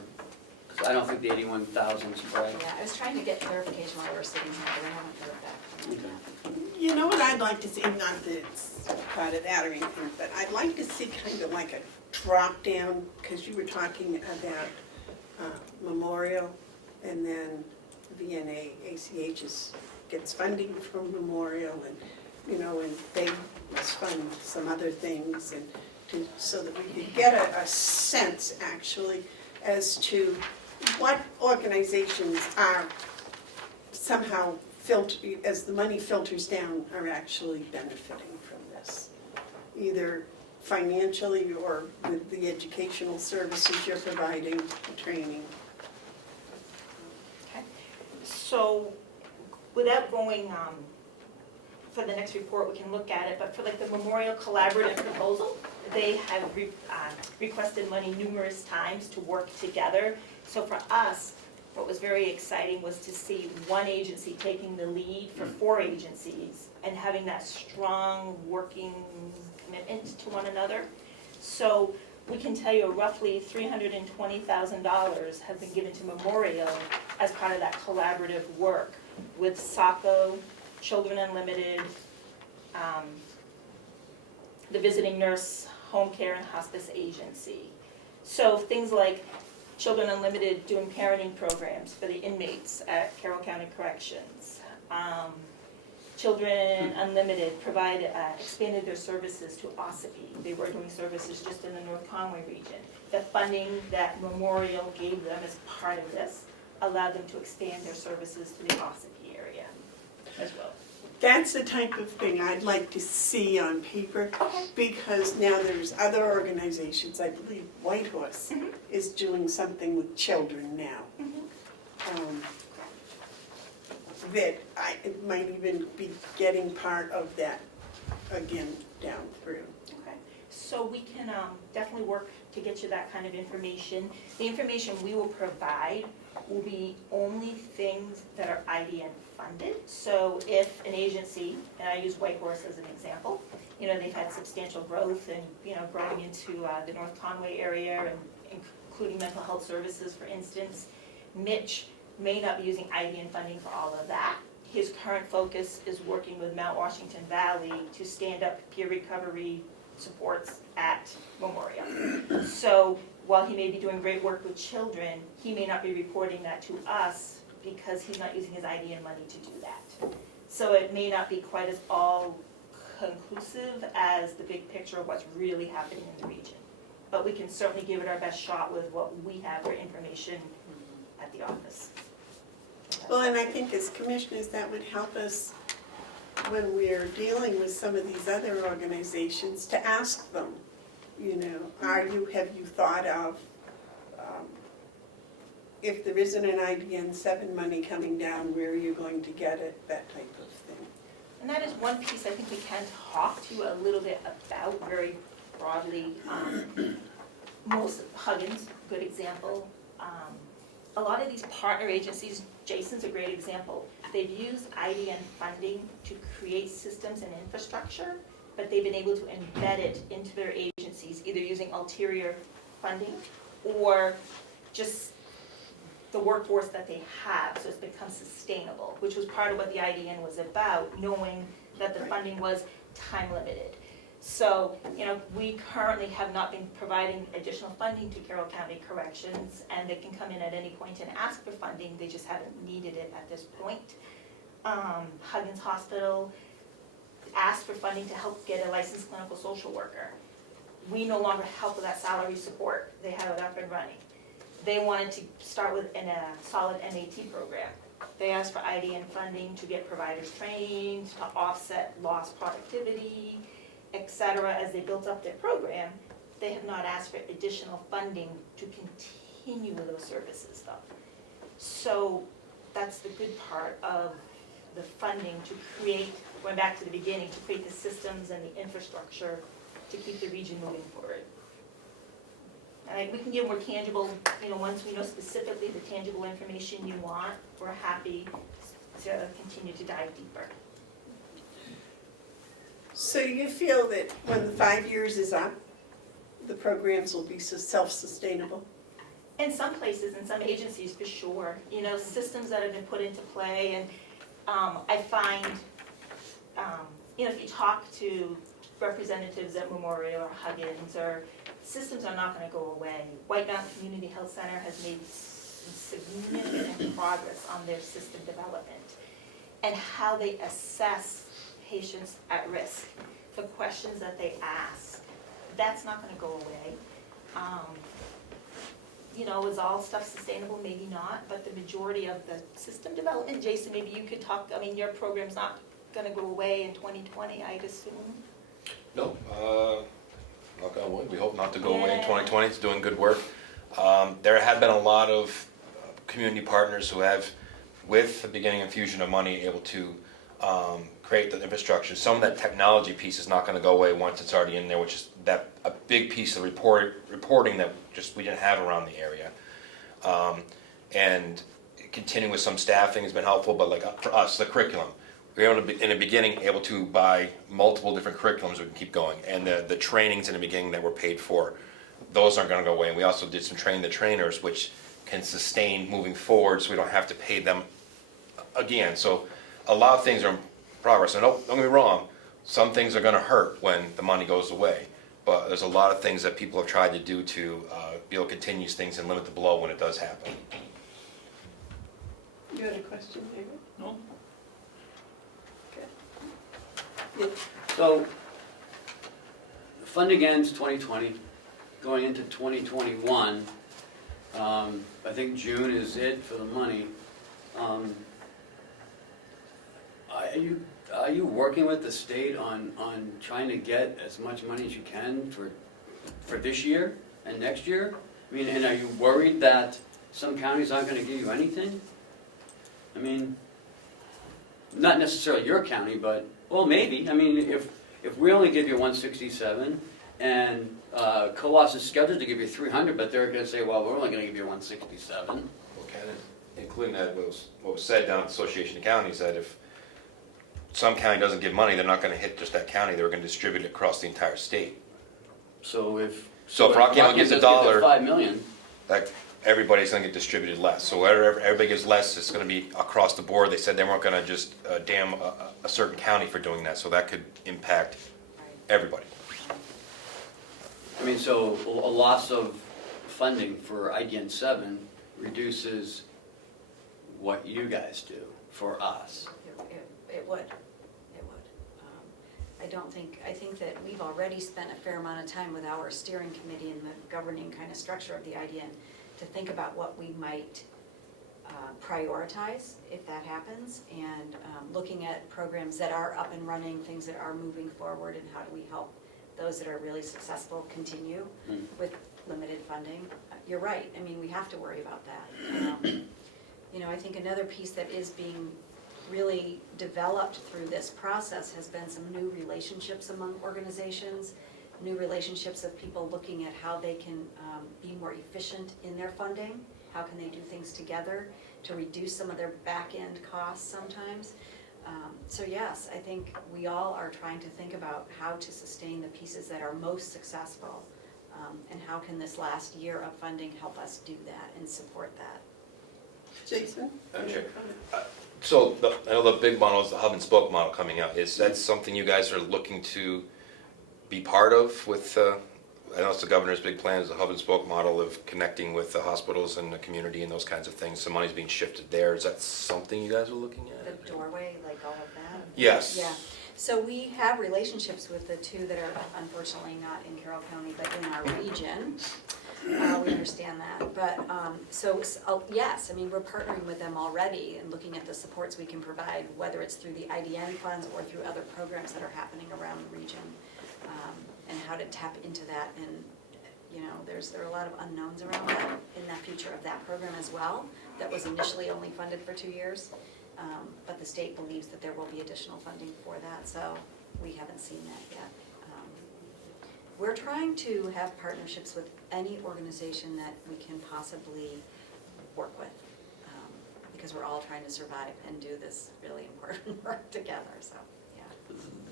because I don't think the 81,000 is right. Yeah, I was trying to get clarification while we were sitting here, but I haven't heard back from them. You know what I'd like to see, not that it's part of that or anything, but I'd like to see kind of like a drop down, because you were talking about Memorial, and then VNA, ACH gets funding from Memorial, and, you know, and they must fund some other things, and so that we could get a sense, actually, as to what organizations are somehow as the money filters down, are actually benefiting from this, either financially or with the educational services you're providing, training. Okay. So without going, for the next report, we can look at it, but for like the Memorial Collaborative proposal, they have requested money numerous times to work together. So for us, what was very exciting was to see one agency taking the lead for 4 agencies and having that strong working commitment to one another. So we can tell you roughly $320,000 have been given to Memorial as part of that collaborative work with SACO, Children Unlimited, the Visiting Nurse Home Care and Hospice Agency. So things like Children Unlimited doing parenting programs for the inmates at Carroll County Corrections. Children Unlimited expanded their services to Ossipee. They were doing services just in the North Conway region. The funding that Memorial gave them as part of this allowed them to expand their services to the Ossipee area as well. That's the type of thing I'd like to see on paper, because now there's other organizations, I believe Whitehorse is doing something with children now. That it might even be getting part of that again down through. Okay. So we can definitely work to get you that kind of information. The information we will provide will be only things that are IDN funded. So if an agency, and I use White Horse as an example, they've had substantial growth and, growing into the North Conway area and including mental health services, for instance, Mitch may not be using IDN funding for all of that. His current focus is working with Mount Washington Valley to stand up peer recovery supports at Memorial. So while he may be doing great work with children, he may not be reporting that to us because he's not using his IDN money to do that. So it may not be quite as all conclusive as the big picture of what's really happening in the region. But we can certainly give it our best shot with what we have for information at the office. Well, and I think as commissioners, that would help us when we're dealing with some of these other organizations to ask them, have you thought of, if there isn't an IDN 7 money coming down, where are you going to get it, that type of thing. And that is one piece I think we can talk to you a little bit about very broadly. Most Huggins, good example. A lot of these partner agencies, Jason's a great example, they've used IDN funding to create systems and infrastructure, but they've been able to embed it into their agencies, either using ulterior funding or just the workforce that they have, so it's become sustainable, which was part of what the IDN was about, knowing that the funding was time limited. So, we currently have not been providing additional funding to Carroll County Corrections, and they can come in at any point and ask for funding, they just haven't needed it at this point. Huggins Hospital asked for funding to help get a licensed clinical social worker. We no longer help with that salary support, they have it up and running. They wanted to start with a solid MAT program. They asked for IDN funding to get providers trained, to offset lost productivity, etc. As they built up their program. They have not asked for additional funding to continue with those services though. So that's the good part of the funding to create, going back to the beginning, to create the systems and the infrastructure to keep the region moving forward. And we can give more tangible, once we know specifically the tangible information you want, we're happy to continue to dive deeper. So you feel that when the 5 years is up, the programs will be self-sustainable? In some places, in some agencies, for sure. Systems that have been put into play, and I find, if you talk to representatives at Memorial or Huggins, or systems are not going to go away. White Mountain Community Health Center has made significant progress on their system development and how they assess patients at risk, the questions that they ask. That's not going to go away. Is all stuff sustainable? Maybe not, but the majority of the system development, Jason, maybe you could talk, your program's not going to go away in 2020, I'd assume? No, knock on wood, we hope not to go away in 2020, it's doing good work. There have been a lot of community partners who have, with the beginning infusion of money, able to create the infrastructure. Some of that technology piece is not going to go away once it's already in there, which is a big piece of reporting that just we didn't have around the area. And continuing with some staffing has been helpful, but like for us, the curriculum. We were able to, in the beginning, able to buy multiple different curriculums we can keep going. And the trainings in the beginning that were paid for, those aren't going to go away. And we also did some train the trainers, which can sustain moving forward so we don't have to pay them again. So a lot of things are in progress. And don't get me wrong, some things are going to hurt when the money goes away. But there's a lot of things that people have tried to do to be able to continue things and limit the blow when it does happen. You had a question, David? No? So, funding ends 2020, going into 2021. I think June is it for the money. Are you working with the state on trying to get as much money as you can for this year and next year? I mean, and are you worried that some counties aren't going to give you anything? I mean, not necessarily your county, but, well, maybe. I mean, if we only give you 167 and COAS is scheduled to give you 300, but they're gonna say, well, we're only gonna give you 167. Well, Ken, including that, what was said down at the Association of Counties, that if some county doesn't give money, they're not gonna hit just that county, they're gonna distribute it across the entire state. So if Rocky Mountain gives $1, 5 million, like, everybody's gonna get distributed less. So wherever everybody gives less, it's gonna be across the board. They said they weren't gonna just damn a certain county for doing that, so that could impact everybody. I mean, so a loss of funding for IDN 7 reduces what you guys do for us. It would. I think that we've already spent a fair amount of time with our steering committee and the governing kind of structure of the IDN to think about what we might prioritize if that happens, and looking at programs that are up and running, things that are moving forward, and how do we help those that are really successful continue with limited funding. You're right, I mean, we have to worry about that. You know, I think another piece that is being really developed through this process has been some new relationships among organizations, new relationships of people looking at how they can be more efficient in their funding, how can they do things together to reduce some of their back-end costs sometimes. So yes, I think we all are trying to think about how to sustain the pieces that are most successful, and how can this last year of funding help us do that and support that. Jason? Sure. So I know the big model is the hub and spoke model coming out. Is that something you guys are looking to be part of with, I know it's the governor's big plan is the hub and spoke model of connecting with the hospitals and the community and those kinds of things. Some money's being shifted there. Is that something you guys are looking at? The doorway, like all of that? Yes. Yeah, so we have relationships with the two that are unfortunately not in Carroll County, but in our region. We understand that, but, yes, I mean, we're partnering with them already and looking at the supports we can provide, whether it's through the IDN funds or through other programs that are happening around the region, and how to tap into that. And, you know, there are a lot of unknowns around that in the future of that program as well, that was initially only funded for 2 years, but the state believes that there will be additional funding for that, so we haven't seen that yet. We're trying to have partnerships with any organization that we can possibly work with, because we're all trying to survive and do this really important work together, so, yeah.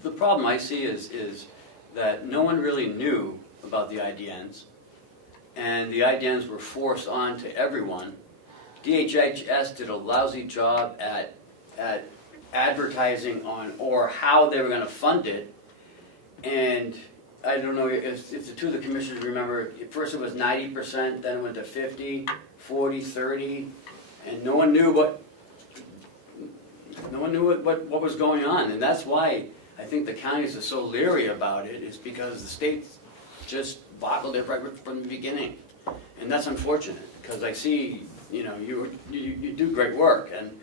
The problem I see is that no one really knew about the IDNs, and the IDNs were forced on to everyone. DHHS did a lousy job at advertising on or how they were going to fund it, and I don't know if the two of the commissioners remember, at first it was 90%, then it went to 50, 40, 30, and no one knew what was going on, and that's why I think the counties are so leery about it, is because the state just bottled it right from the beginning, and that's unfortunate, because I see, you know, you do great work, and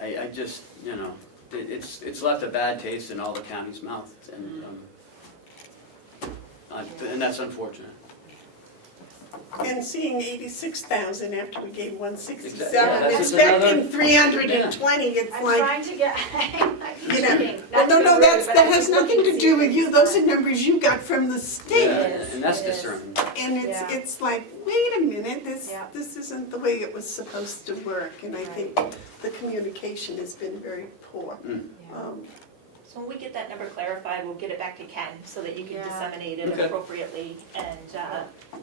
I just, you know, it's left a bad taste in all the counties' mouths, and that's unfortunate. And seeing 86,000 after we gave 167, Yeah, that's expecting another- 320, it's I'm like, trying to get, you know. Well, no, that has nothing to do with you. Those are numbers you got from the state. Yeah, and that's discerning. And Yeah. it's like, wait a minute, Yeah. this isn't the way it was supposed to work. And I think the communication has been very poor. So when we get that number clarified, we'll get it back to Ken so that you can Yeah. disseminate it Okay. appropriately. And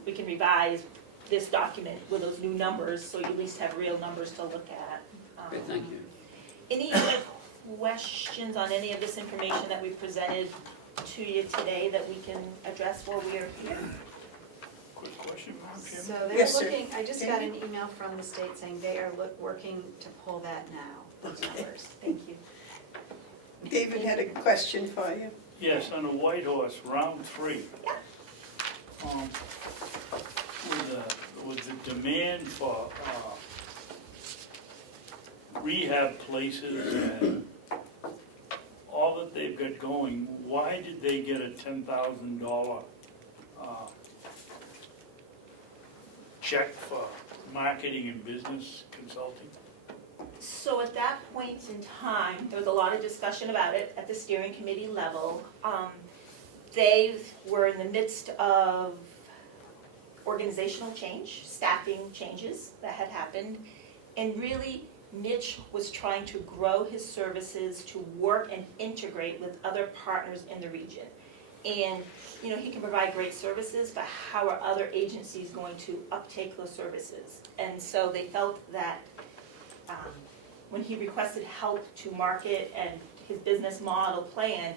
we can revise this document with those new numbers, so you at least have real numbers to look at. Okay, thank you. Any other questions on any of this information that we presented to you today that we can address while we are here? Quick question, Madam Chairman. So they're Yes, sir. looking, I just got an email from the state saying they are working to pull that now, those numbers. Thank you. David had a question for you. Yes, on the White Horse, round 3. With the demand for rehab places and all that they've got going, why did they get a $10,000 check for marketing and business consulting? So at that point in time, there was a lot of discussion about it at the steering committee level. They were in the midst of organizational change, staffing changes that had happened, and really Mitch was trying to grow his services to work and integrate with other partners in the region. And, you know, he can provide great services, but how are other agencies going to uptake those services? And so they felt that when he requested help to market and his business model plan,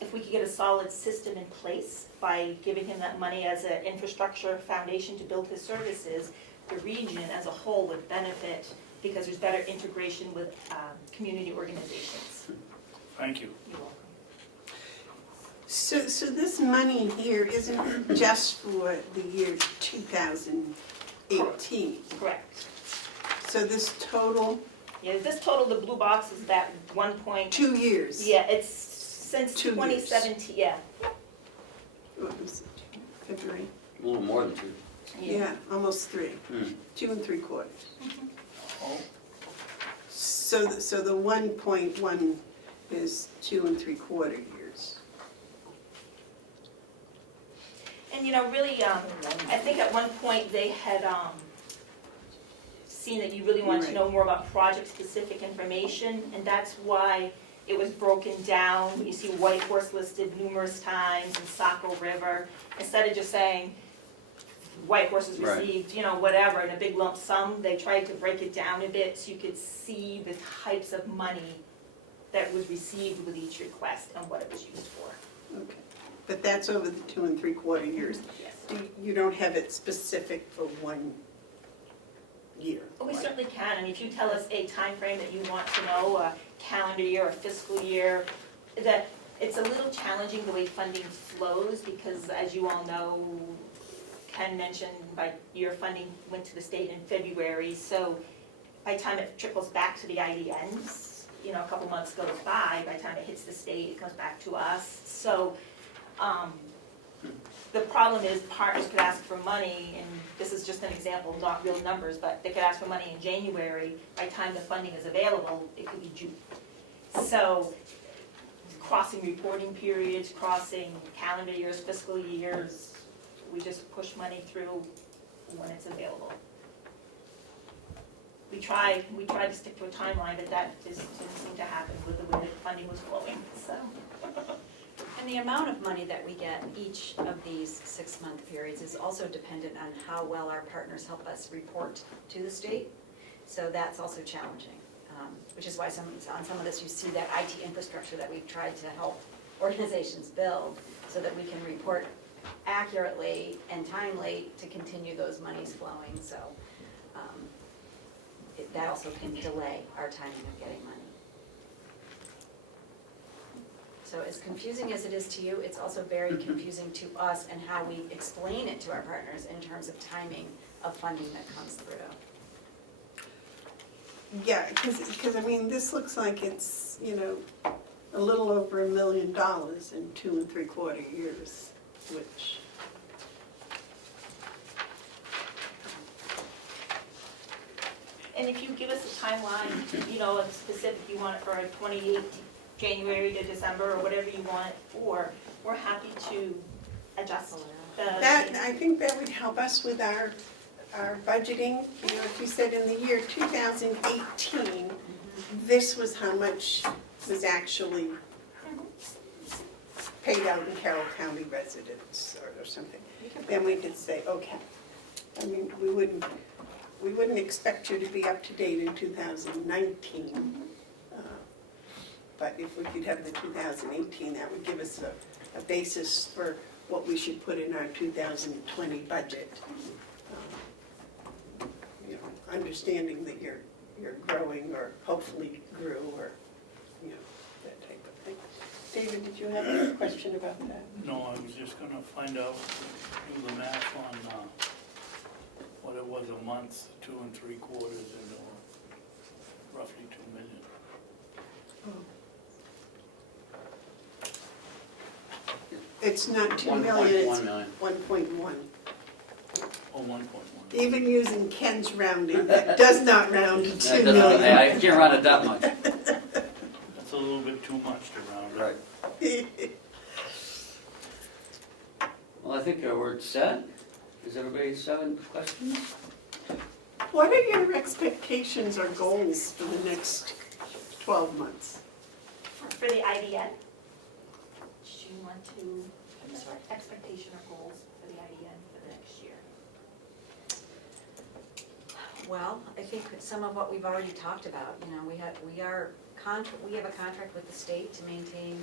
if we could get a solid system in place by giving him that money as an infrastructure foundation to build his services, the region as a whole would benefit because there's better integration with community organizations. Thank you. You're welcome. So this money here isn't just for the year 2018? Correct. So this total, Yeah, this total, the blue box is that 2 years? Yeah, it's since 2 years. 2017, yeah. What was it, February? A little more than 2. Yeah, almost 3. 2 3/4. Oh, So the 1.1 is 2 3/4 years. And you know, really, I think at one point they had seen that you really wanted to know more about project-specific information, and that's why it was broken down. You see White Horse listed numerous times and Saco River. Instead of just saying White Horse has received, you know, whatever, in a big lump sum, they tried to break it down a bit so you could see the types of money that was received with each request and what it was used for. Okay. But that's over the 2 3/4 years. Yes. You don't have it specific for 1 year? Well, we certainly can, and if you tell us a time frame that you want to know, a calendar year, a fiscal year, that it's a little challenging the way funding flows, because as you all know, Ken mentioned, your funding went to the state in February, so by the time it trickles back to the IDNs, you know, a couple months goes by the time it hits the state, it comes back to us. So, the problem is partners could ask for money, and this is just an example, not real numbers, but they could ask for money in January. By the time the funding is available, it could be June. So crossing reporting periods, crossing calendar years, fiscal years, we just push money through when it's available. We tried to stick to a timeline, but that just didn't seem to happen with the way that funding was flowing, so. And the amount of money that we get each of these 6-month periods is also dependent on how well our partners help us report to the state. So that's also challenging, which is why on some of this you see that IT infrastructure that we've tried to help organizations build so that we can report accurately and timely to continue those monies flowing. So that also can delay our timing of getting money. So as confusing as it is to you, it's also very confusing to us and how we explain it to our partners in terms of timing of funding that comes through. Yeah, because I mean, this looks like it's, you know, a little over $1 million in 2 3/4 years, which. And if you give us a timeline, you know, a specific, you want it for a 28 January to December or whatever you want it for, we're happy to adjust I think that would help us with our budgeting. You know, if you said in the year 2018, this was how much was actually paid out in Carroll County residents or something, then we could say, okay. I mean, we wouldn't expect you to be up to date in 2019. But if we could have the 2018, that would give us a basis for what we should put in our 2020 budget. You know, understanding that you're growing or hopefully grew or, you know, that type of thing. David, did you have a question about that? no, I was just gonna find out, do the math on what it was a month, 2 3/4, and roughly 2 million. It's not 2 million, it's 1.1 million. 1.1. Oh, 1.1. Even using Ken's rounding, that does not round to 2 That doesn't- million. I can't round it that much. That's a little bit too much to round up. Right. think we're set. Is everybody set with questions? What are your expectations or goals for the next 12 months? For the IDN, do you want to, expectation or goals for the IDN for the next year? Well, I think some of what we've already talked about, you know, we have a contract with the state to maintain,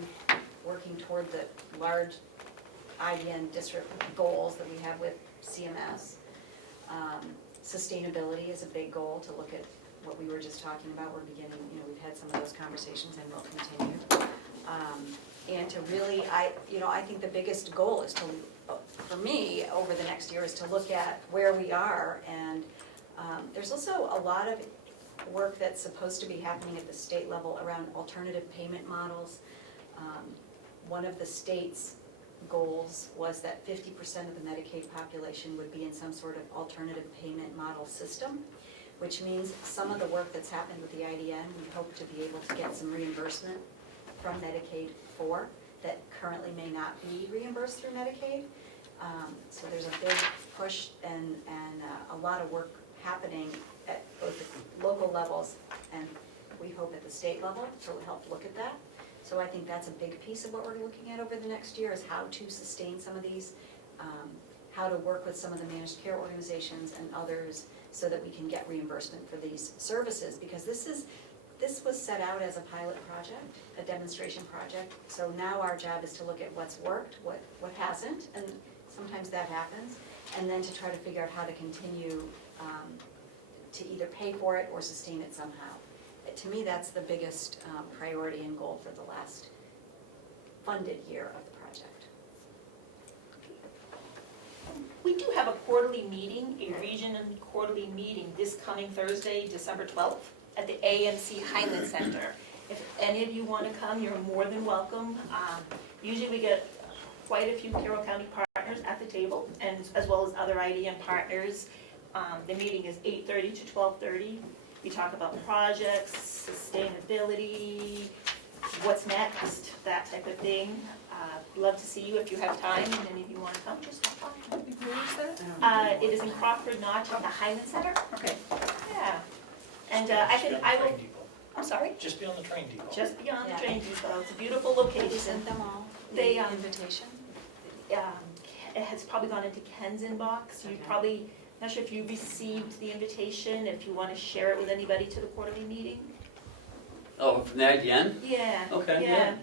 working toward the large IDN district goals that we have with CMS. Sustainability is a big goal, to look at what we were just talking about. We're beginning, you know, we've had some of those conversations and we'll continue. And to really, I think the biggest goal is to, for me, over the next year, is to look at where we are. And there's also a lot of work that's supposed to be happening at the state level around alternative payment models. One of the state's goals was that 50% of the Medicaid population would be in some sort of alternative payment model system, which means some of the work that's happened with the IDN, we hope to be able to get some reimbursement from Medicaid for that currently may not be reimbursed through Medicaid. So there's a big push and a lot of work happening at both the local levels and we hope at the state level to help look at that. So I think that's a big piece of what we're looking at over the next year, is how to sustain some of these, how to work with some of the managed care organizations and others so that we can get reimbursement for these services, because this was set out as a pilot project, a demonstration project. So now our job is to look at what's worked, what hasn't, and sometimes that happens, and then to try to figure out how to continue to either pay for it or sustain it somehow. To me, that's the biggest priority and goal for the last funded year of the project. We do have a quarterly meeting, a regional quarterly meeting this coming Thursday, December 12th, at the AMC Highland Center. If any of you want to come, you're more than welcome. Usually we get quite a few Carroll County partners at the table, and as well as other IDN partners. The meeting is 8:30 to 12:30. We talk about projects, sustainability, what's next, that type of thing. Love to see you if you have time, and any of you want to come, just come by. Where is that? It is in Crawford Notch at the Highland Center. Okay. Yeah. And Just beyond the I train will, depot. I'm sorry? Just beyond the train depot. Just beyond the Yeah. train depot. It's a beautiful Have location. you sent them all They, the invitation? It has probably gone into Ken's inbox. You Okay. probably, not sure if you received the invitation, if you want to share it with anybody to the quarterly meeting. Oh, from the IDN? Yeah. Okay, Yeah.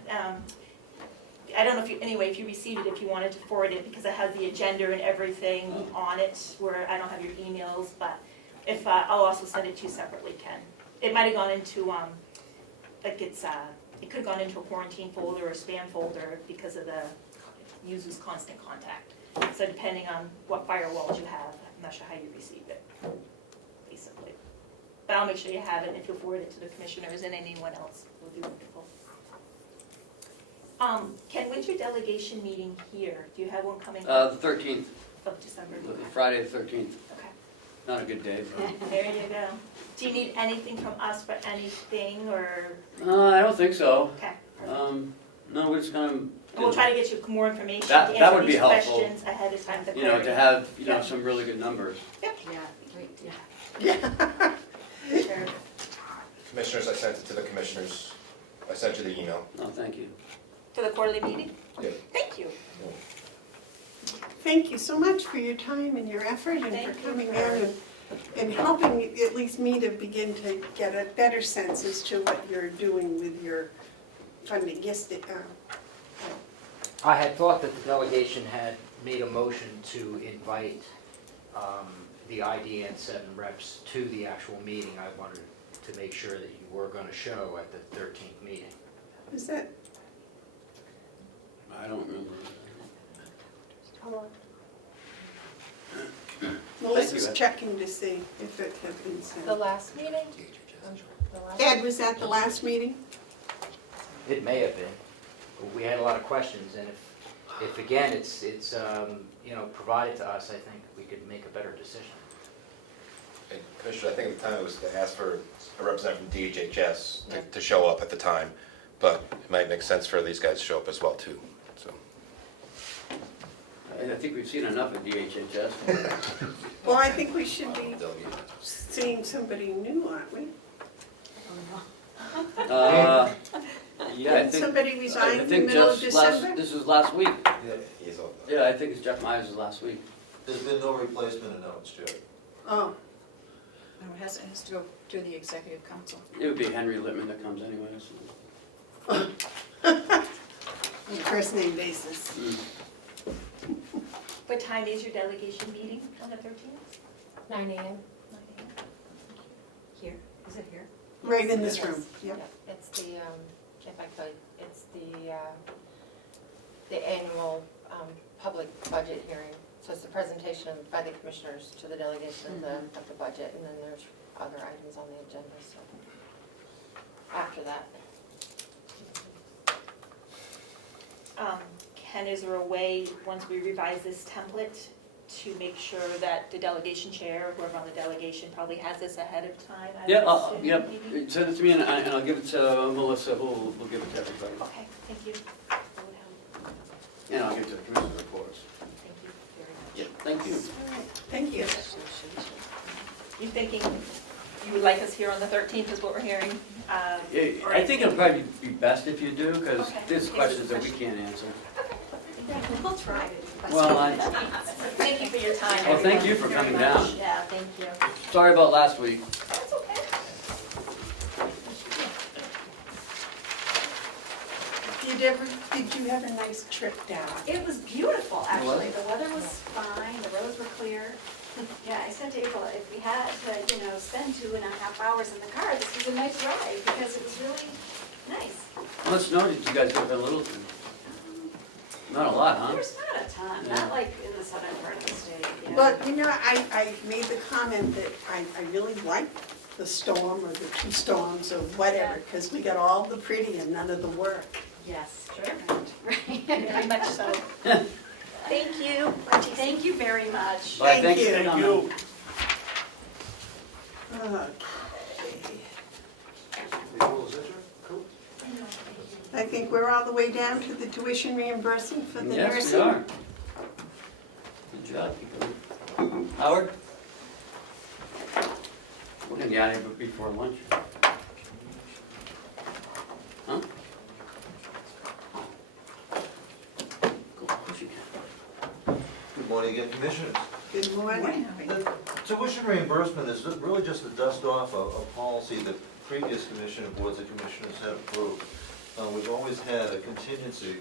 I don't know if you, anyway, if you received it, if you wanted to forward it, because it has the agenda and everything on it, where I don't have your emails, but if, I'll also send it to you separately, Ken. It might have gone into, like it could have gone into a quarantine folder or spam folder because of the user's constant contact. So depending on what firewalls you have, I'm not sure how you received it, basically. But I'll make sure you have it, and if you'll forward it to the commissioners and anyone else, it would be wonderful. Ken, when's your delegation meeting here? Do you have one coming up? The 13th, Of December? Friday the 13th. Okay. Not a good day for me. There you go. Do you need anything from us for anything, or? I don't think so. Okay. No, we're just gonna, And we'll try to get you more information to That would answer be these helpful. questions ahead of time. you know, to have, you know, Yeah. some really good numbers. Yeah, great, yeah. Sure. Commissioners, I sent it to the commissioners. I sent you the email. Oh, thank you. For the quarterly meeting? Yeah. Thank you. Thank you so much for your time and your effort and Thank for you coming for- in and helping at least me to begin to get a better sense as to what you're doing with your funding. Yes, I had thought that the delegation had made a motion to invite the IDN 7 reps to the actual meeting. I wanted to make sure that you were going to show at the 13th meeting. is that, I don't remember. Melissa's checking to see if it had been The sent. last meeting? Ed, was that the last meeting? It may have been. We had a lot of questions, and if again, it's you know, provided to us, I think we could make a better decision. And Commissioner, I think at the time it was to ask for a representative from DHHS to show up at the time, but it might make sense for these guys to show up as well too, so. I think we've seen enough of DHHS. Well, I think we should be seeing somebody new, aren't we? Yeah, I Didn't think, somebody resign I in the think middle of just December? this was last week. Yeah, he's on. Yeah, I think it's Jeff Myers' last week. There's been no replacement announced yet. Oh, No, it has to go to the executive council. It would be Henry Littman that comes anyways. on a first name basis. What time is your delegation meeting on the 13th? 9 AM. Here, is it here? Right in this Yes. room, yep. It's the, if I could, it's the annual public budget hearing. So it's the presentation by the commissioners to the delegation of the budget, and then there's other items on the agenda, so after that. Ken, is there a way, once we revise this template, to make sure that the delegation chair, whoever on the delegation, probably has this ahead of time? I would Yeah, assume, yep, maybe? send it to me and I'll give it to Melissa, who'll give it to everybody. Okay, thank you. That would help. And I'll give it to the commissioner's reports. Thank you very much. Yep, thank you. Thank you. You thinking you would like us here on the 13th is what we're hearing? Or I think it'll probably be best if you do, because Okay. there's questions that we can't answer. We'll try. Well, Thank you for your time. Well, thank everyone, you for very coming much. down. Yeah, thank you. Sorry about last week. That's okay. Did you have a nice trip down? It was beautiful, actually. Was The weather was fine, the roads were clear. Yeah, I said to April, if we had to, spend 2.5 hours in the car, this was a nice ride because it was really nice. How much snow did you guys get in Littleton? Not a lot, huh? There's not a ton, Yeah. not like in the southern part of the state. Well, I made the comment that I really liked the storm or the two storms or whatever, because we got all the pretty and none of the work. Yes, sure. Right. Very much so. Thank you. Thank you very much. Bye, Thank thanks for you. Thank coming. you. I think we're all the way down to the tuition reimbursement for the nursing. Yes, we are. Good job, people. Howard? We're gonna get out of here before lunch. Huh? Go, of course you can. Good morning again, Commissioners. Good morning. The tuition reimbursement is really just a dust off a policy that previous commissioner boards of commissioners had approved. We've always had a contingency.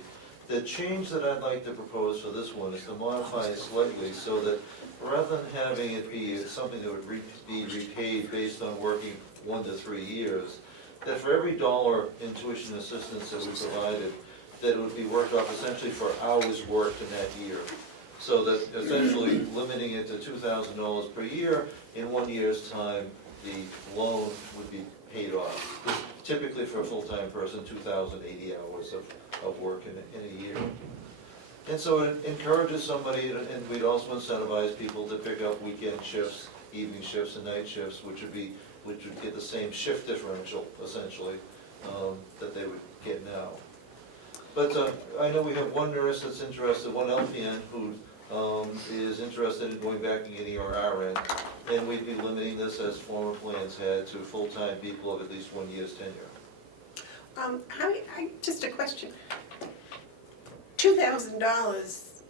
The change that I'd like to propose for this one is to modify it slightly so that rather than having it be something that would be repaid based on working 1 to 3 years, that for every dollar in tuition assistance that we provided, that it would be worked off essentially for hours worked in that year. So that essentially limiting it to $2,000 per year, in 1 year's time, the loan would be paid off. Typically for a full-time person, 2,080 hours of work in a year. And so it encourages somebody, and we'd also incentivize people to pick up weekend shifts, evening shifts, and night shifts, which would get the same shift differential, essentially, that they would get now. But I know we have one nurse that's interested, one LPN who is interested in going back and getting her RN, and we'd be limiting this, as former plans had, to full-time people of at least 1 year's tenure. Just a question. $2,000,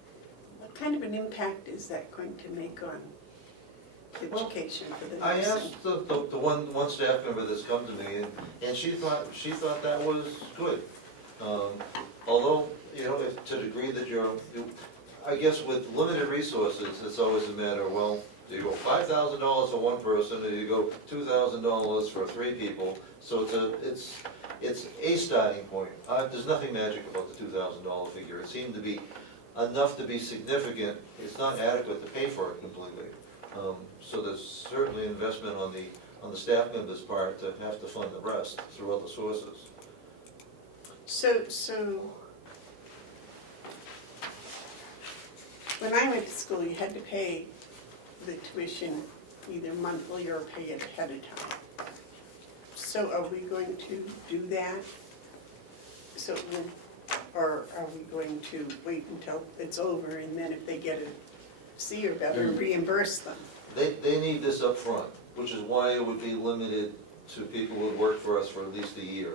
what kind of an impact is that going to make on education for the I nursing? asked the one staff member that's come to me, and she thought that was good. Although, to the degree that I guess with limited resources, it's always a matter, well, do you go $5,000 for one person, or do you go $2,000 for 3 people? So it's a starting point. There's nothing magic about the $2,000 figure. It seemed to be enough to be significant. It's not adequate to pay for it completely. So there's certainly investment on the staff member's part to have to fund the rest through other sources. So, when I went to school, you had to pay the tuition either monthly or pay it ahead of time. So are we going to do that? So it will or are we going to wait until it's over and then if they get a C or better, reimburse them? They need this up front, which is why it would be limited to people who work for us for at least a year.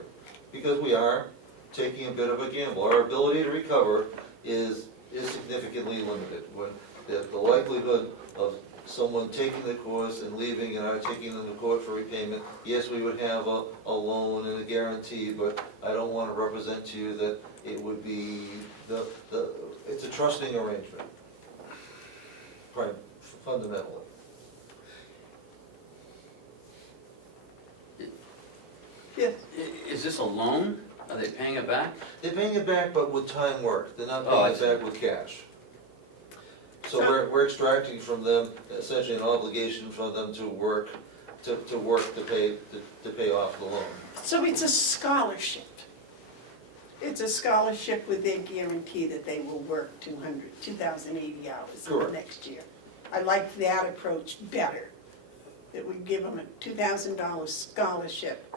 Because we are taking a bit of a gamble. Our ability to recover is significantly limited. When the likelihood of someone taking the course and leaving and our taking them to court for repayment, yes, we would have a loan and a guarantee, but I don't want to represent to you that it would be it's a trusting arrangement, fundamentally. Yes. Is this a loan? Are they paying it back? They're paying it back, but with time worked. They're not Oh, paying I it see. back with cash. So we're extracting from them essentially an obligation for them to work, to pay off the loan. So it's a scholarship. It's a scholarship with their guarantee that they will work 2,080 hours in the Correct. next year. I like that approach better, that we give them a $2,000 scholarship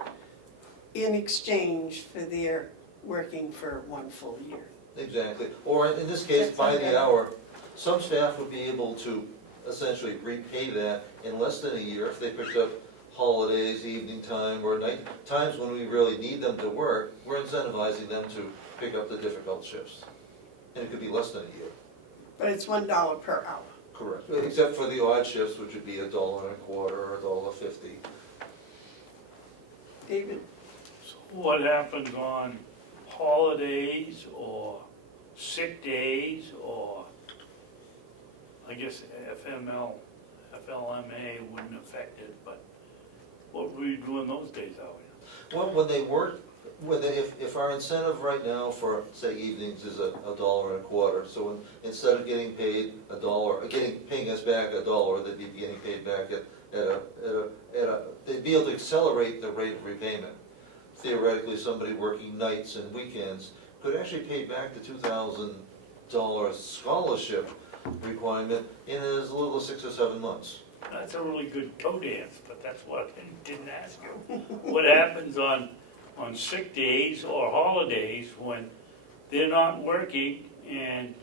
in exchange for their working for 1 full year. Exactly. Or in this case, That's by okay. the hour, some staff would be able to essentially repay that in less than a year if they picked up holidays, evening time, or night, times when we really need them to work. We're incentivizing them to pick up the difficult shifts. And it could be less than a year. But it's $1 per hour. Correct. Except for the odd shifts, which would be $1.25 or $1.50. David? So what happens on holidays or sick days or, I guess FLMA wouldn't affect it, but what were you doing those days, Howie? Well, when they work, if our incentive right now for, say, evenings is $1.25, so instead of getting paid paying us back $1, they'd be getting paid back they'd be able to accelerate the rate of repayment. Theoretically, somebody working nights and weekends could actually pay back the $2,000 scholarship requirement in as little as 6 or 7 months. That's a really good toe dance, but that's what I didn't ask you. What happens on sick days or holidays when they're not working and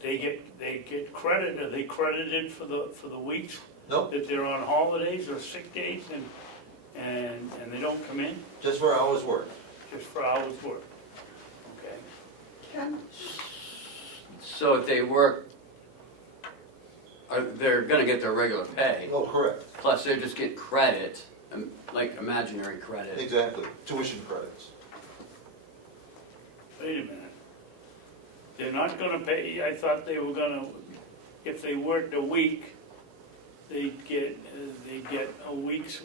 they get credit? Are they credited for the weeks Nope, that they're on holidays or sick days and they don't come in? just for hours worked. Just for hours worked? Okay. Ken? So if they work, they're gonna get their regular pay, Oh, correct. plus they just get credit, like imaginary credit. Exactly. Tuition credits. Wait a minute. They're not gonna pay, I thought they were gonna, if they worked a week, they get a week's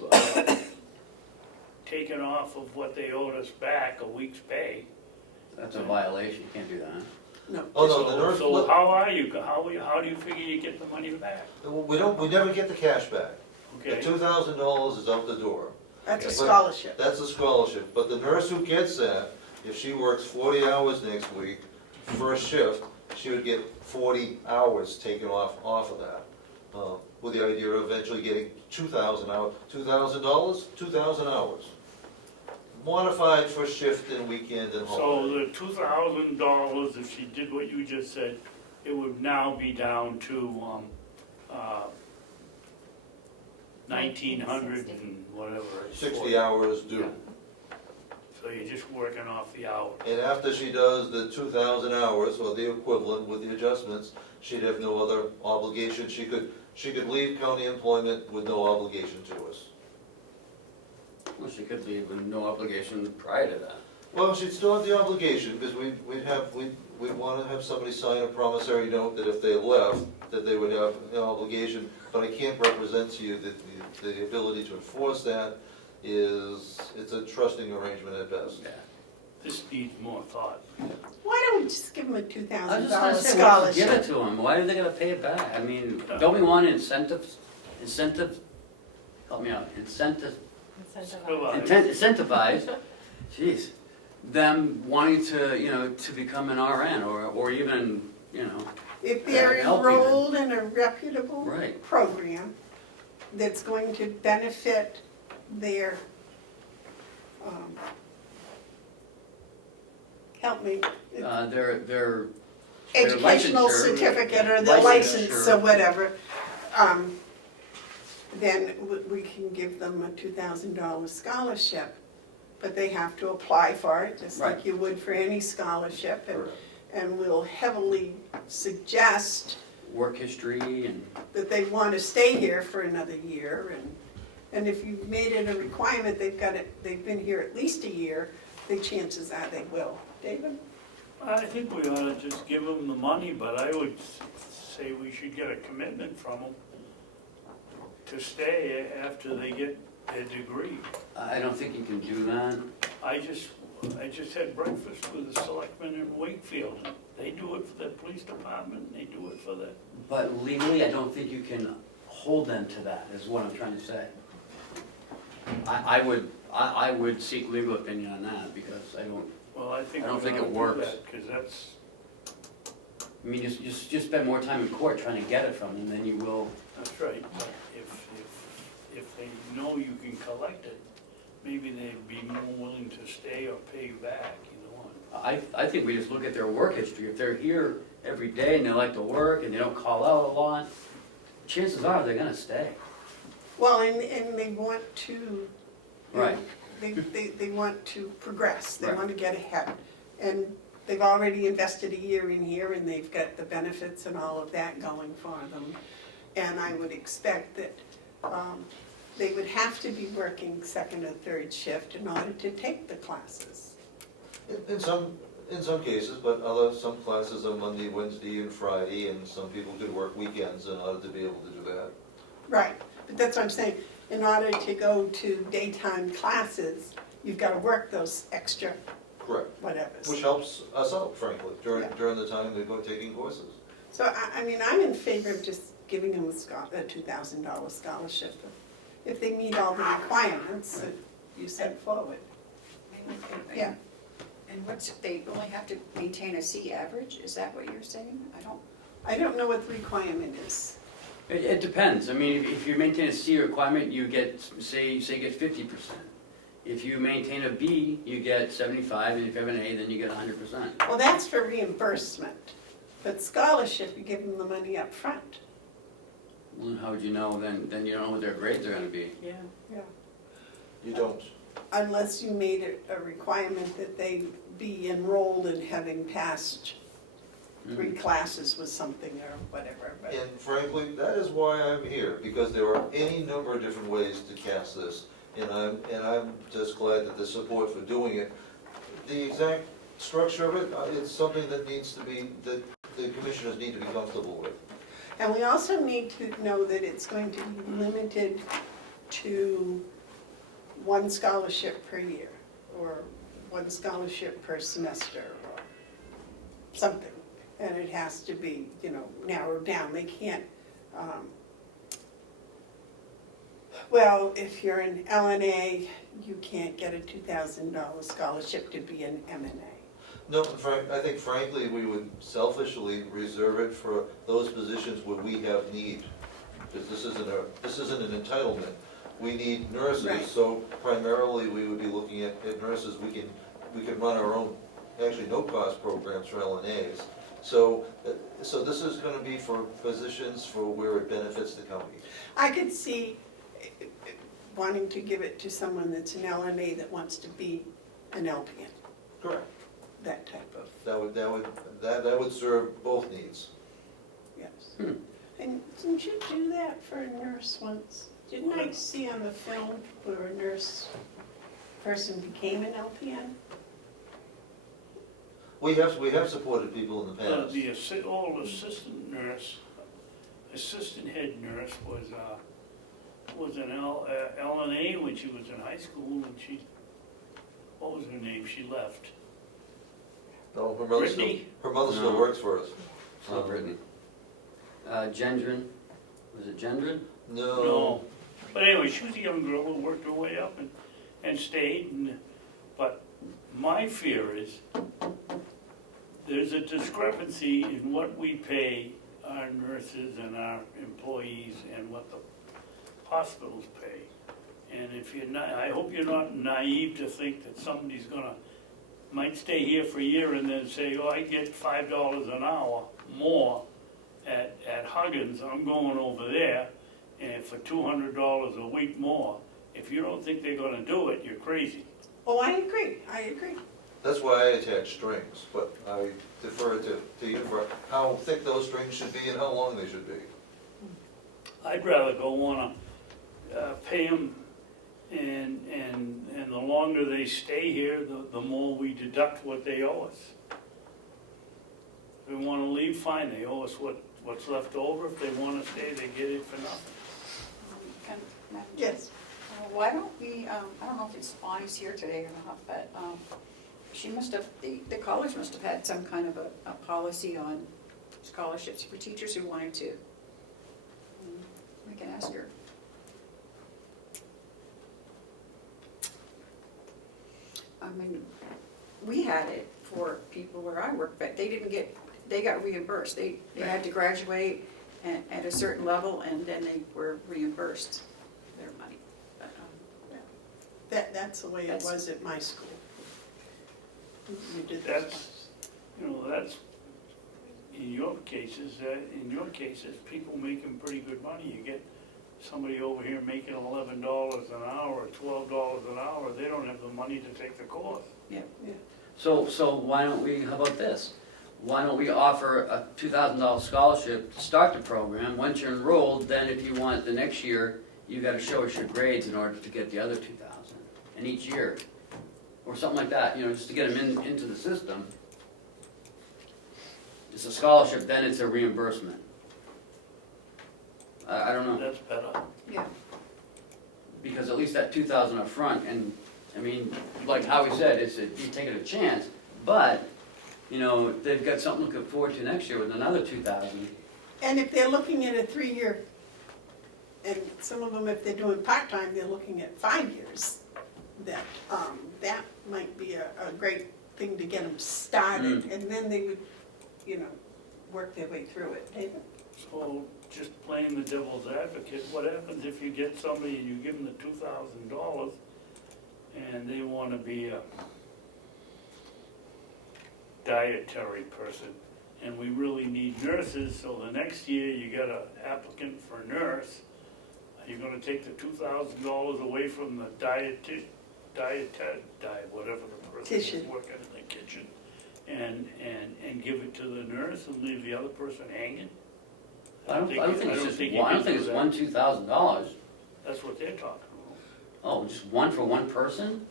taken off of what they owed us back, a week's pay. That's a violation, you can't do that. No. Oh, no, the nurse. So how do you figure you get the money back? We never get the cash back. The Okay, $2,000 is out the door. That's a Okay. scholarship. That's a scholarship, but the nurse who gets that, if she works 40 hours next week, first shift, she would get 40 hours taken off of that, with the idea of eventually getting 2,000 hours, $2,000, 2,000 hours. Modified for shift and weekend and so holiday. the $2,000, if she did what you just said, it would now be down to 1,900 and whatever. it's 60 hours due. So you're just working off the hour. And after she does the 2,000 hours, or the equivalent with the adjustments, she'd have no other obligation. She could leave county employment with no obligation to us. Well, she could leave with no obligation prior to that. Well, she'd still have the obligation, because we'd want to have somebody sign a promissory note that if they left, that they would have an obligation. But I can't represent to you that the ability to enforce that it's a trusting arrangement at best. Yeah. This needs more thought. Why don't we just give them a I was just $2,000 gonna say, why don't you give it scholarship? to them? Why do they gotta pay it back? I mean, don't we want incentive, help me out, incentivize, jeez, them wanting to become an RN or even, If they're help even. enrolled in a reputable Right. program that's going to benefit their help me. Their Educational licensure- certificate or the licensure. license or whatever, then we can give them a $2,000 scholarship. But they have to apply for it, just like Right. you would for any scholarship. Correct. And we'll heavily suggest Work history and, that they want to stay here for another year. And if you've made it a requirement, they've been here at least a year, the chances are they will. David? I think we ought to just give them the money, but I would say we should get a commitment from them to stay after they get their degree. I don't think you can do that. I just had breakfast with the selectmen in Wakefield. They do it for the police department, and they do it for the, But legally, I don't think you can hold them to that, is what I'm trying to say. I would seek legal opinion on that, because I don't I think I don't we think ought it to do works. that, because that's, I mean, just spend more time in court trying to get it from them than you will. that's right. But if they know you can collect it, maybe they'd be more willing to stay or pay you back, either one. I think we just look at their work history. If they're here every day and they like to work and they don't call out a lot, chances are they're gonna stay. Well, and they want to. Right. They want to progress, they Right. want to get ahead. And they've already invested a year in here and they've got the benefits and all of that going for them. And I would expect that they would have to be working second or third shift in order to take the classes. In some cases, but some classes are Monday, Wednesday, and Friday, and some people could work weekends in order to be able to do that. Right, but that's what I'm saying, in order to go to daytime classes, you've got to work those extra Correct. whatevers. Which helps us out, frankly, during the time they go taking courses. So, I mean, I'm in favor of just giving them a $2,000 scholarship if they meet all the requirements that you set forward. Yeah. And they only have to maintain a C average, is that what you're saying? I don't know what the requirement is. It depends. I mean, if you maintain a C requirement, you get, say get 50%. If you maintain a B, you get 75, and if you have an A, then you get 100%. Well, that's for reimbursement, but scholarship, you give them the money up front. Well, then how would you know? Then you don't know what their grades are gonna be. Yeah. You don't. Unless you made it a requirement that they be enrolled in having passed 3 classes with something or whatever. But And frankly, that is why I'm here, because there are any number of different ways to cast this. And I'm just glad that the support for doing it. The exact structure of it, it's something that needs to be, that the commissioners need to be comfortable with. And we also need to know that it's going to be limited to 1 scholarship per year, or 1 scholarship per semester, or something. And it has to be, narrowed down. They can't, well, if you're an LNA, you can't get a $2,000 scholarship to be an MNA. No, I think frankly, we would selfishly reserve it for those positions where we have need. Because this isn't an entitlement. We need nurses, Right. so primarily we would be looking at nurses. We can run our own, actually no-cost programs for LNAs. So this is gonna be for physicians for where it benefits the county. I could see wanting to give it to someone that's an LNA that wants to be an LPN, Correct. that type of, That would serve both needs. yes. And didn't you do that for a nurse once? Didn't I see on the film where a nurse person became an LPN? We have supported people in the past. The old assistant head nurse was an LNA when she was in high school, and what was her name? She left. No, her mother still No. works for us. It's not Brittany. Gendron, was it Gendron? No. But anyway, she was a young girl who worked her way up and stayed, but my fear is there's a discrepancy in what we pay our nurses and our employees and what the hospitals pay. And if you're not, I hope you're not naive to think that somebody's gonna might stay here for a year and then say, oh, I get $5 an hour more at Huggins, I'm going over there, and for $200 a week more. If you don't think they're gonna do it, you're crazy. Oh, I agree. That's why I attach strings, but I defer to you for how thick those strings should be and how long they should be. I'd rather go on pay them, and the longer they stay here, the more we deduct what they owe us. If they wanna leave, fine, they owe us what's left over. If they wanna stay, they get it for nothing. Madam Yes. Why don't we, I don't know if it's Bonnie's here today or not, but she must have, the college must have had some kind of a policy on scholarships for teachers who wanted to. We can ask her. I mean, we had it for people where I work, but they didn't get, they got reimbursed. They had to graduate at a certain level and then they were reimbursed their money. But, That's the way it was at my school. You did that. That's, in your cases, people making pretty good money. You get somebody over here making $11 an hour or $12 an hour, they don't have the money to take the course. yeah. So why don't we, how about this? Why don't we offer a $2,000 scholarship to start the program? Once you're enrolled, then if you want the next year, you gotta show us your grades in order to get the other 2,000. And each year, or something like that, just to get them into the system. It's a scholarship, then it's a reimbursement. I don't know. That's better. Yeah. Because at least that 2,000 up front, and, I mean, like Howie said, you're taking a chance, but, they've got something to look forward to next year with another 2,000. And if they're looking at a 3-year, and some of them, if they're doing part-time, they're looking at 5 years, that might be a great thing to get them started, and then they would, work their way through it. David? So, just playing the devil's advocate, what happens if you get somebody and you give them the $2,000 and they wanna be a dietary person, and we really need nurses, so the next year you got an applicant for a nurse, are you gonna take the $2,000 away from the whatever the person is Kitchen. working in the kitchen, and give it to the nurse and leave the other person hanging? I don't think it's you just can one, I don't do think it's that. one $2,000. That's what they're talking about. Oh, just one for one person?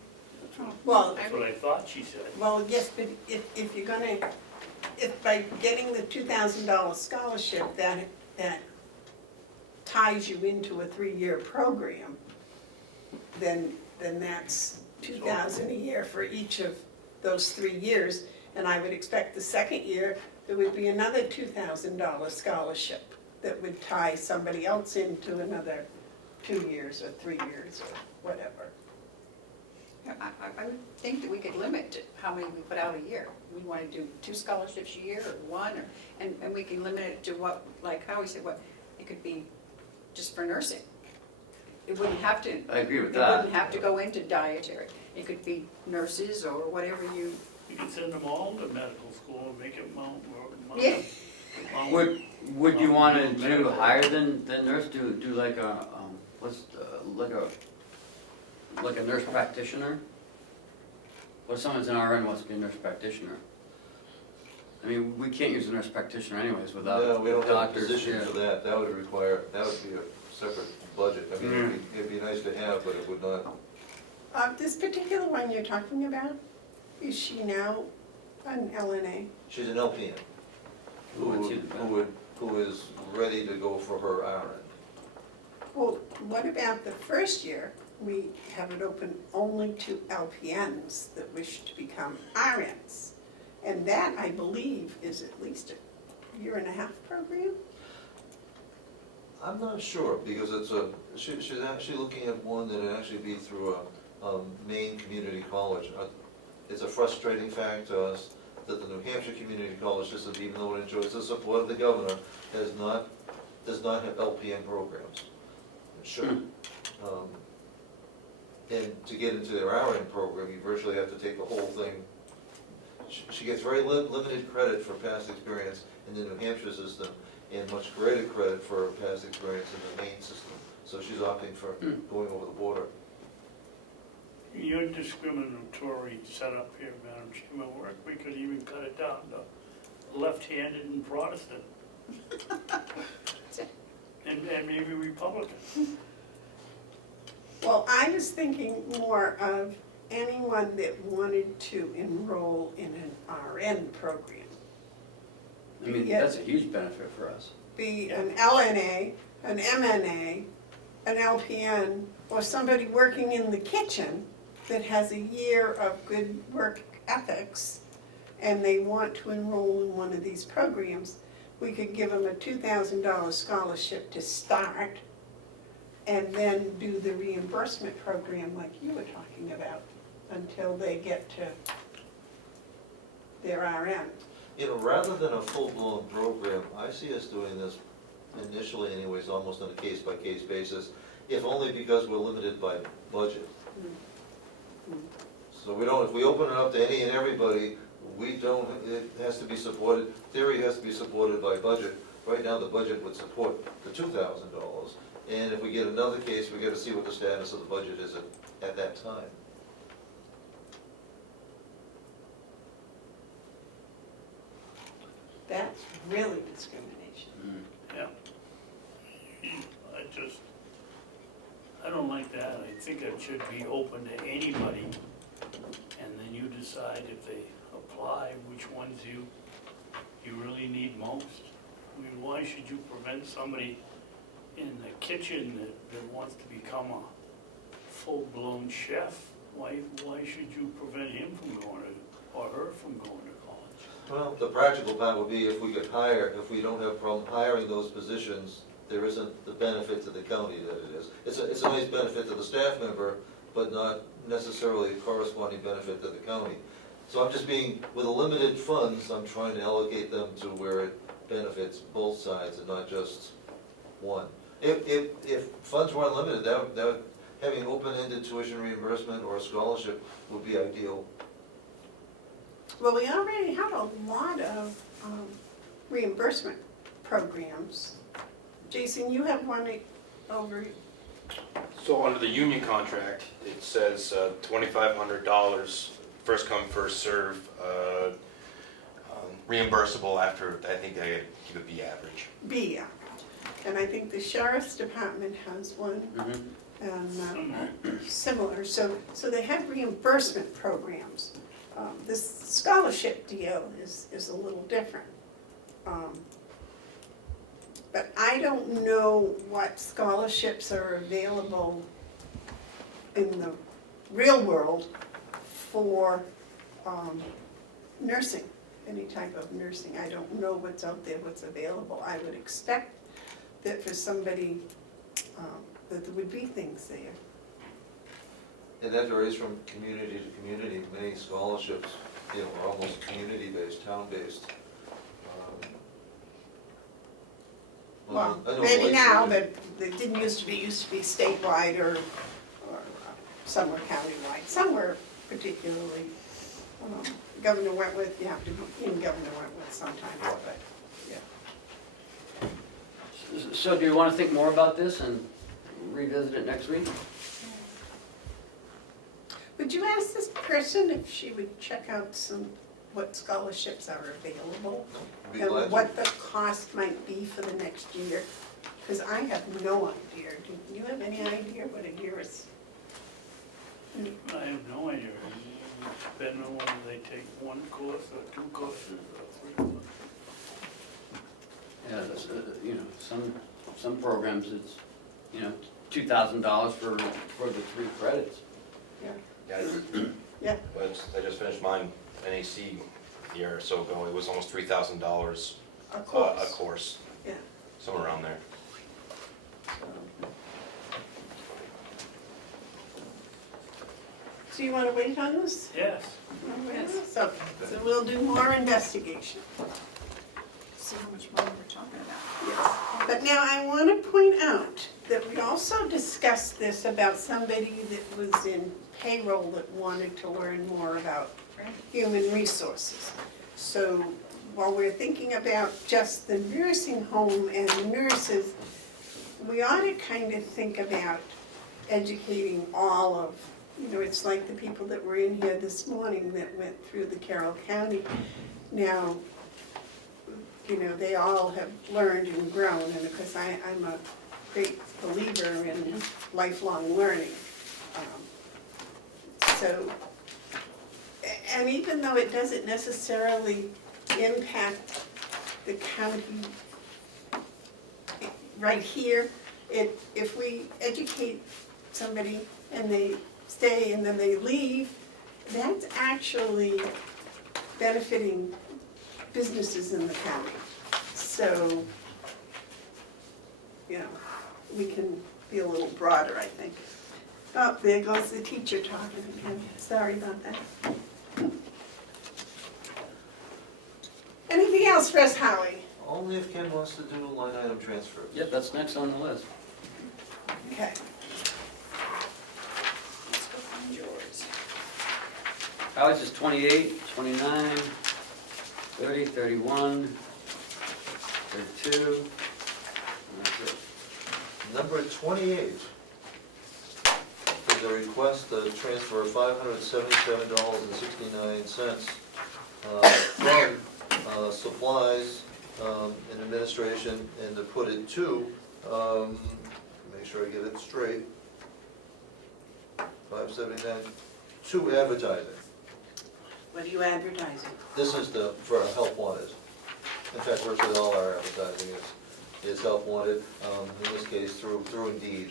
Well, That's what I thought she said. well, yes, but if you're gonna, if by getting the $2,000 scholarship, that ties you into a 3-year program, then that's $2,000 a year for each of those 3 years. And I would expect the second year, there would be another $2,000 scholarship that would tie somebody else into another 2 years or 3 years or whatever. Yeah, I would think that we could limit to how many we put out a year. We want to do 2 scholarships a year or 1, and we can limit it to what, like Howie said, what, it could be just for nursing. It wouldn't have to. I agree with It that. wouldn't have to go into dietary. It could be nurses or whatever you. You can send them all to medical school and make it Mount. Yeah. Would you want to do higher than nurse? Do like a like a nurse practitioner? What if someone's an RN wants to be a nurse practitioner? I mean, we can't use a nurse practitioner anyways without No, we don't have a doctors. position for that. That would be a separate budget. I mean, it'd be nice to have, but it would not. This particular one you're talking about, is she now an LNA? She's an LPN who is ready to go for her RN. Well, what about the first year? We have it open only to LPNs that wish to become RNs. And that, I believe, is at least a 1.5-year program? I'm not sure, because she's actually looking at one that would actually be through a Maine community college. It's a frustrating fact to us that the New Hampshire Community College system, even though it enjoys the support of the governor, does not have LPN programs. It should. And to get into their RN program, you virtually have to take the whole thing she gets very limited credit for past experience in the New Hampshire system, and much greater credit for past experience in the Maine system. So she's opting for going over the border. Your discriminatory setup here, Madam Chairman, we could even cut it down to left-handed and Protestant. And maybe Republican. Well, I was thinking more of anyone that wanted to enroll in an RN program. I mean, that's a huge benefit for us. Be an LNA, an MNA, an LPN, or somebody working in the kitchen that has a year of good work ethics and they want to enroll in one of these programs, we could give them a $2,000 scholarship to start and then do the reimbursement program like you were talking about until they get to their RN. You know, rather than a full-blown program, I see us doing this initially anyways, almost on a case-by-case basis, if only because we're limited by budget. So we don't, if we open it up to any and everybody, we don't, it has to be supported, theory has to be supported by budget. Right now, the budget would support the $2,000. And if we get another case, we gotta see what the status of the budget is at that time. That's really discrimination. Yeah. I don't like that. I think it should be open to anybody, and then you decide if they apply, which ones you really need most. I mean, why should you prevent somebody in the kitchen that wants to become a full-blown chef? Why should you prevent him from going to, or her from going to college? Well, the practical part would be if we could hire, if we don't have problem hiring those positions, there isn't the benefit to the county that it is. It's a nice benefit to the staff member, but not necessarily a corresponding benefit to the county. So I'm just being, with the limited funds, I'm trying to allocate them to where it benefits both sides and not just one. If funds were unlimited, that having open-ended tuition reimbursement or a scholarship would be ideal. Well, we already have a lot of reimbursement programs. Jason, you have one over, So under the union contract, it says $2,500, first come, first serve, reimbursable after, I think they keep it B average. B, and I think the sheriff's department has one, and similar. So they have reimbursement programs. This scholarship deal is a little different. But I don't know what scholarships are available in the real world for nursing, any type of nursing. I don't know what's out there, what's available. I would expect that for somebody, that there would be things there. And that varies from community to community. Many scholarships, you know, are almost community-based, town-based. Well, I know maybe Lakeview now, is- but it didn't used to be statewide or somewhere countywide, somewhere particularly. Governor Wentworth, you have to be in Governor Wentworth sometimes, but, yeah. So do you want to think more about this and revisit it next week? Would you ask this person if she would check out what scholarships are available? I'd be glad And to. what the cost might be for the next year? Because I have no idea. Do you have any idea what a year is? I have no idea. Depending on whether they take one course or two courses or three. Yeah, you know, some programs it's, you know, $2,000 for the 3 credits. Yeah. I just finished mine NAC a year or so ago. It was almost $3,000 A course. a course. Yeah. Somewhere around there. So you want to wait on this? Yes. So we'll do more investigation. See how much money we're talking about. But now I want to point out that we also discussed this about somebody that was in payroll that wanted to learn more about human resources. So while we're thinking about just the nursing home and the nurses, we ought to kind of think about educating all of, it's like the people that were in here this morning that went through the Carroll County. Now, they all have learned and grown, and because I'm a great believer in lifelong learning. And even though it doesn't necessarily impact the county right here, if we educate somebody and they stay and then they leave, that's actually benefiting businesses in the county. So, we can be a little broader, I think. Oh, there goes the teacher talking again. Sorry about that. Anything else for us, Howie? Only if Ken wants to do line item transfer. Yep, that's next on the list. Okay. Let's go find yours. Ours is 28, 29, 30, 31, 32, and that's it. Number 28 is a request to transfer $577.69 from supplies and administration, and to put it to, make sure I get it straight, $579 to advertising. What are you advertising? This is for help wanted. In fact, virtually all our advertising is help wanted, in this case through Indeed.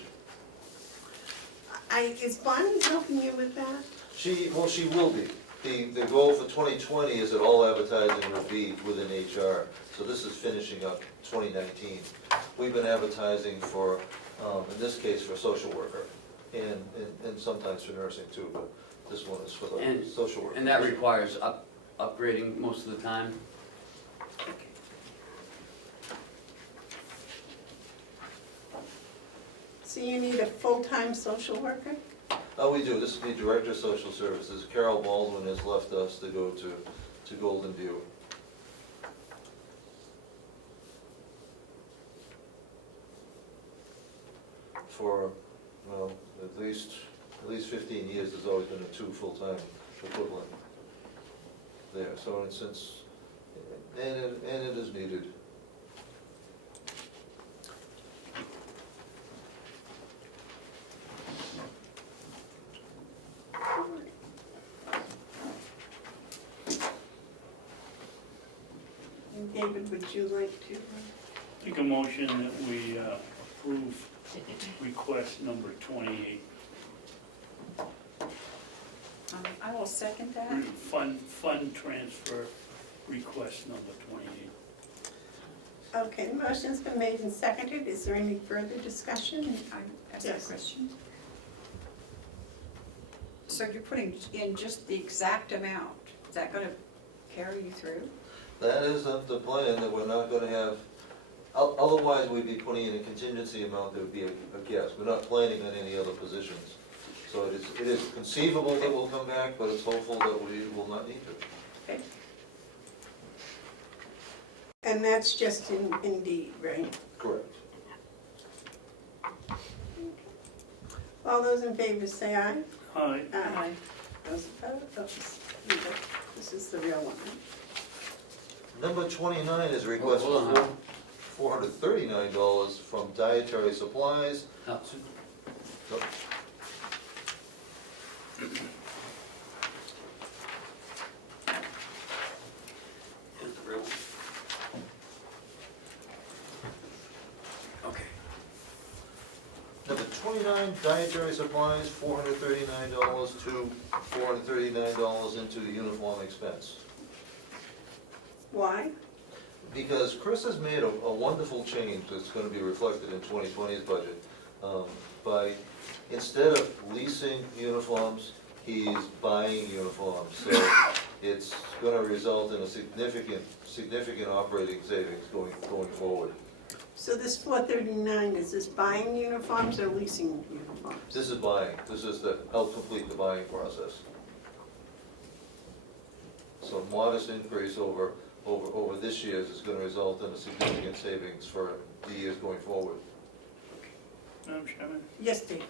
Is Bonnie helping you with that? She will be. The goal for 2020 is that all advertising will be within HR. So this is finishing up 2019. We've been advertising for, in this case, for social worker, and sometimes for nursing too, but this one is for the social worker. And that requires upgrading most of the time. So you need a full-time social worker? We do. This is the Director of Social Services. Carroll Baldwin has left us to go to Golden View. For, well, at least 15 years, there's always been a 2 full-time equivalent there. So since, and it is needed. David, would you like to? Make a motion that we approve request number 28. I will second that. Fund transfer request number 28. Okay, the motion's been made and seconded. Is there any further discussion? I ask a Yes. question. So you're putting in just the exact amount. Is that going to carry you through? That is the plan, that we're not gonna have, otherwise we'd be putting in a contingency amount that would be a guess. We're not planning on any other positions. So it is conceivable that we'll come back, but it's hopeful that we will not need to. Okay. And that's just in Indeed, right? Correct. All those in favor say aye. Aye. Aye. Those opposed? This is the real one. Number 29 is a request for $439 from dietary supplies. Oh. Nope. Here's the real one. Okay. Number 29, dietary supplies, $439 to $439 into the uniform expense. Why? Because Chris has made a wonderful change that's going to be reflected in 2020's budget. By, instead of leasing uniforms, he's buying uniforms. So it's going to result in a significant operating savings going forward. So this 439, is this buying uniforms or leasing uniforms? This is buying. This is to help complete the buying process. So a modest increase over this year's is gonna result in a significant savings for the years going forward. Madam Chairman? Yes, Dave.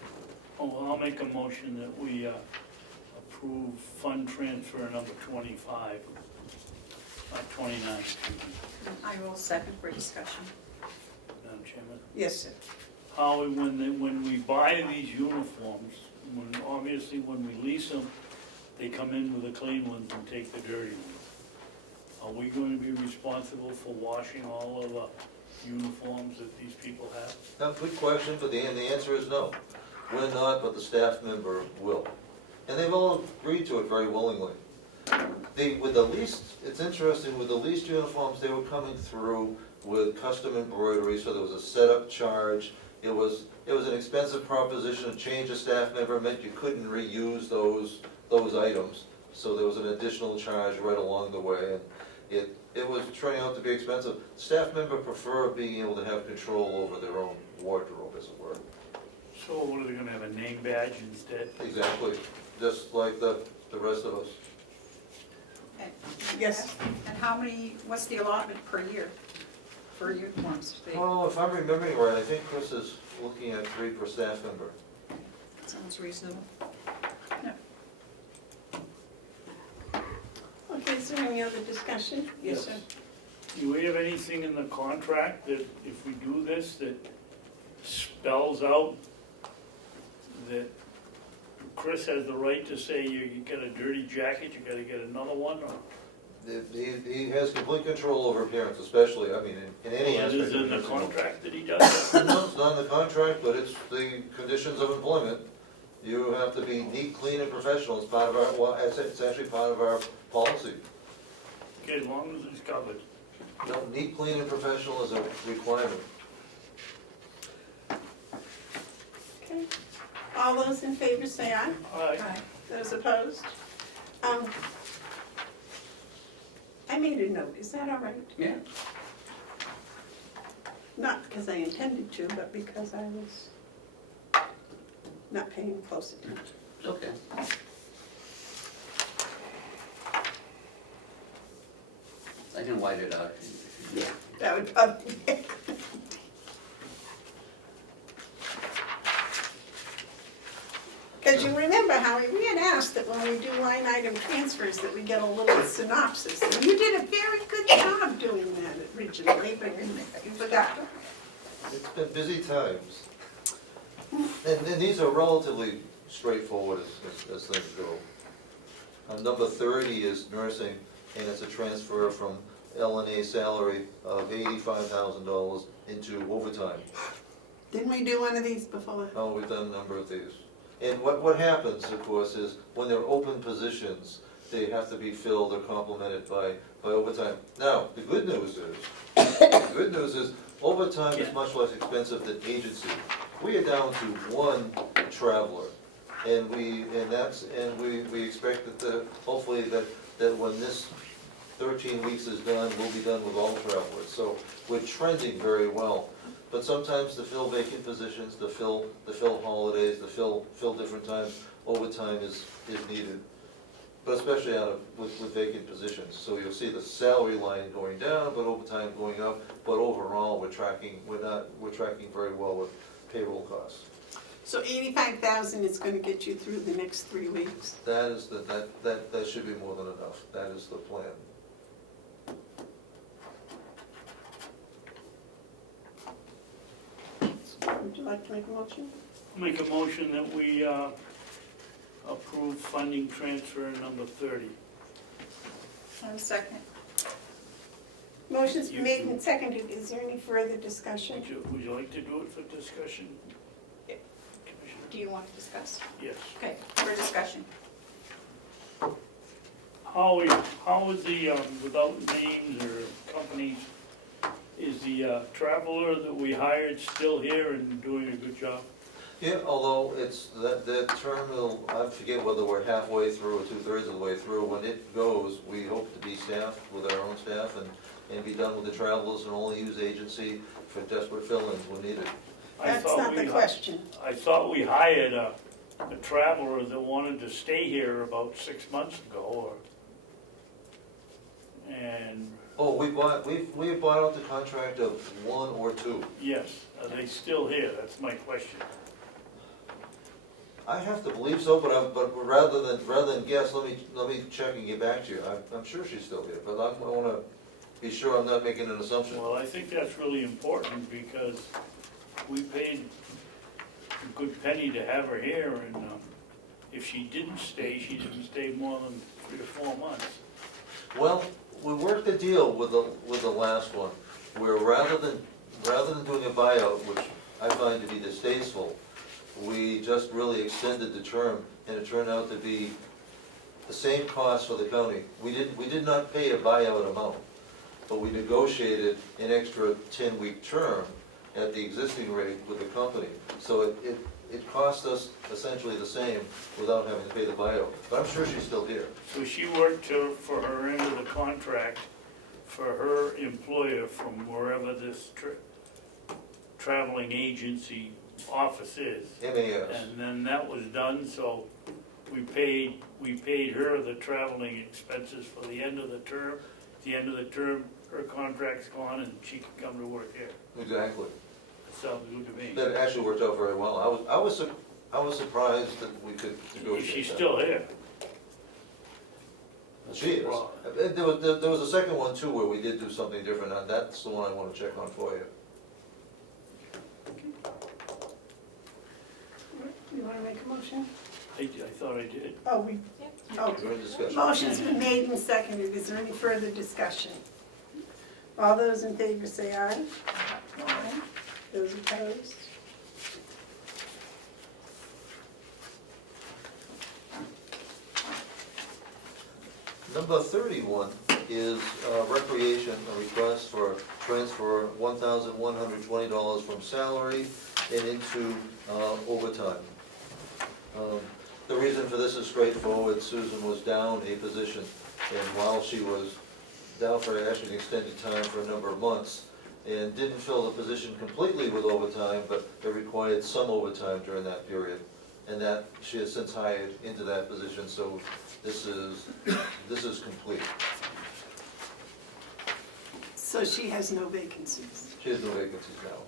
Oh, I'll make a motion that we approve fund transfer number 25, 29, excuse me, I will second for discussion. Madam Chairman. Yes, sir. Howie, when we buy these uniforms, obviously when we lease them, they come in with the clean ones and take the dirty ones. Are we going to be responsible for washing all of the uniforms that these people have? Now, good question, but the answer is no. We're not, but the staff member will. And they've all agreed to it very willingly. With the leased, it's interesting, with the leased uniforms, they were coming through with custom embroidery, so there was a setup charge. It was an expensive proposition. To change a staff member meant you couldn't reuse those items. So there was an additional charge right along the way, and it was turning out to be expensive. Staff members prefer being able to have control over their own wardrobe, as it were. So what, are they gonna have a name badge instead? Exactly, just like the rest of us. And- Yes. And how many, what's the allotment per year for uniforms? Oh, if I'm remembering right, I think Chris is looking at 3 per staff member. Sounds reasonable. Okay, is there any other discussion? Yes, sir. Do we have anything in the contract that if we do this, that spells out that Chris has the right to say you get a dirty jacket, you gotta get another one, or? He has complete control over appearance, especially, I mean, in any Well, aspect. it is in the of nursing home. contract that he does? No, it's not in the contract, but it's the conditions of employment. You have to be neat, clean, and professional. It's part of our, well, it's actually part of our policy. Okay, as long as it's covered. No, neat, clean, and professional is a requirement. Okay. All those in favor say aye. Aye. Those opposed? I made a note, is that all right? Yeah. Not because I intended to, but because I was not paying close attention. Okay. I can white it out. Yeah, that would probably be. Because you remember, Howie, we had asked that when we do line item transfers that we get a little synopsis. And you did a very good job doing that originally, but you forgot. It's been busy times. And these are relatively straightforward as things go. Number 30 is nursing, and it's a transfer from L&A salary of $85,000 into overtime. Didn't we do one of these before? Oh, we've done a number of these. And what happens, of course, is when they're open positions, they have to be filled or complemented by overtime. Now, the good news is overtime is much less expensive than agency. We are down to 1 traveler, and we expect that hopefully that when this 13 weeks is done, we'll be done with all travelers. So we're trending very well. But sometimes to fill vacant positions, to fill holidays, to fill different times, overtime is needed. But especially with vacant positions. So you'll see the salary line going down, but overtime going up. But overall, we're tracking very well with payroll costs. So 85,000 is going to get you through the next 3 weeks. That should be more than enough. That is the plan. Would you like to make a motion? Make a motion that we approve funding transfer number 30. One second. Motion's been made and seconded. Is there any further discussion? Would you like to do it for discussion? Commissioner? Do you want to discuss? Yes. Okay, for discussion. How is the, without names or companies, is the traveler that we hired still here and doing a good job? Yeah, although it's that terminal, I forget whether we're halfway through or 2/3 of the way through. When it goes, we hope to be staffed with our own staff and be done with the travelers and only use agency for desperate fill-ins when needed. That's not the question. I thought we hired a traveler that wanted to stay here about 6 months ago, or and Oh, we bought out the contract of one or two. yes, are they still here? That's my question. I have to believe so, but rather than guess, let me check and get back to you. I'm sure she's still here, but I wanna be sure I'm not making an assumption. Well, I think that's really important because we paid a good penny to have her here, and if she didn't stay more than 3 to 4 months. Well, we worked a deal with the last one, where rather than doing a buyout, which I find to be distasteful, we just really extended the term, and it turned out to be the same cost for the county. We did not pay a buyout amount, but we negotiated an extra 10-week term at the existing rate with the company. So it cost us essentially the same without having to pay the buyout. But I'm sure she's still here. So she worked for her end of the contract for her employer from wherever this traveling agency office is. MAS. And then that was done, so we paid her the traveling expenses for the end of the term. At the end of the term, her contract's gone and she can come to work here. Exactly. That sounds good to me. That actually worked out very well. I was surprised that we could negotiate She's that. still here. She is. There was a second one too where we did do something different. That's the one I want to check on for you. You wanna make a motion? I thought I did. Oh, oh. We're in discussion. Motion's been made and seconded. Is there any further discussion? All those in favor say aye. Aye. Those opposed? Number 31 is recreation, a request for transfer $1,120 from salary and into overtime. The reason for this is straightforward. Susan was down a position, and while she was down for actually an extended time for a number of months, and didn't fill the position completely with overtime, but it required some overtime during that period. And that she has since hired into that position, so this is complete. So she has no vacancies. She has no vacancies now.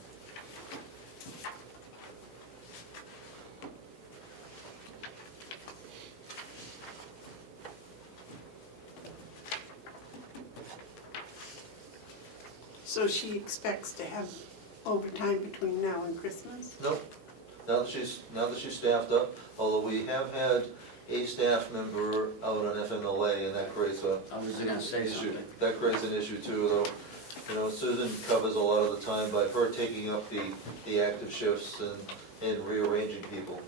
So she expects to have overtime between now and Christmas? Nope, now that she's staffed up, although we have had a staff member out on FMLA, and that creates a I was gonna say issue. something. That creates an issue too, though. You know, Susan covers a lot of the time by her taking up the active shifts and rearranging people.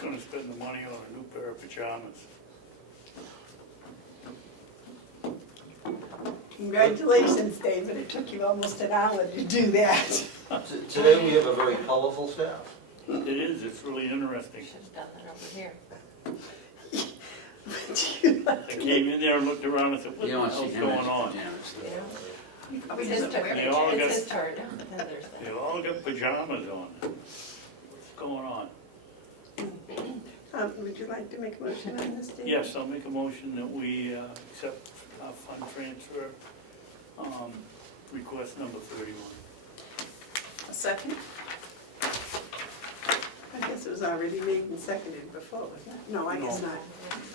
Gonna spend the money on a new pair of pajamas. Congratulations, David. It took you almost an hour to do that. Today, we have a very colorful staff. It is, it's really interesting. Should've done that over here. I came in there and looked around and said, what You the don't hell's see him going as on? pajamas. It's his turn. They all got- It's his turn. There's They that. all got pajamas on. What's going on? Would you like to make a motion on this, David? Yes, I'll make a motion that we accept fund transfer, request number 31. A second? I guess it was already made and seconded before, wasn't it? No, I guess No.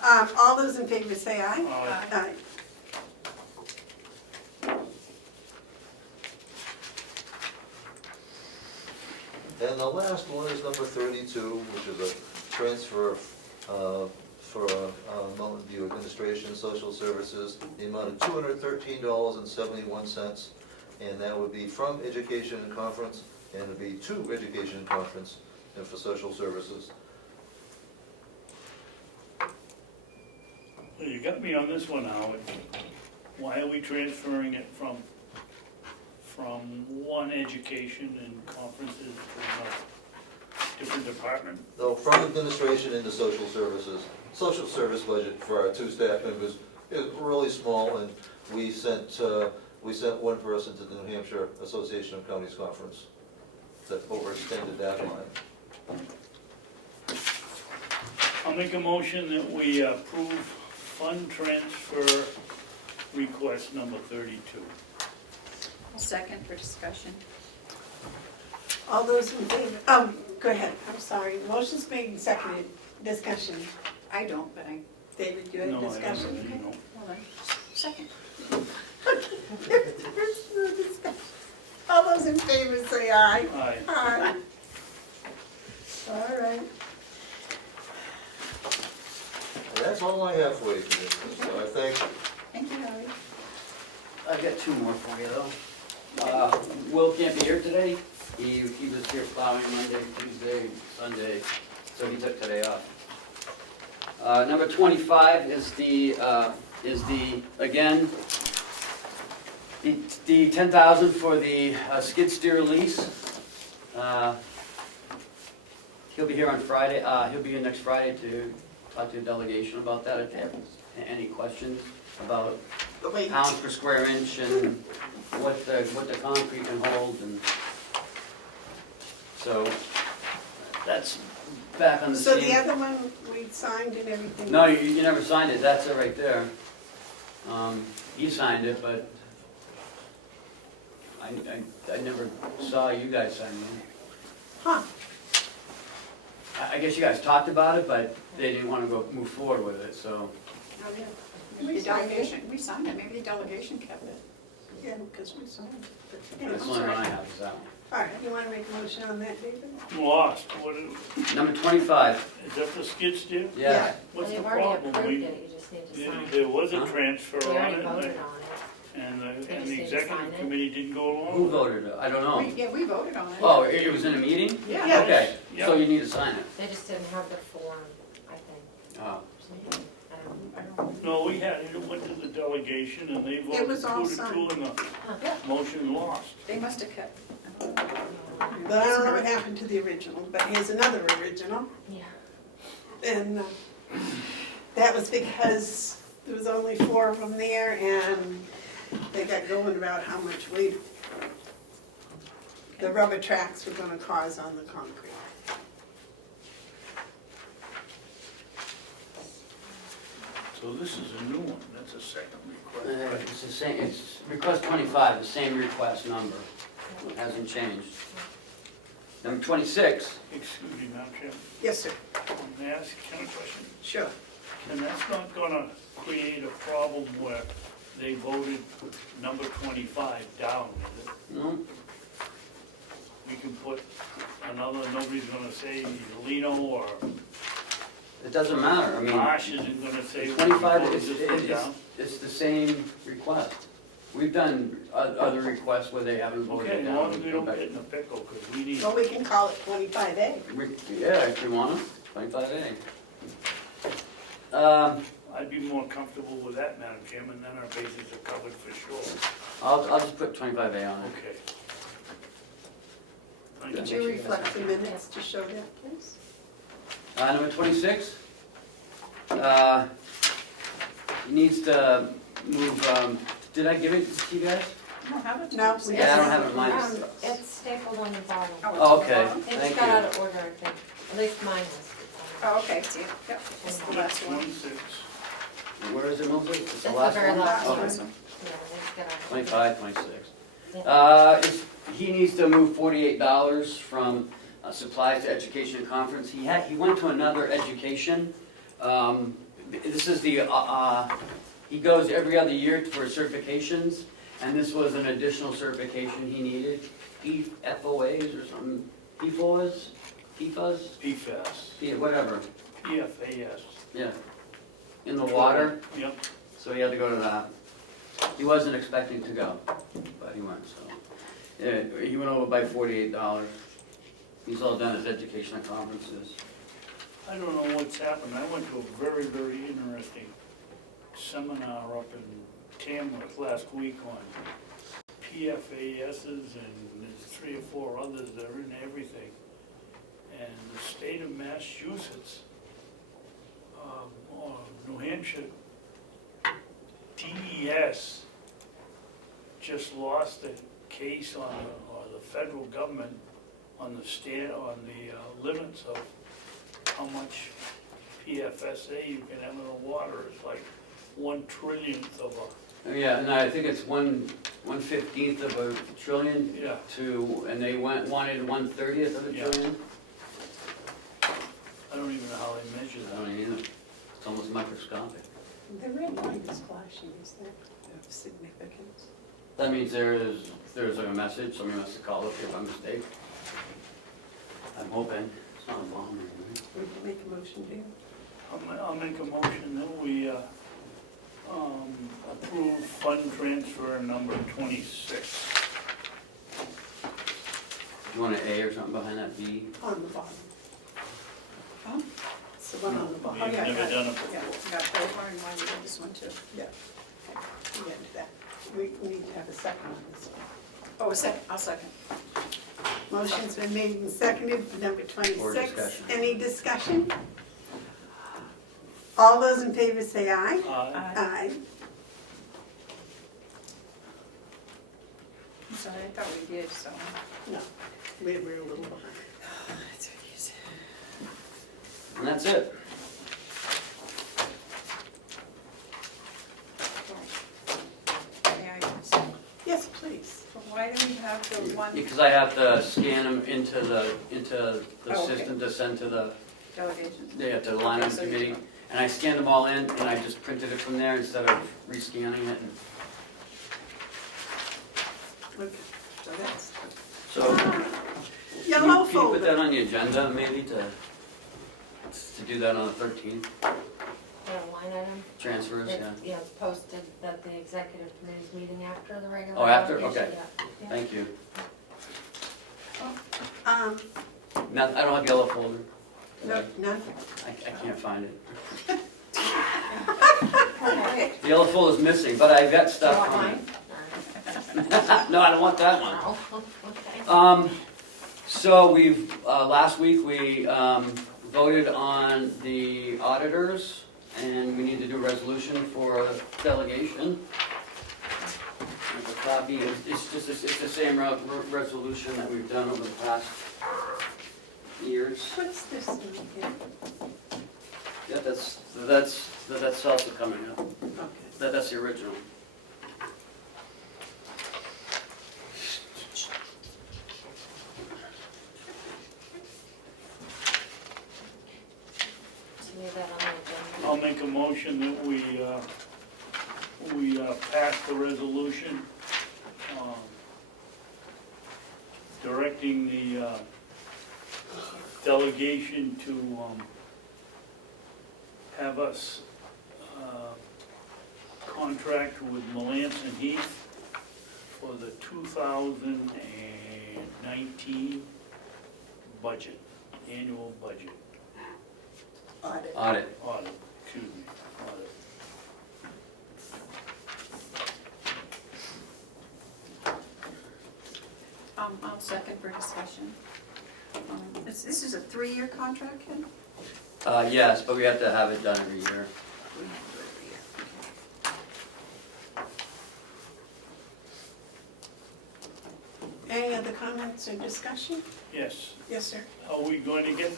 not. All those in favor say aye. Aye. Aye. And the last one is number 32, which is a transfer for Mountain View Administration Social Services, the amount of $213.71, and that would be from Education and Conference, and it would be to Education and Conference and for Social Services. Well, you got me on this one, Howard. Why are we transferring it from one education and conferences to another? Different department? No, from administration into social services. Social service budget for our two staff members is really small, and we sent one person to the New Hampshire Association of Counties Conference that overextended that line. I'll make a motion that we approve fund transfer request number 32. I'll second for discussion. All those in favor, go ahead, I'm sorry. Motion's made and seconded. Discussion. I don't, but I, David, you have No, I don't discussion? really know. well, then, second. All those in favor say aye. Aye. Aye. All right. And that's all I have for you, Commissioners, so I thank you. Thank you, Harry. I got two more for you though. Will can't be here today. He was here plowing Monday, Tuesday, Sunday, so he took today off. Number 25 is again, the 10,000 for the skid steer lease. He'll be here on Friday, he'll be here next Friday to talk to the delegation about that, if they have any questions about pounds per square inch and what the concrete can hold, and so that's back on the So scene. the other one, we signed and everything? No, you never signed it, that's it right there. You signed it, but I never saw you guys sign it. Huh. I guess you guys talked about it, but they didn't want to move forward with it, so. Oh, yeah. Maybe the delegation, we signed it, maybe the delegation kept it. Yeah, because we signed it. But, That's the only one I have, is that one. all right, you want to make a motion on that, David? I'm lost. What is Number 25, that the skid steer? yeah. What's the They've already problem? approved We- it, you just need to sign it. There was a Huh? transfer They on already it, voted and on it. the just need to sign executive it. committee didn't go along Who with it. voted? I don't know. Yeah, we voted on it. Oh, it was in a meeting? Yeah. Okay, Yeah. so you need to sign it. They just didn't have the form, I think. Oh. I don't No, we had, it went to the delegation, and they voted was all 2-2, signed. and the Yeah. motion lost. They must have kept. But I don't know what happened to the original, but here's another original. Yeah. And that was because there was only 4 of them there, and they got going about how much weight the rubber tracks were gonna cause on the concrete. So this is a new one, that's a second request, right? It's the same, it's request 25, the same request number. Hasn't changed. Number 26, Excuse me, Madam Chairman, Yes, sir. may I ask Ken a question? Sure. And that's not gonna create a problem where they voted number 25 down, is it? no? We can put another, nobody's gonna say Lino or It doesn't matter, I mean, Marsh isn't gonna say we 25, voted this one down? it's the same request. We've done other requests where they haven't voted Okay, down. as long as we don't get in a pickle, because we need, Well, we can call it 25A. Yeah, if you want it, 25A. I'd be more comfortable with that, Madam Chairman, then our bases are covered for sure. I'll just put 25A on it. Okay. Thank Could you. you reflect the minutes to show that, please? Number 26, he needs to move, did I give it to you guys? I don't have it. No, we Yeah, I don't have it in mine. It's stapled on the bottom. Oh, okay, It just thank got out you. of order, I think. At least mine is. Oh, okay, see, yep, it's the last one. 26. Where is it, Moses? It's It's the the last very one? last Okay. one. Yeah, they just got out of order. 25, 26. Yeah. He needs to move $48 from supplies to education conference. He went to another education. This is he goes every other year for certifications, and this was an additional certification he needed. PFOAs or something, PFOAs? PFAS, Yeah, whatever, PFAS. yeah. In the water, Yep. so he had to go to that. He wasn't expecting to go, but he went, so. Yeah, he went over by $48. He's all done his educational conferences. I don't know what's happened. I went to a very, very interesting seminar up in Tamworth last week on PFASs, and there's 3 or 4 others that are in everything. And the state of Massachusetts, or New Hampshire, DES just lost a case on, or the federal government on the limits of how much PFSA you can have in the water. It's like 1/trillionth of Yeah, and I think it's 1/15 of a trillion Yeah. and they wanted 1/30 of a Yeah. trillion? I don't even know how they measure I that. don't either. It's almost microscopic. The red line is flashing, is that of significance? That means there's like a message, somebody must have called up here by mistake. I'm hoping it's not a bomb or anything. Would you make a motion, Jim? I'll make a motion that we approve fund transfer number 26. You want an A or something behind that B? On the bottom. Huh? It's the one on the bottom. We've never done it Yeah, before. Yeah, got that one, and mine did this one too. yeah. We get to that. We need to have a second on this one. Oh, a second, I'll second. Motion's been made and seconded for number 26. discussion. Any discussion? All those in favor say aye. Aye. Aye. I'm sorry, I thought we did, so. No, we're a little behind. And that's it. May I just- Yes, please. Why do we have the one Because I have to scan them into the Oh, okay. system to send to the, delegation? to the line Okay, item so you- committee. And I scanned them all in and I just printed it from there instead of rescanning it. Okay, so that's So, yellow can you put folder. that on the agenda maybe to do that on the 13th? A line item. Transfers, yeah. It's, it's posted that the executive committee's meeting after the regular. Oh, after? delegation, Okay. yeah. Thank you. Um, Not, I don't have yellow folder. no, none. I can't find it. Okay. The yellow folder's missing, but I've got Do you stuff want from mine? it. No, I don't want that one. No, okay. So last week we voted on the auditors and we need to do a resolution for delegation. There's a copy, it's the same resolution that we've done over the past years. What's this one again? Yeah, that's also coming up. Okay. That's the original. So we have that on the agenda. I'll make a motion that we pass the resolution directing the delegation to have us contract with Melanson Heath for the 2019 budget, annual budget, Audit. Audit. excuse me, audit. I'll second for discussion. This is a 3-year contract, Ken? Yes, but we have to have it done every year. We have to do it every year. Any other comments or discussion? Yes. Yes, sir. Are we going to get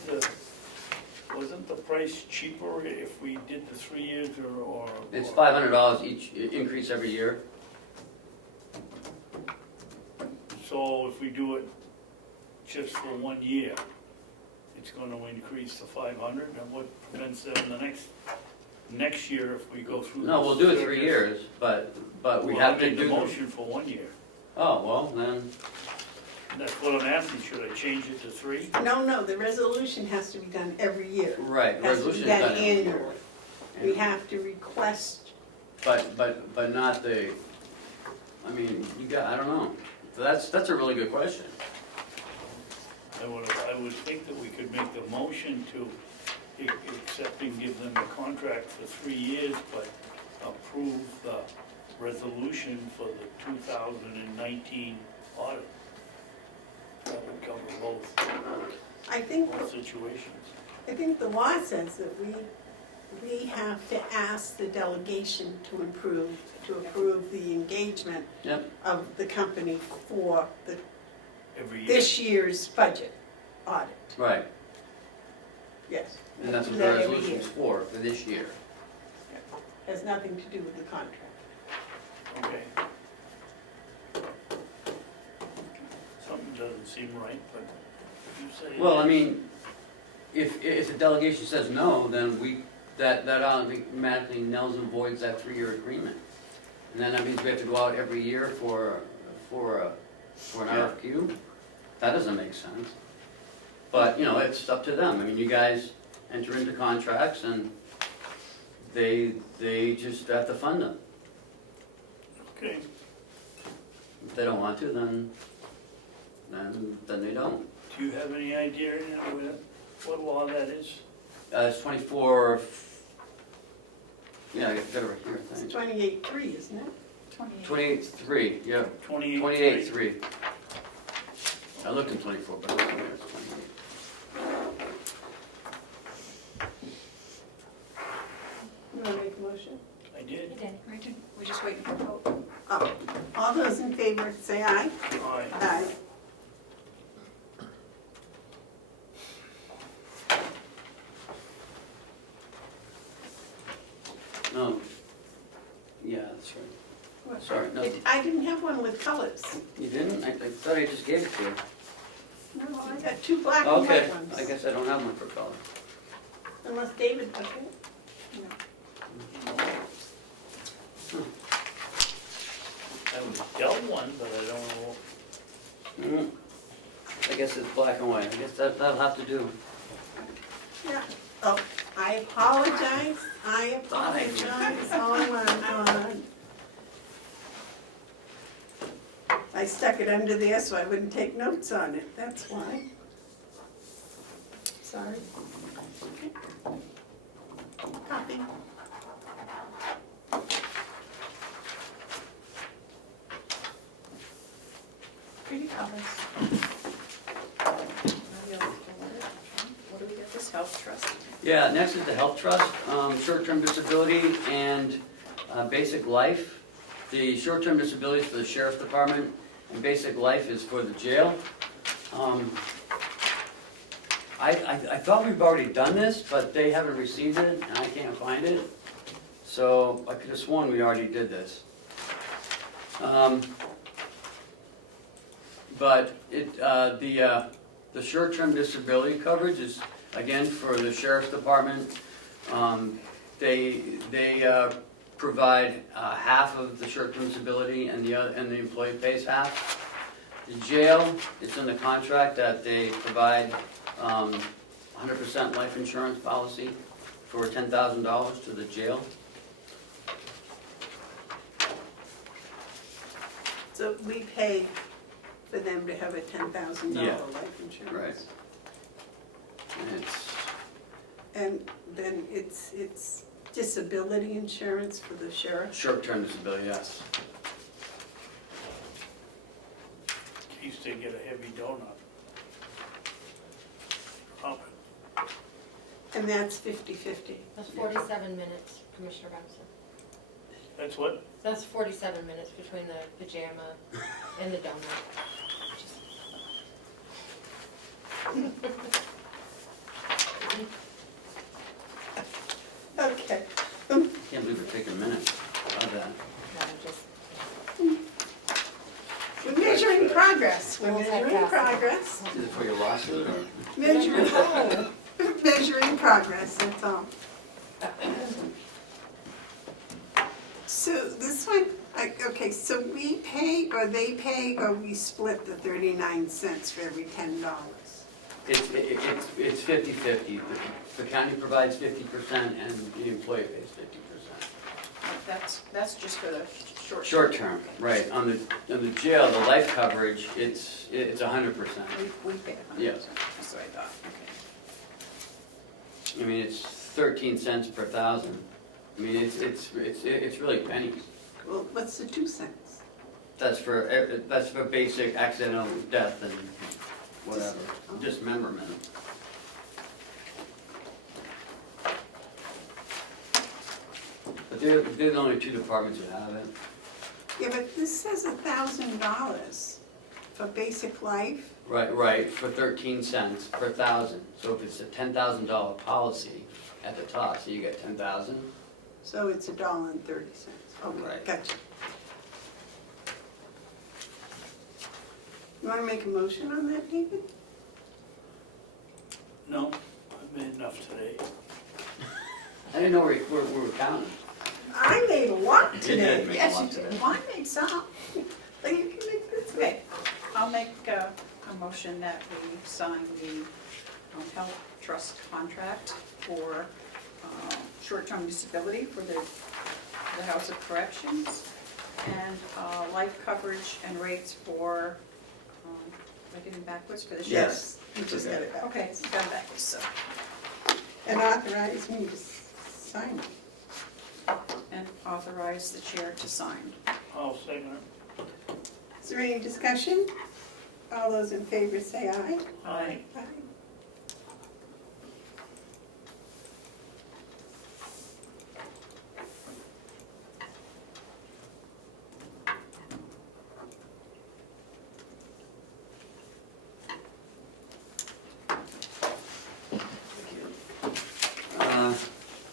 wasn't the price cheaper if we did the 3 years or? It's $500 each increase every year. So if we do it just for 1 year, it's gonna increase to 500, and what prevents them the next year if we go through? No, we'll do it 3 this years, but we Well, have I to made the do. motion for 1 year. Oh, well, then, That's what I'm asking, should I change it to 3? No, the resolution has to be done every year. right, Has to be resolution is done done every year. annually. We have to request, But not the, I mean, I don't know. That's a really good question. I would think that we could make the motion to accept and give them a contract for 3 years, but approve the resolution for the 2019 audit. That would cover both I think, situations. I think the law says that we have to ask the delegation to approve the engagement Yep. of the company for Every year. this year's budget audit. Right, Yes. and that's Do what the that every resolution's year. for this year. Has nothing to do with the contract. Okay. Something doesn't seem right, but you say. Well, I mean, if the delegation says no, then that automatically nulls and voids that 3-year agreement. And then that means we have to go out every year for an RFQ. That doesn't make sense. But, it's up to them. I mean, you guys enter into contracts and they just have to fund them. Okay. If they don't want to, then they don't. Do you have any idea what law that is? It's 24, yeah, I got it right here, I think. 28.3, isn't it? 28.3, yeah. 28.3. 28.3. I looked in 24, but I don't think it's 28. You want to make a motion? I did. We're just waiting for a vote. Oh, all those in favor, say aye. Aye. Aye. No. Yeah, that's right. What? Sorry, no. I didn't have one with colors. You didn't? I thought I just gave it to you. No, I got 2 black and Okay, white ones. I guess I don't have one for color. Unless David took it. I was dealt one, but I don't know. I guess it's black and white. I guess that'll have to do. Yeah. Oh, I apologize. Oh, my God. I stuck it under there so I wouldn't take notes on it. That's why. Sorry. Copy. Pretty colors. What do we get, this health trust? Yeah, next is the health trust, short-term disability and basic life. The short-term disability is for the sheriff's department and basic life is for the jail. I thought we've already done this, but they haven't received it and I can't find it. So I could have sworn we already did this. But the short-term disability coverage is, again, for the sheriff's department. They provide half of the short-term disability and the employee pays half. The jail, it's in the contract that they provide 100% life insurance policy for $10,000 to the jail. So we pay for them to have a $10,000 Yeah. life insurance. Right. And it's, And then it's disability insurance for the sheriff? short-term disability, yes. In case they get a heavy donut. Drop it. And that's 50/50. That's 47 minutes, Commissioner Benson. That's what? That's 47 minutes between the pajama and the donut. Okay. Can't believe we're taking minutes. Love that. We're measuring progress. We're measuring progress. Is it for your lawsuit or? Measuring progress, that's all. So this one, okay, so we pay, or they pay, or we split the 39 cents for every $10? It's 50/50. The county provides 50% and the employee pays 50%. That's just for the short. Short term, right. On the jail, the life coverage, it's 100%. We pay 100%. Yeah. That's what I thought, okay. I mean, it's 13 cents per thousand. I mean, it's really pennies. Well, what's the 2 cents? That's for basic accidental death and whatever, dismemberment. But they're the only 2 departments that have it. Yeah, but this says $1,000 for basic life. Right, for 13 cents per thousand. So if it's a $10,000 policy at the top, so you get 10,000. So it's $1.30. Okay, Right. gotcha. You wanna make a motion on that, David? No, I've made enough today. I didn't know we were counting. I made a lot You today. did make a Yes, lot you today. did. Well, I made some. But you can make this one. Okay, I'll make a motion that we sign the health trust contract for short-term disability for the House of Corrections, and life coverage and rates for, did I get it backwards, for the sheriff? Yes, you just got it back. Okay, got it backwards, so, And authorize me to sign it. and authorize the chair to sign. I'll second it. Is there any discussion? All those in favor say aye. Aye. Aye.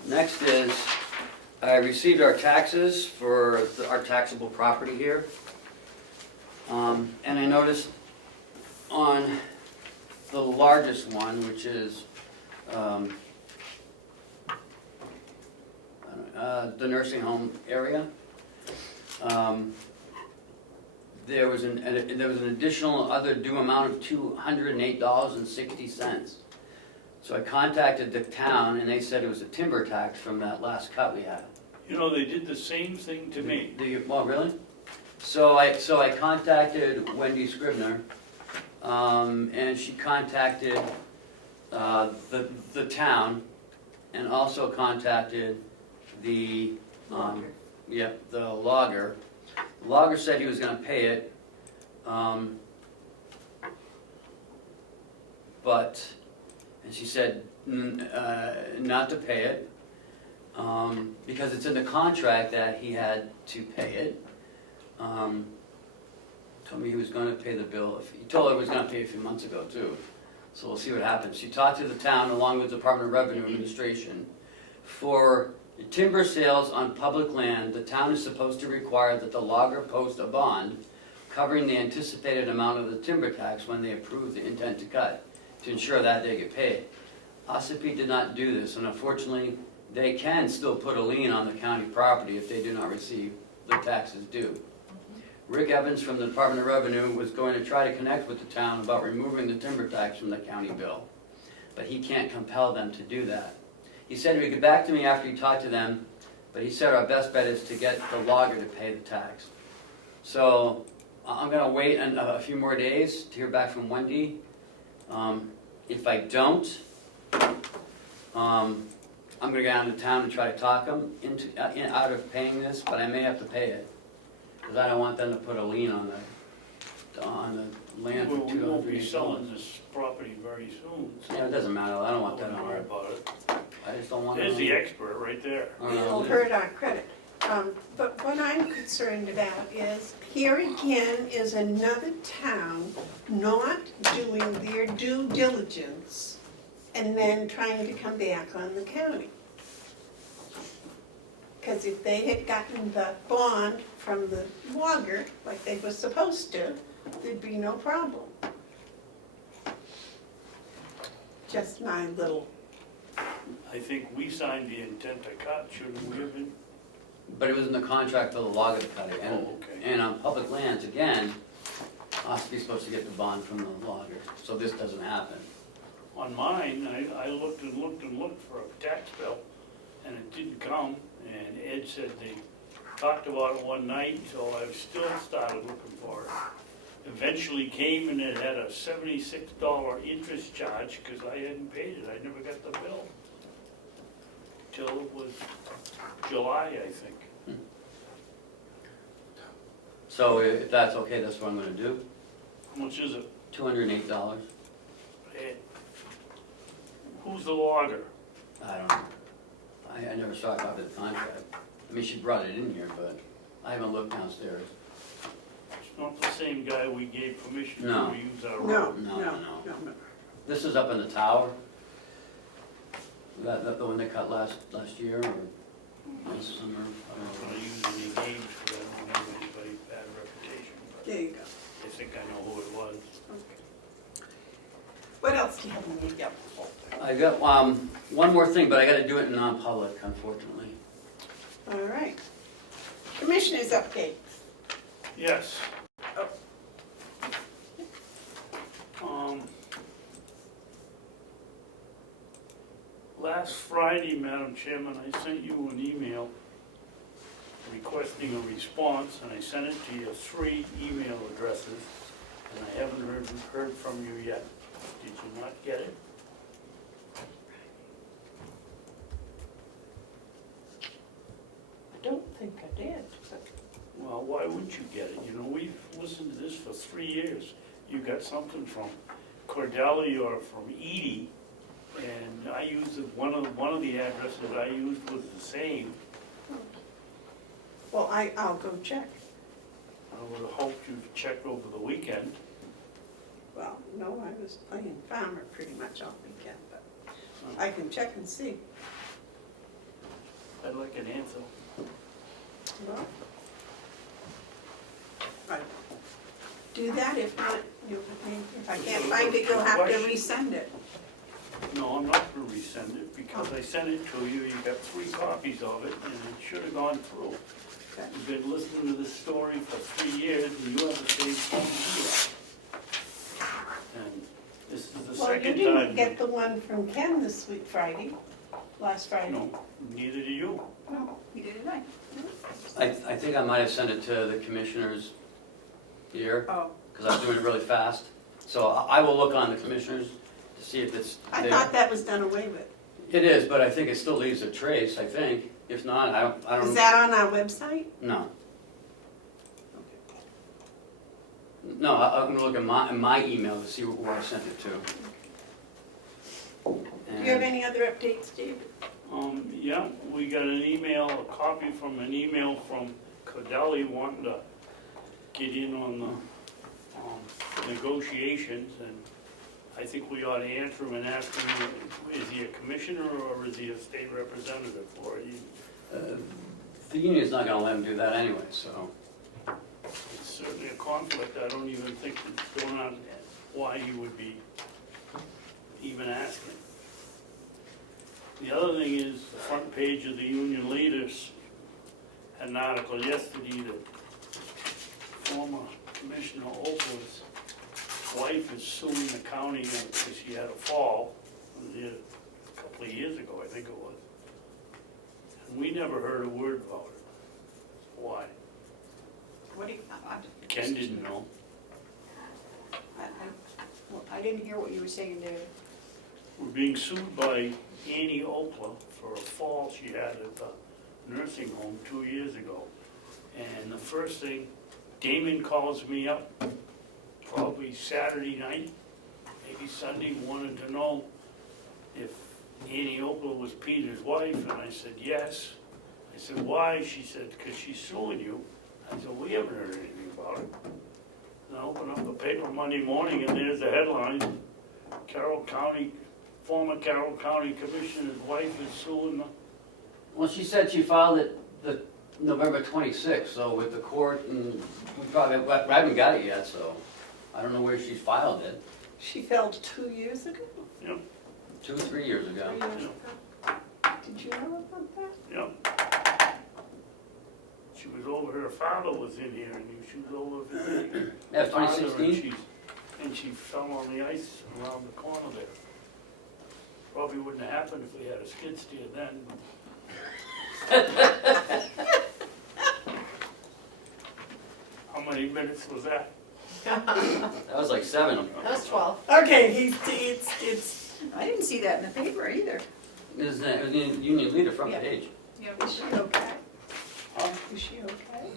Next is, I received our taxes for our taxable property here. And I noticed on the largest one, which is the nursing home area, there was an additional other due amount of $208.60. So I contacted the town, and they said it was a timber tax from that last cut we had. You know, they did the same thing to me. Well, really? So I contacted Wendy Scribner, and she contacted the town, and also contacted the the logger. The logger said he was going to pay it, but. And she said not to pay it because it's in the contract that he had to pay it. Told me he was going to pay the bill. He told her he was going to pay it a few months ago too. So we'll see what happens. She talked to the town along with the Department of Revenue Administration. For timber sales on public land, the town is supposed to require that the logger post a bond covering the anticipated amount of the timber tax when they approve the intent to cut, to ensure that they get paid. Ossipee did not do this, and unfortunately, they can still put a lien on the county property if they do not receive the taxes due. Rick Evans from the Department of Revenue was going to try to connect with the town about removing the timber tax from the county bill, but he can't compel them to do that. He said he would get back to me after he talked to them, but he said our best bet is to get the logger to pay the tax. So I'm going to wait a few more days to hear back from Wendy. If I don't, I'm going to go down to town and try to talk them out of paying this, but I may have to pay it. Because I don't want them to put a lien on the land for Well, we won't be $208. selling this property very soon. So Yeah, it doesn't matter, I don't want that don't on worry it. about it. I just don't want it. There's the expert right there. It'll hurt our credit. But what I'm concerned about is, here again is another town not doing their due diligence and then trying to come back on the county. Because if they had gotten the bond from the logger, like they were supposed to, there'd be no problem. Just my little, I think we signed the intent to cut, shouldn't we have been? But it was in the contract for the logger to cut it. And, Oh, okay. and on public lands, again, Ospreay's supposed to get the bond from the logger, so this doesn't happen. On mine, I looked and looked and looked for a tax bill, and it didn't come, and Ed said they talked about it one night, so I've still started looking for it. Eventually came and it had a $76 interest charge, because I hadn't paid it, I never got the bill. Till it was July, I think. So if that's okay, that's what I'm gonna do. How much is it? $208. Ed? Who's the logger? I don't know. I never saw a copy of the contract. I mean, she brought it in here, but I haven't looked downstairs. It's not the same guy we gave permission No. to use our no, road. no. This is up in the tower. The one they cut last year, or this summer, I I'm don't not know. using any names because I don't have anybody's bad reputation, but There you go. if think I know who it was. What else do you have in the folder? I got one more thing, but I gotta do it in non-public, unfortunately. All right. Commissioners update. Yes. Last Friday, Madam Chairman, I sent you an email requesting a response, and I sent it to your 3 email addresses, and I haven't heard from you yet. Did you not get it? I don't think I did. Well, why wouldn't you get it? You know, we've listened to this for 3 years. You got something from Cordelli or from Edie, and I used one of the addresses I used was the same. Well, I'll go check. I would have hoped you'd checked over the weekend. Well, no, I was playing farmer pretty much all weekend, but I can check and see. I'd like an answer. Well, I'll do that. If not, if I can't find it, you'll have to resend it. No, I'm not going to resend it because I sent it to you. You got 3 copies of it, and it should have gone through. Okay. You've been listening to this story for 3 years, and you have the same phone here. And this is the Well, you second didn't time. get the one from Ken this week, last Friday. No, neither do you. No, neither did I. I think I might have sent it to the commissioners here, Oh, because I was doing it really fast. So I will look on the commissioners to see if it's I there. thought that was done away with. It is, but I think it still leaves a trace, I think. If not, I don't. Is that on our website? No. No, I'm gonna look at my email to see where I sent it to. Do you have any other updates, David? Yeah, we got an email, a copy from an email from Codelli wanting to get in on the negotiations, and I think we ought to answer him and ask him, is he a commissioner or is he a state representative for it? The union's not gonna let him do that anyway, so. It's certainly a conflict. I don't even think it's going on why he would be even asking. The other thing is, the front page of the Union Leaders had an article yesterday that former Commissioner Opal's wife is suing the county because she had a fall. It was a couple of years ago, I think it was. And we never heard a word about it. Why? What do you, Ken didn't know. I didn't hear what you were saying, David. We're being sued by Annie Opla for a fall she had at the nursing home 2 years ago. And the first thing, Damon calls me up, probably Saturday night, maybe Sunday, wanted to know if Annie Opla was Peter's wife, and I said yes. I said, why? She said, because she's suing you. I said, we haven't heard anything about it. And I opened up the paper Monday morning, and there's the headline, Carroll County, former Carroll County Commissioner's wife is suing the... Well, she said she filed it the November 26th, so with the court, and I haven't got it yet, so I don't know where she's filed it. She fell 2 years ago? Yep. 2, 3 years ago. 3 years ago. Did you know about that? Yep. She was over, her father was in here, and she was over visiting. Yeah, her father, 2016? And she fell on the ice around the corner there. Probably wouldn't have happened if we had a skid steer then. How many minutes was that? That was like 7. That was 12. Okay, it's. I didn't see that in the paper either. It was the union leader front Yeah. page. Is she okay? Is she okay?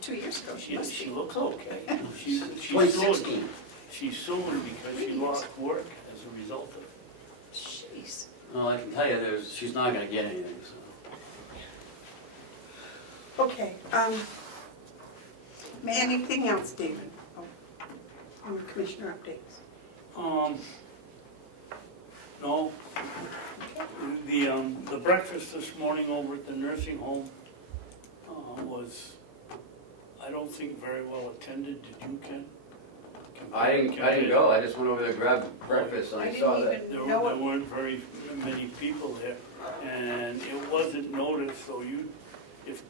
2 years ago, she must She be. looks okay. She's suing, 2016. she's suing because she lost work as a result of it. Jeez. Well, I can tell you, she's not gonna get anything, so. Okay, anything else, David? On commissioner updates? No. The breakfast this morning over at the nursing home was, I don't think, very well attended. Did you, Ken? I didn't go, I just went over there to grab breakfast and I saw that. There know what- weren't very many people there, and it wasn't noticed, so if,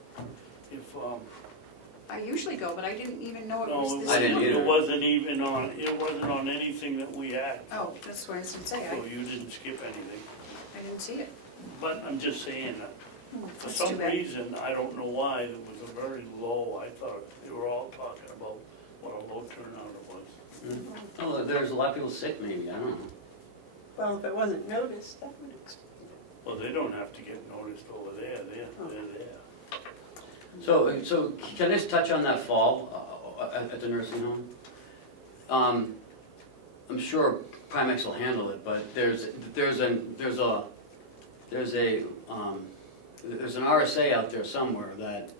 I usually go, but I didn't even know it no, was this. I didn't either. it wasn't on anything that we had, Oh, that's what I was gonna say, so you didn't skip anything. I didn't see it. But I'm just saying that, for That's too some bad. reason, I don't know why, there was a very low, I thought they were all talking about what a low turnout it was. Oh, there's a lot of people sick maybe, I don't know. Well, if it wasn't noticed, that would explain. Well, they don't have to get noticed over there, they're there. So can I just touch on that fall at the nursing home? I'm sure Primex will handle it, but there's an RSA out there somewhere that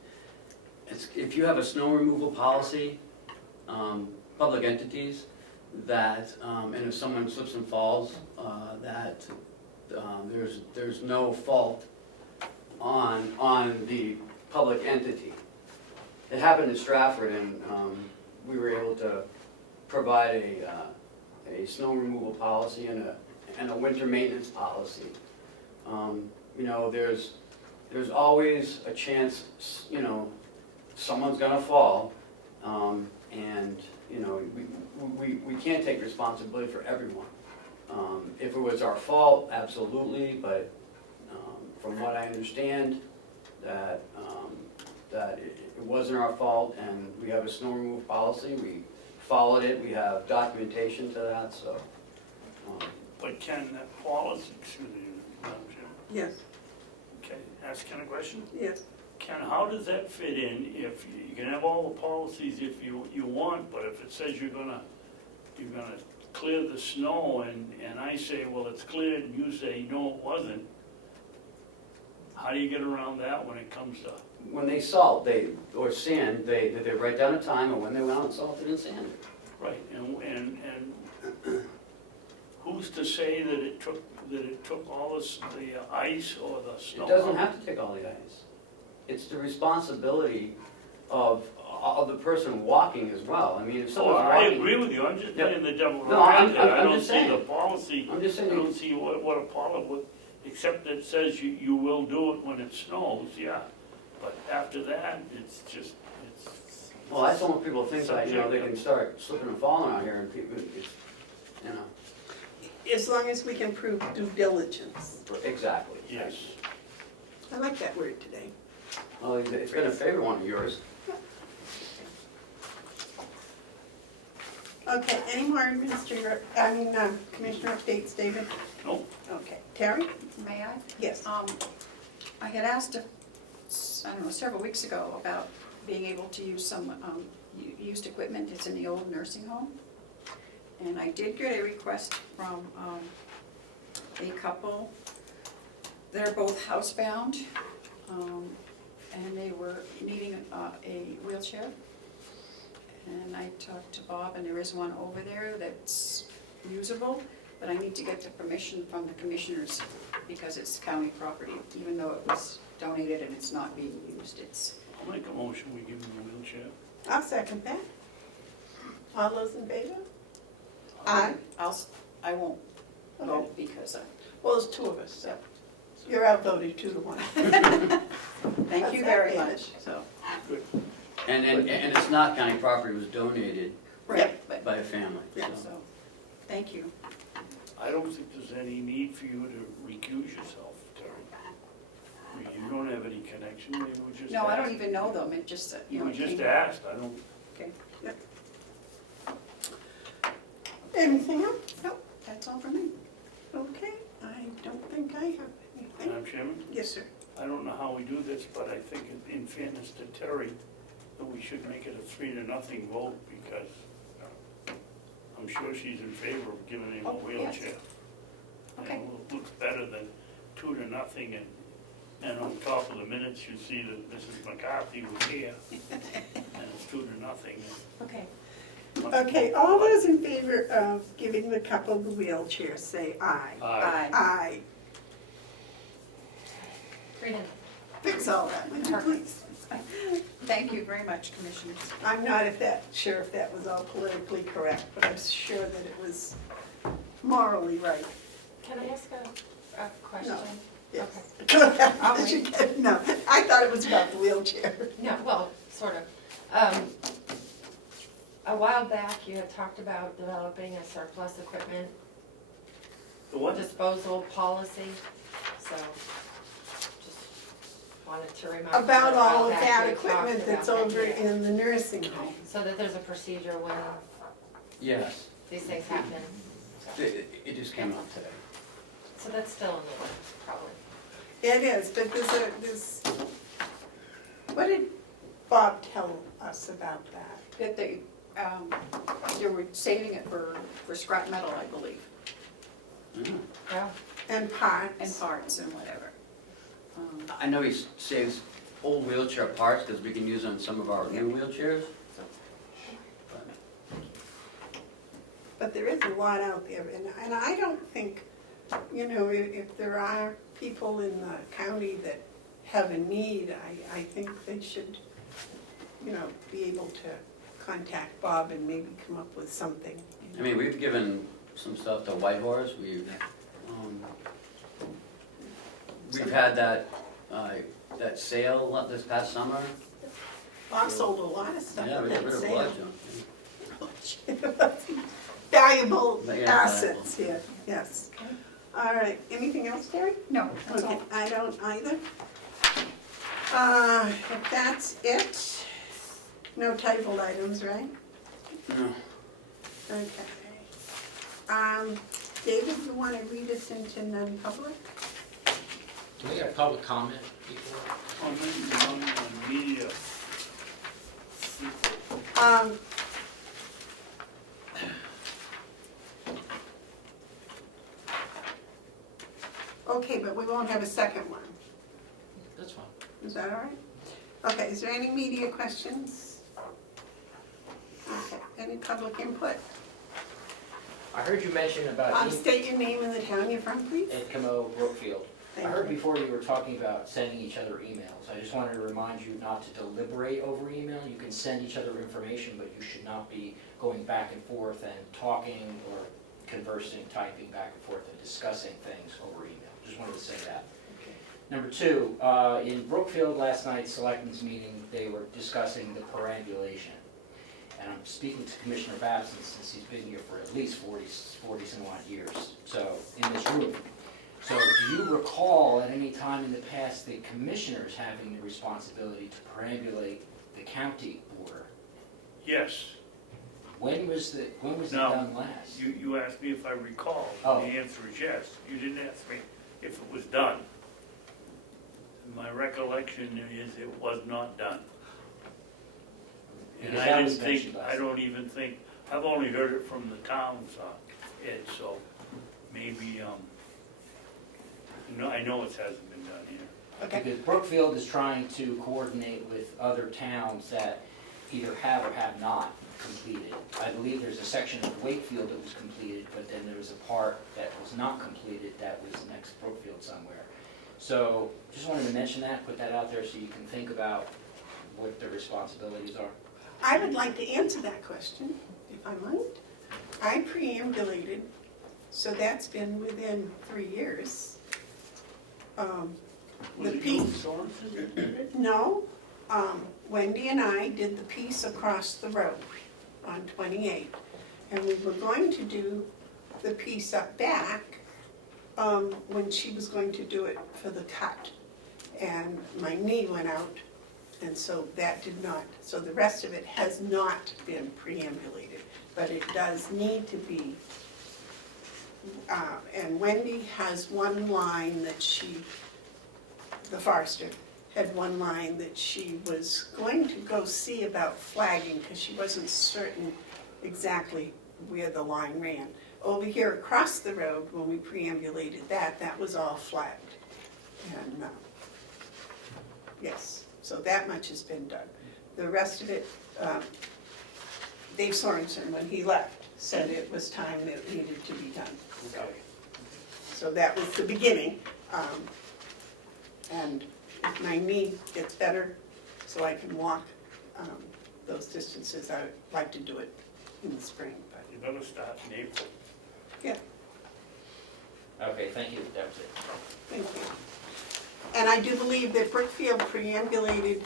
if you have a snow removal policy, public entities, that, and if someone slips and falls, that there's no fault on the public entity. It happened in Stratford, and we were able to provide a snow removal policy and a winter maintenance policy. You know, there's always a chance, you know, someone's gonna fall, and you know, we can't take responsibility for everyone. If it was our fault, absolutely, but from what I understand, that it wasn't our fault, and we have a snow removal policy, we followed it, we have documentation to that, so. But Ken, that policy, excuse me, Madam Chairman, Yes, okay, ask Ken a question? yes. Ken, how does that fit in if you can have all the policies if you want, but if it says you're gonna clear the snow and I say, well, it's cleared, and you say, no, it wasn't, how do you get around that when it comes to? When they salt, or sand, they write down a time of when they went out and salted and sanded. Right, and who's to say that it took all the ice or the snow? It doesn't have to take all the ice. It's the responsibility of the person walking as well. I mean, if So someone's I walking. agree with you, I'm just playing the devil's No, I'm advocate. I just don't see saying. the policy, I'm just I saying. don't see what a policy would, except that it says you will do it when it snows, yeah. But after that, it's just, it's. Well, I just want people to think that, you know, they subjective. can start slipping and falling out here and people, it's, you know. As long as we can prove due diligence. Exactly. Yes. I like that word today. Well, it's gonna favor one of yours. Okay, any more commissioner updates, David? No. Okay, Terry? May I? Yes. I had asked, I don't know, several weeks ago about being able to use some used equipment. It's in the old nursing home. And I did get a request from a couple. They're both housebound, and they were needing a wheelchair. And I talked to Bob, and there is one over there that's usable, but I need to get the permission from the commissioners because it's county property, even though it was donated and it's not being used. I'll make a motion, we give him a wheelchair. I'll second that. All those in favor? Aye. I won't Okay. vote because Well, there's two of us, so you're outvoted 2-1. thank you very much, so. Good. And it's not county property, it was donated Right, by a family, so. so, thank you. I don't think there's any need for you to recuse yourself, Terry. I mean, you don't have any connection, maybe we just. No, I don't asked. even know them, it just, you You know. were it just came- asked, I don't. Okay, Anything else? nope, that's all for me. Okay, I don't think I have anything. Madam Chairman, Yes, sir. I don't know how we do this, but I think in fairness to Terry, that we should make it a 3-0 vote because I'm sure she's in favor of giving him a Oh, yes. wheelchair. Okay. And it looks better than 2-0 and on top of the minutes, you see that Mrs. McCarthy was here and it's 2-0. Okay. Okay, all those in favor of giving the couple the wheelchair, say aye. Aye. Aye. Freedom. Fix all that, would you please? Thank you very much, Commissioners. I'm not sure if that was all politically correct, but I'm sure that it was morally right. Can I ask a question? Yes. I'll Did you wait. get- No, I thought it was about the wheelchair. No, well, sort of. A while back, you had talked about developing a surplus equipment The what? disposal policy, so just wanted to remind you. About a while all of back that you had equipment talked that's about that, over yeah. in the nursing home. So that there's a procedure when Yes, these things happen. So- it just came out today. So that's still in the works, probably. It is, but there's, what did Bob tell us about that? That they were saving it for scrap metal, I believe, Well, And parts. and parts and whatever. I know he saves old wheelchair parts because we can use them in some of our new wheelchairs. But there is a lot out there, and I don't think, if there are people in the county that have a need, I think they should, be able to contact Bob and maybe come up with something. I mean, we've given some stuff to Whitehorse, we've had that sale this past summer. Bob sold a lot of stuff Yeah, at we got that rid of a sale. lot of junk. Valuable Yeah, assets here, yes. All right, anything else, Terry? No, that's Okay, all. I don't either. If that's it, no typed items, right? No. Okay. David, you want to read us into non-public? Can we get public comment before? Comment on media. Okay, but we won't have a second one. That's fine. Is that all right? Okay, is there any media questions? Okay, any public input? I heard you mention about State your name and the town you're from, please. at Comeau, Brookfield. I Thank heard you. before you were talking about sending each other emails. I just wanted to remind you not to deliberate over email. You can send each other information, but you should not be going back and forth and talking or conversing, typing back and forth and discussing things over email. Just wanted to say that. Number two, in Brookfield last night's selectmen's meeting, they were discussing the perambulation. And I'm speaking to Commissioner Babson since he's been here for at least 40 some odd years, so, in this room. So do you recall at any time in the past the commissioners having the responsibility to perambulate the county border? Yes. When was it No. done last? You asked me if I recall. Oh. The answer is yes. You didn't ask me if it was done. My recollection is it was not done. And Because I that didn't was mentioned think, last I don't even think, I've only heard it from the town's Ed, so maybe, no, I know it hasn't been done here. Because Brookfield is trying to coordinate with other towns that either have or have not completed. I believe there's a section of Wakefield that was completed, but then there was a part that was not completed that was next to Brookfield somewhere. So, just wanted to mention that, put that out there so you can think about what the responsibilities are. I would like to answer that question, if I might. I preambulated, so that's been within 3 years. Was The it you, piece, Sorensen, that did it? no, Wendy and I did the piece across the road on 28. And we were going to do the piece up back when she was going to do it for the cut. And my knee went out, and so that did not. So the rest of it has not been preambulated, but it does need to be. And Wendy has one line that the forester, had one line that she was going to go see about flagging because she wasn't certain exactly where the line ran. Over here across the road, when we preambulated that was all flagged. And yes, so that much has been done. The rest of it, Dave Sorensen, when he left, said it was time that it needed to be done. So that was the beginning. And if my knee gets better, so I can walk those distances. I'd like to do it in the spring, but. You better start in April. Okay, thank you, that was it. Thank you. And I do believe that Brookfield preambulated,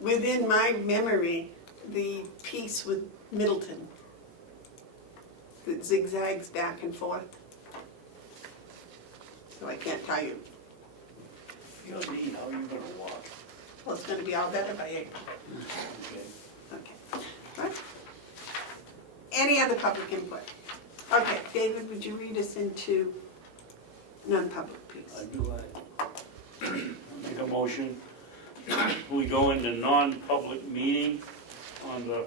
within my memory, the piece with Middleton that zigzags back and forth. So I can't tell you. You're me, how are you gonna walk? Well, it's gonna be all better by April. Okay. Okay. Right. Any other public input? Okay, David, would you read us into non-public, please? I do, I make a motion. We go into non-public meeting on the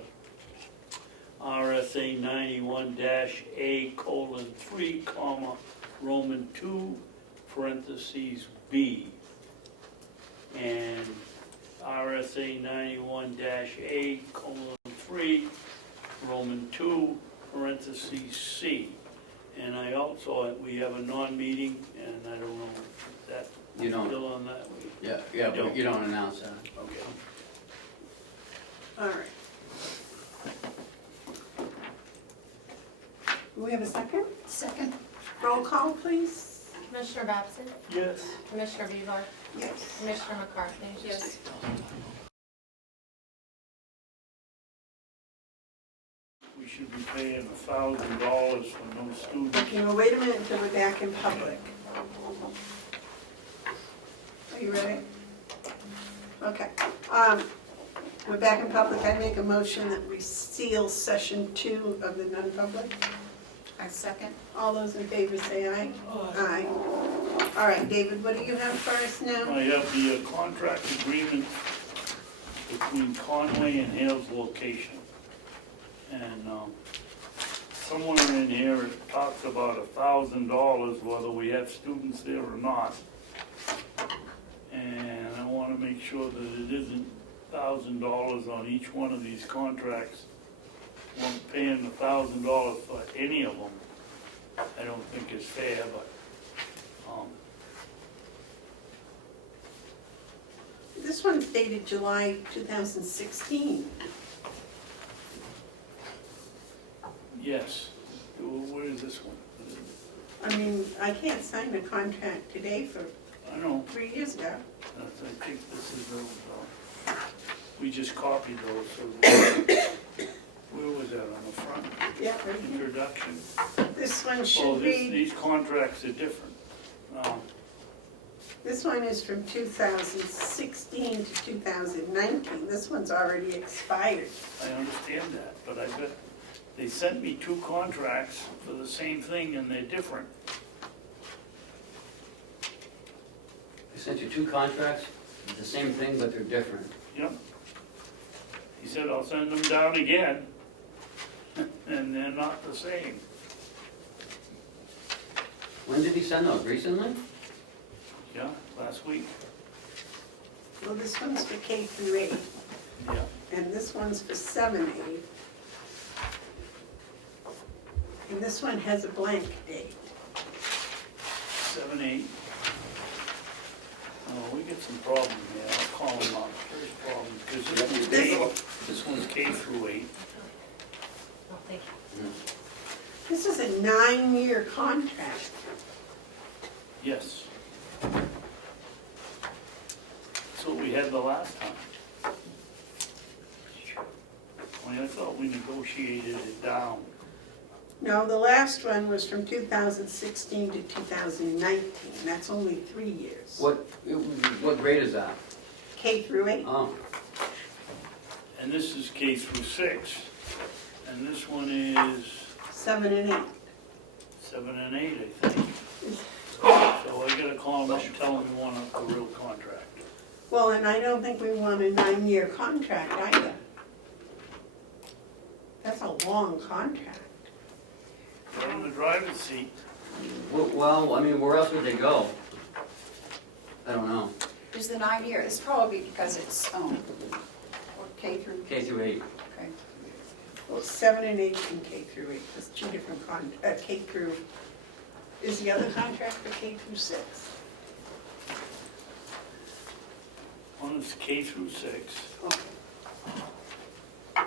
RSA 91-A:3, Roman 2, parentheses B. And RSA 91-A:3, Roman 2, parentheses C. And I also, we have a non-meeting, and I don't know, is that You don't. still on that? Yeah, but you don't announce that. Okay. All right. Do we have a second? Second. Roll call, please. Commissioner Babson? Yes. Commissioner Bieber? Yes. Commissioner McCarthy? Yes. We should be paying $1,000 for no students. Okay, well, wait a minute until we're back in public. Are you ready? Okay. We're back in public. I make a motion that we seal session 2 of the non-public. I second. All those in favor say aye. Aye. All right, David, what do you have for us now? I have the contract agreement between Conway and Hales location. And somewhere in here it talks about $1,000 whether we have students there or not. And I want to make sure that it isn't $1,000 on each one of these contracts. I'm paying $1,000 for any of them. I don't think it's fair, but This one's dated July 2016. yes. Where is this one? I mean, I can't sign a contract today for I know. 3 years ago. I think this is those, we just copied those, so where was that, on the front? Yeah, right here. Introduction. This one Oh, should be, these contracts are different. this one is from 2016 to 2019. This one's already expired. I understand that, but I bet they sent me 2 contracts for the same thing and they're different. They sent you 2 contracts, the same thing, but they're different. Yep. He said, I'll send them down again, and they're not the same. When did he send those? Recently? Yeah, last week. Well, this one's for K through 8, Yeah. and this one's for 7, 8. And this one has a blank date. 7, 8. Oh, we get some problem here. I'll call them up. There's problems, because this one's K through 8. Oh, thank you. This is a 9-year contract. Yes. That's what we had the last time. I thought we negotiated it down. No, the last one was from 2016 to 2019. That's only 3 years. What grade is that? K through 8. Oh, And this is K through 6. And this one is 7 and 8. 7 and 8, I think. So I gotta call them up and tell them we want a real contract. Well, and I don't think we want a 9-year contract either. That's a long contract. Put in the driver's seat. well, I mean, where else would they go? I don't know. There's the 9 years, it's probably because it's, Or K through, K through 8. okay. well, 7 and 8 and K through 8. That's 2 different K through, is the other contract for K through 6? One is K through 6. Okay.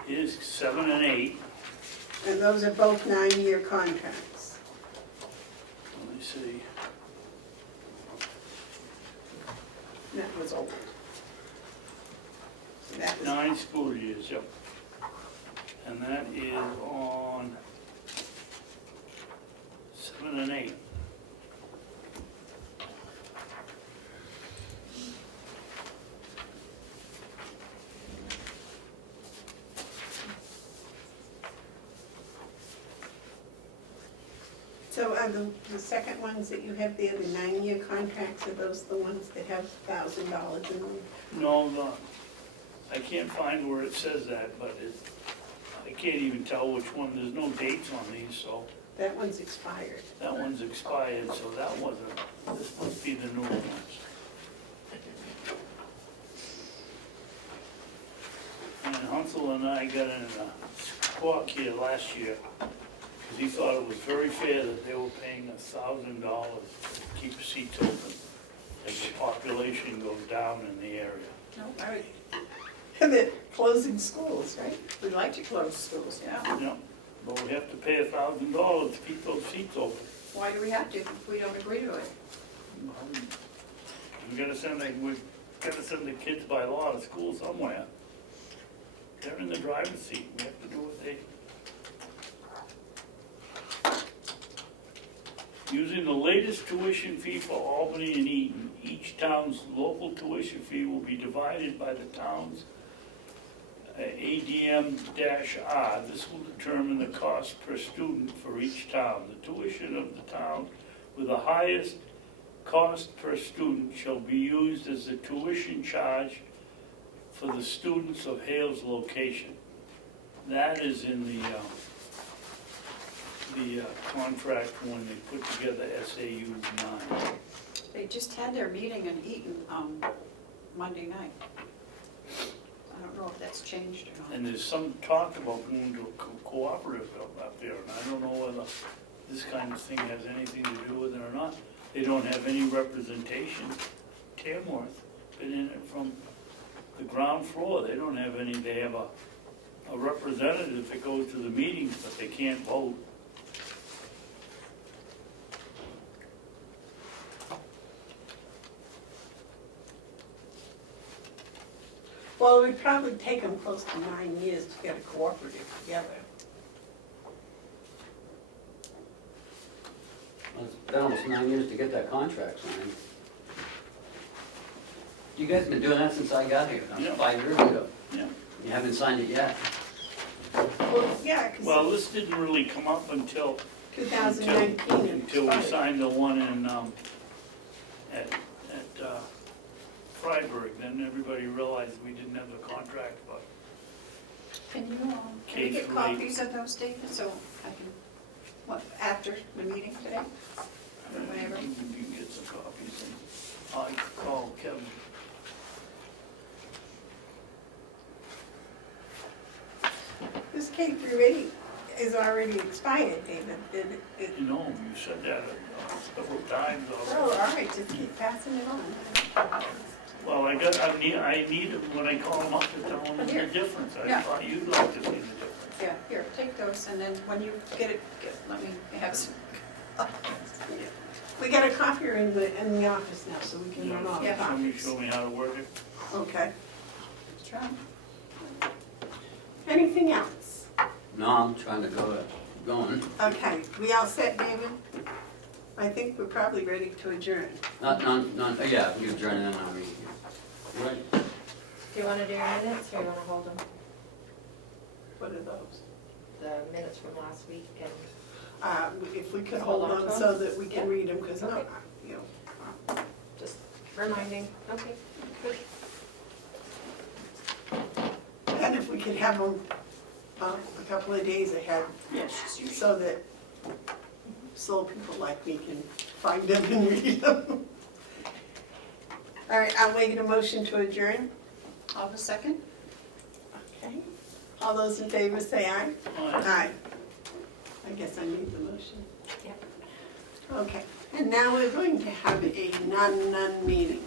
Here's 7 and 8. And those are both 9-year contracts. Let me see. That was old. That was 9 school years, yep. And that is on 7 and 8. So are the second ones that you have there, the 9-year contracts, are those the ones that have $1,000 in them? No, I can't find where it says that, but I can't even tell which one. There's no dates on these, so That one's expired. that one's expired, so that wasn't, this must be the new ones. And Hansel and I got in a squawk here last year, because he thought it was very fair that they were paying $1,000 to keep seats open as the population goes down in the area. No, all right. And they're closing schools, right? We'd like to close schools, yeah. Yeah, but we have to pay $1,000 to keep those seats open. Why do we have to if we don't agree to it? We gotta send the kids by law to school somewhere. They're in the driver's seat, we have to do what they. Using the latest tuition fee for Albany and Eaton, each town's local tuition fee will be divided by the town's ADM-R. This will determine the cost per student for each town. The tuition of the town with the highest cost per student shall be used as the tuition charge for the students of Hale's location. That is in the contract when they put together SAU 9. They just had their meeting in Eaton Monday night. I don't know if that's changed or not. And there's some talk about going to a cooperative up there, and I don't know whether this kind of thing has anything to do with it or not. They don't have any representation. Tamworth been in it from the ground floor. They don't have any, they have a representative that goes to the meetings, but they can't vote. Well, it would probably take them close to 9 years to get a cooperative together. Well, it's been almost 9 years to get that contract signed. You guys have been doing that since I got here, Yeah. 5 years ago. Yeah. You haven't signed it yet. Well, yeah, because Well, this didn't really come up until 2019 it until we expired. signed the one in, at Freiburg. Then everybody realized we didn't have the contract, but Can you K get through copies of those, David, so I can, after the meeting today? Or whenever? you can get some copies. And I call Kevin. This K through 8 is already expired, David. You know, you said that several times Oh, already. all right, just keep passing it on. Well, I need them when I call them up to tell them the Here. difference. I Yeah. thought you'd like to see the difference. Yeah, here, take those, and then when you get it, let me have some. We got a copier in the office now, so we can run all the Yeah. copies. Show me how to work it. Okay. Try. Anything else? No, I'm trying to going. Okay, we all set, David? I think we're probably ready to adjourn. Yeah, you adjourn and then I'll read. Right. Do you want to do your minutes, or you want to hold them? What are those? The minutes from last week and. If we could Just hold hold on them to so them? that we can Yeah. read them, because Okay. you know. Just reminding, okay, good. And if we could have them a couple of days ahead, Yes. so that slow people like me can find them and read them. All right, I'll make a motion to adjourn. I'll have a second. Okay. All those in favor say aye. Aye. Aye. I guess I made the motion. Yep. Okay, and now we're going to have a non meeting.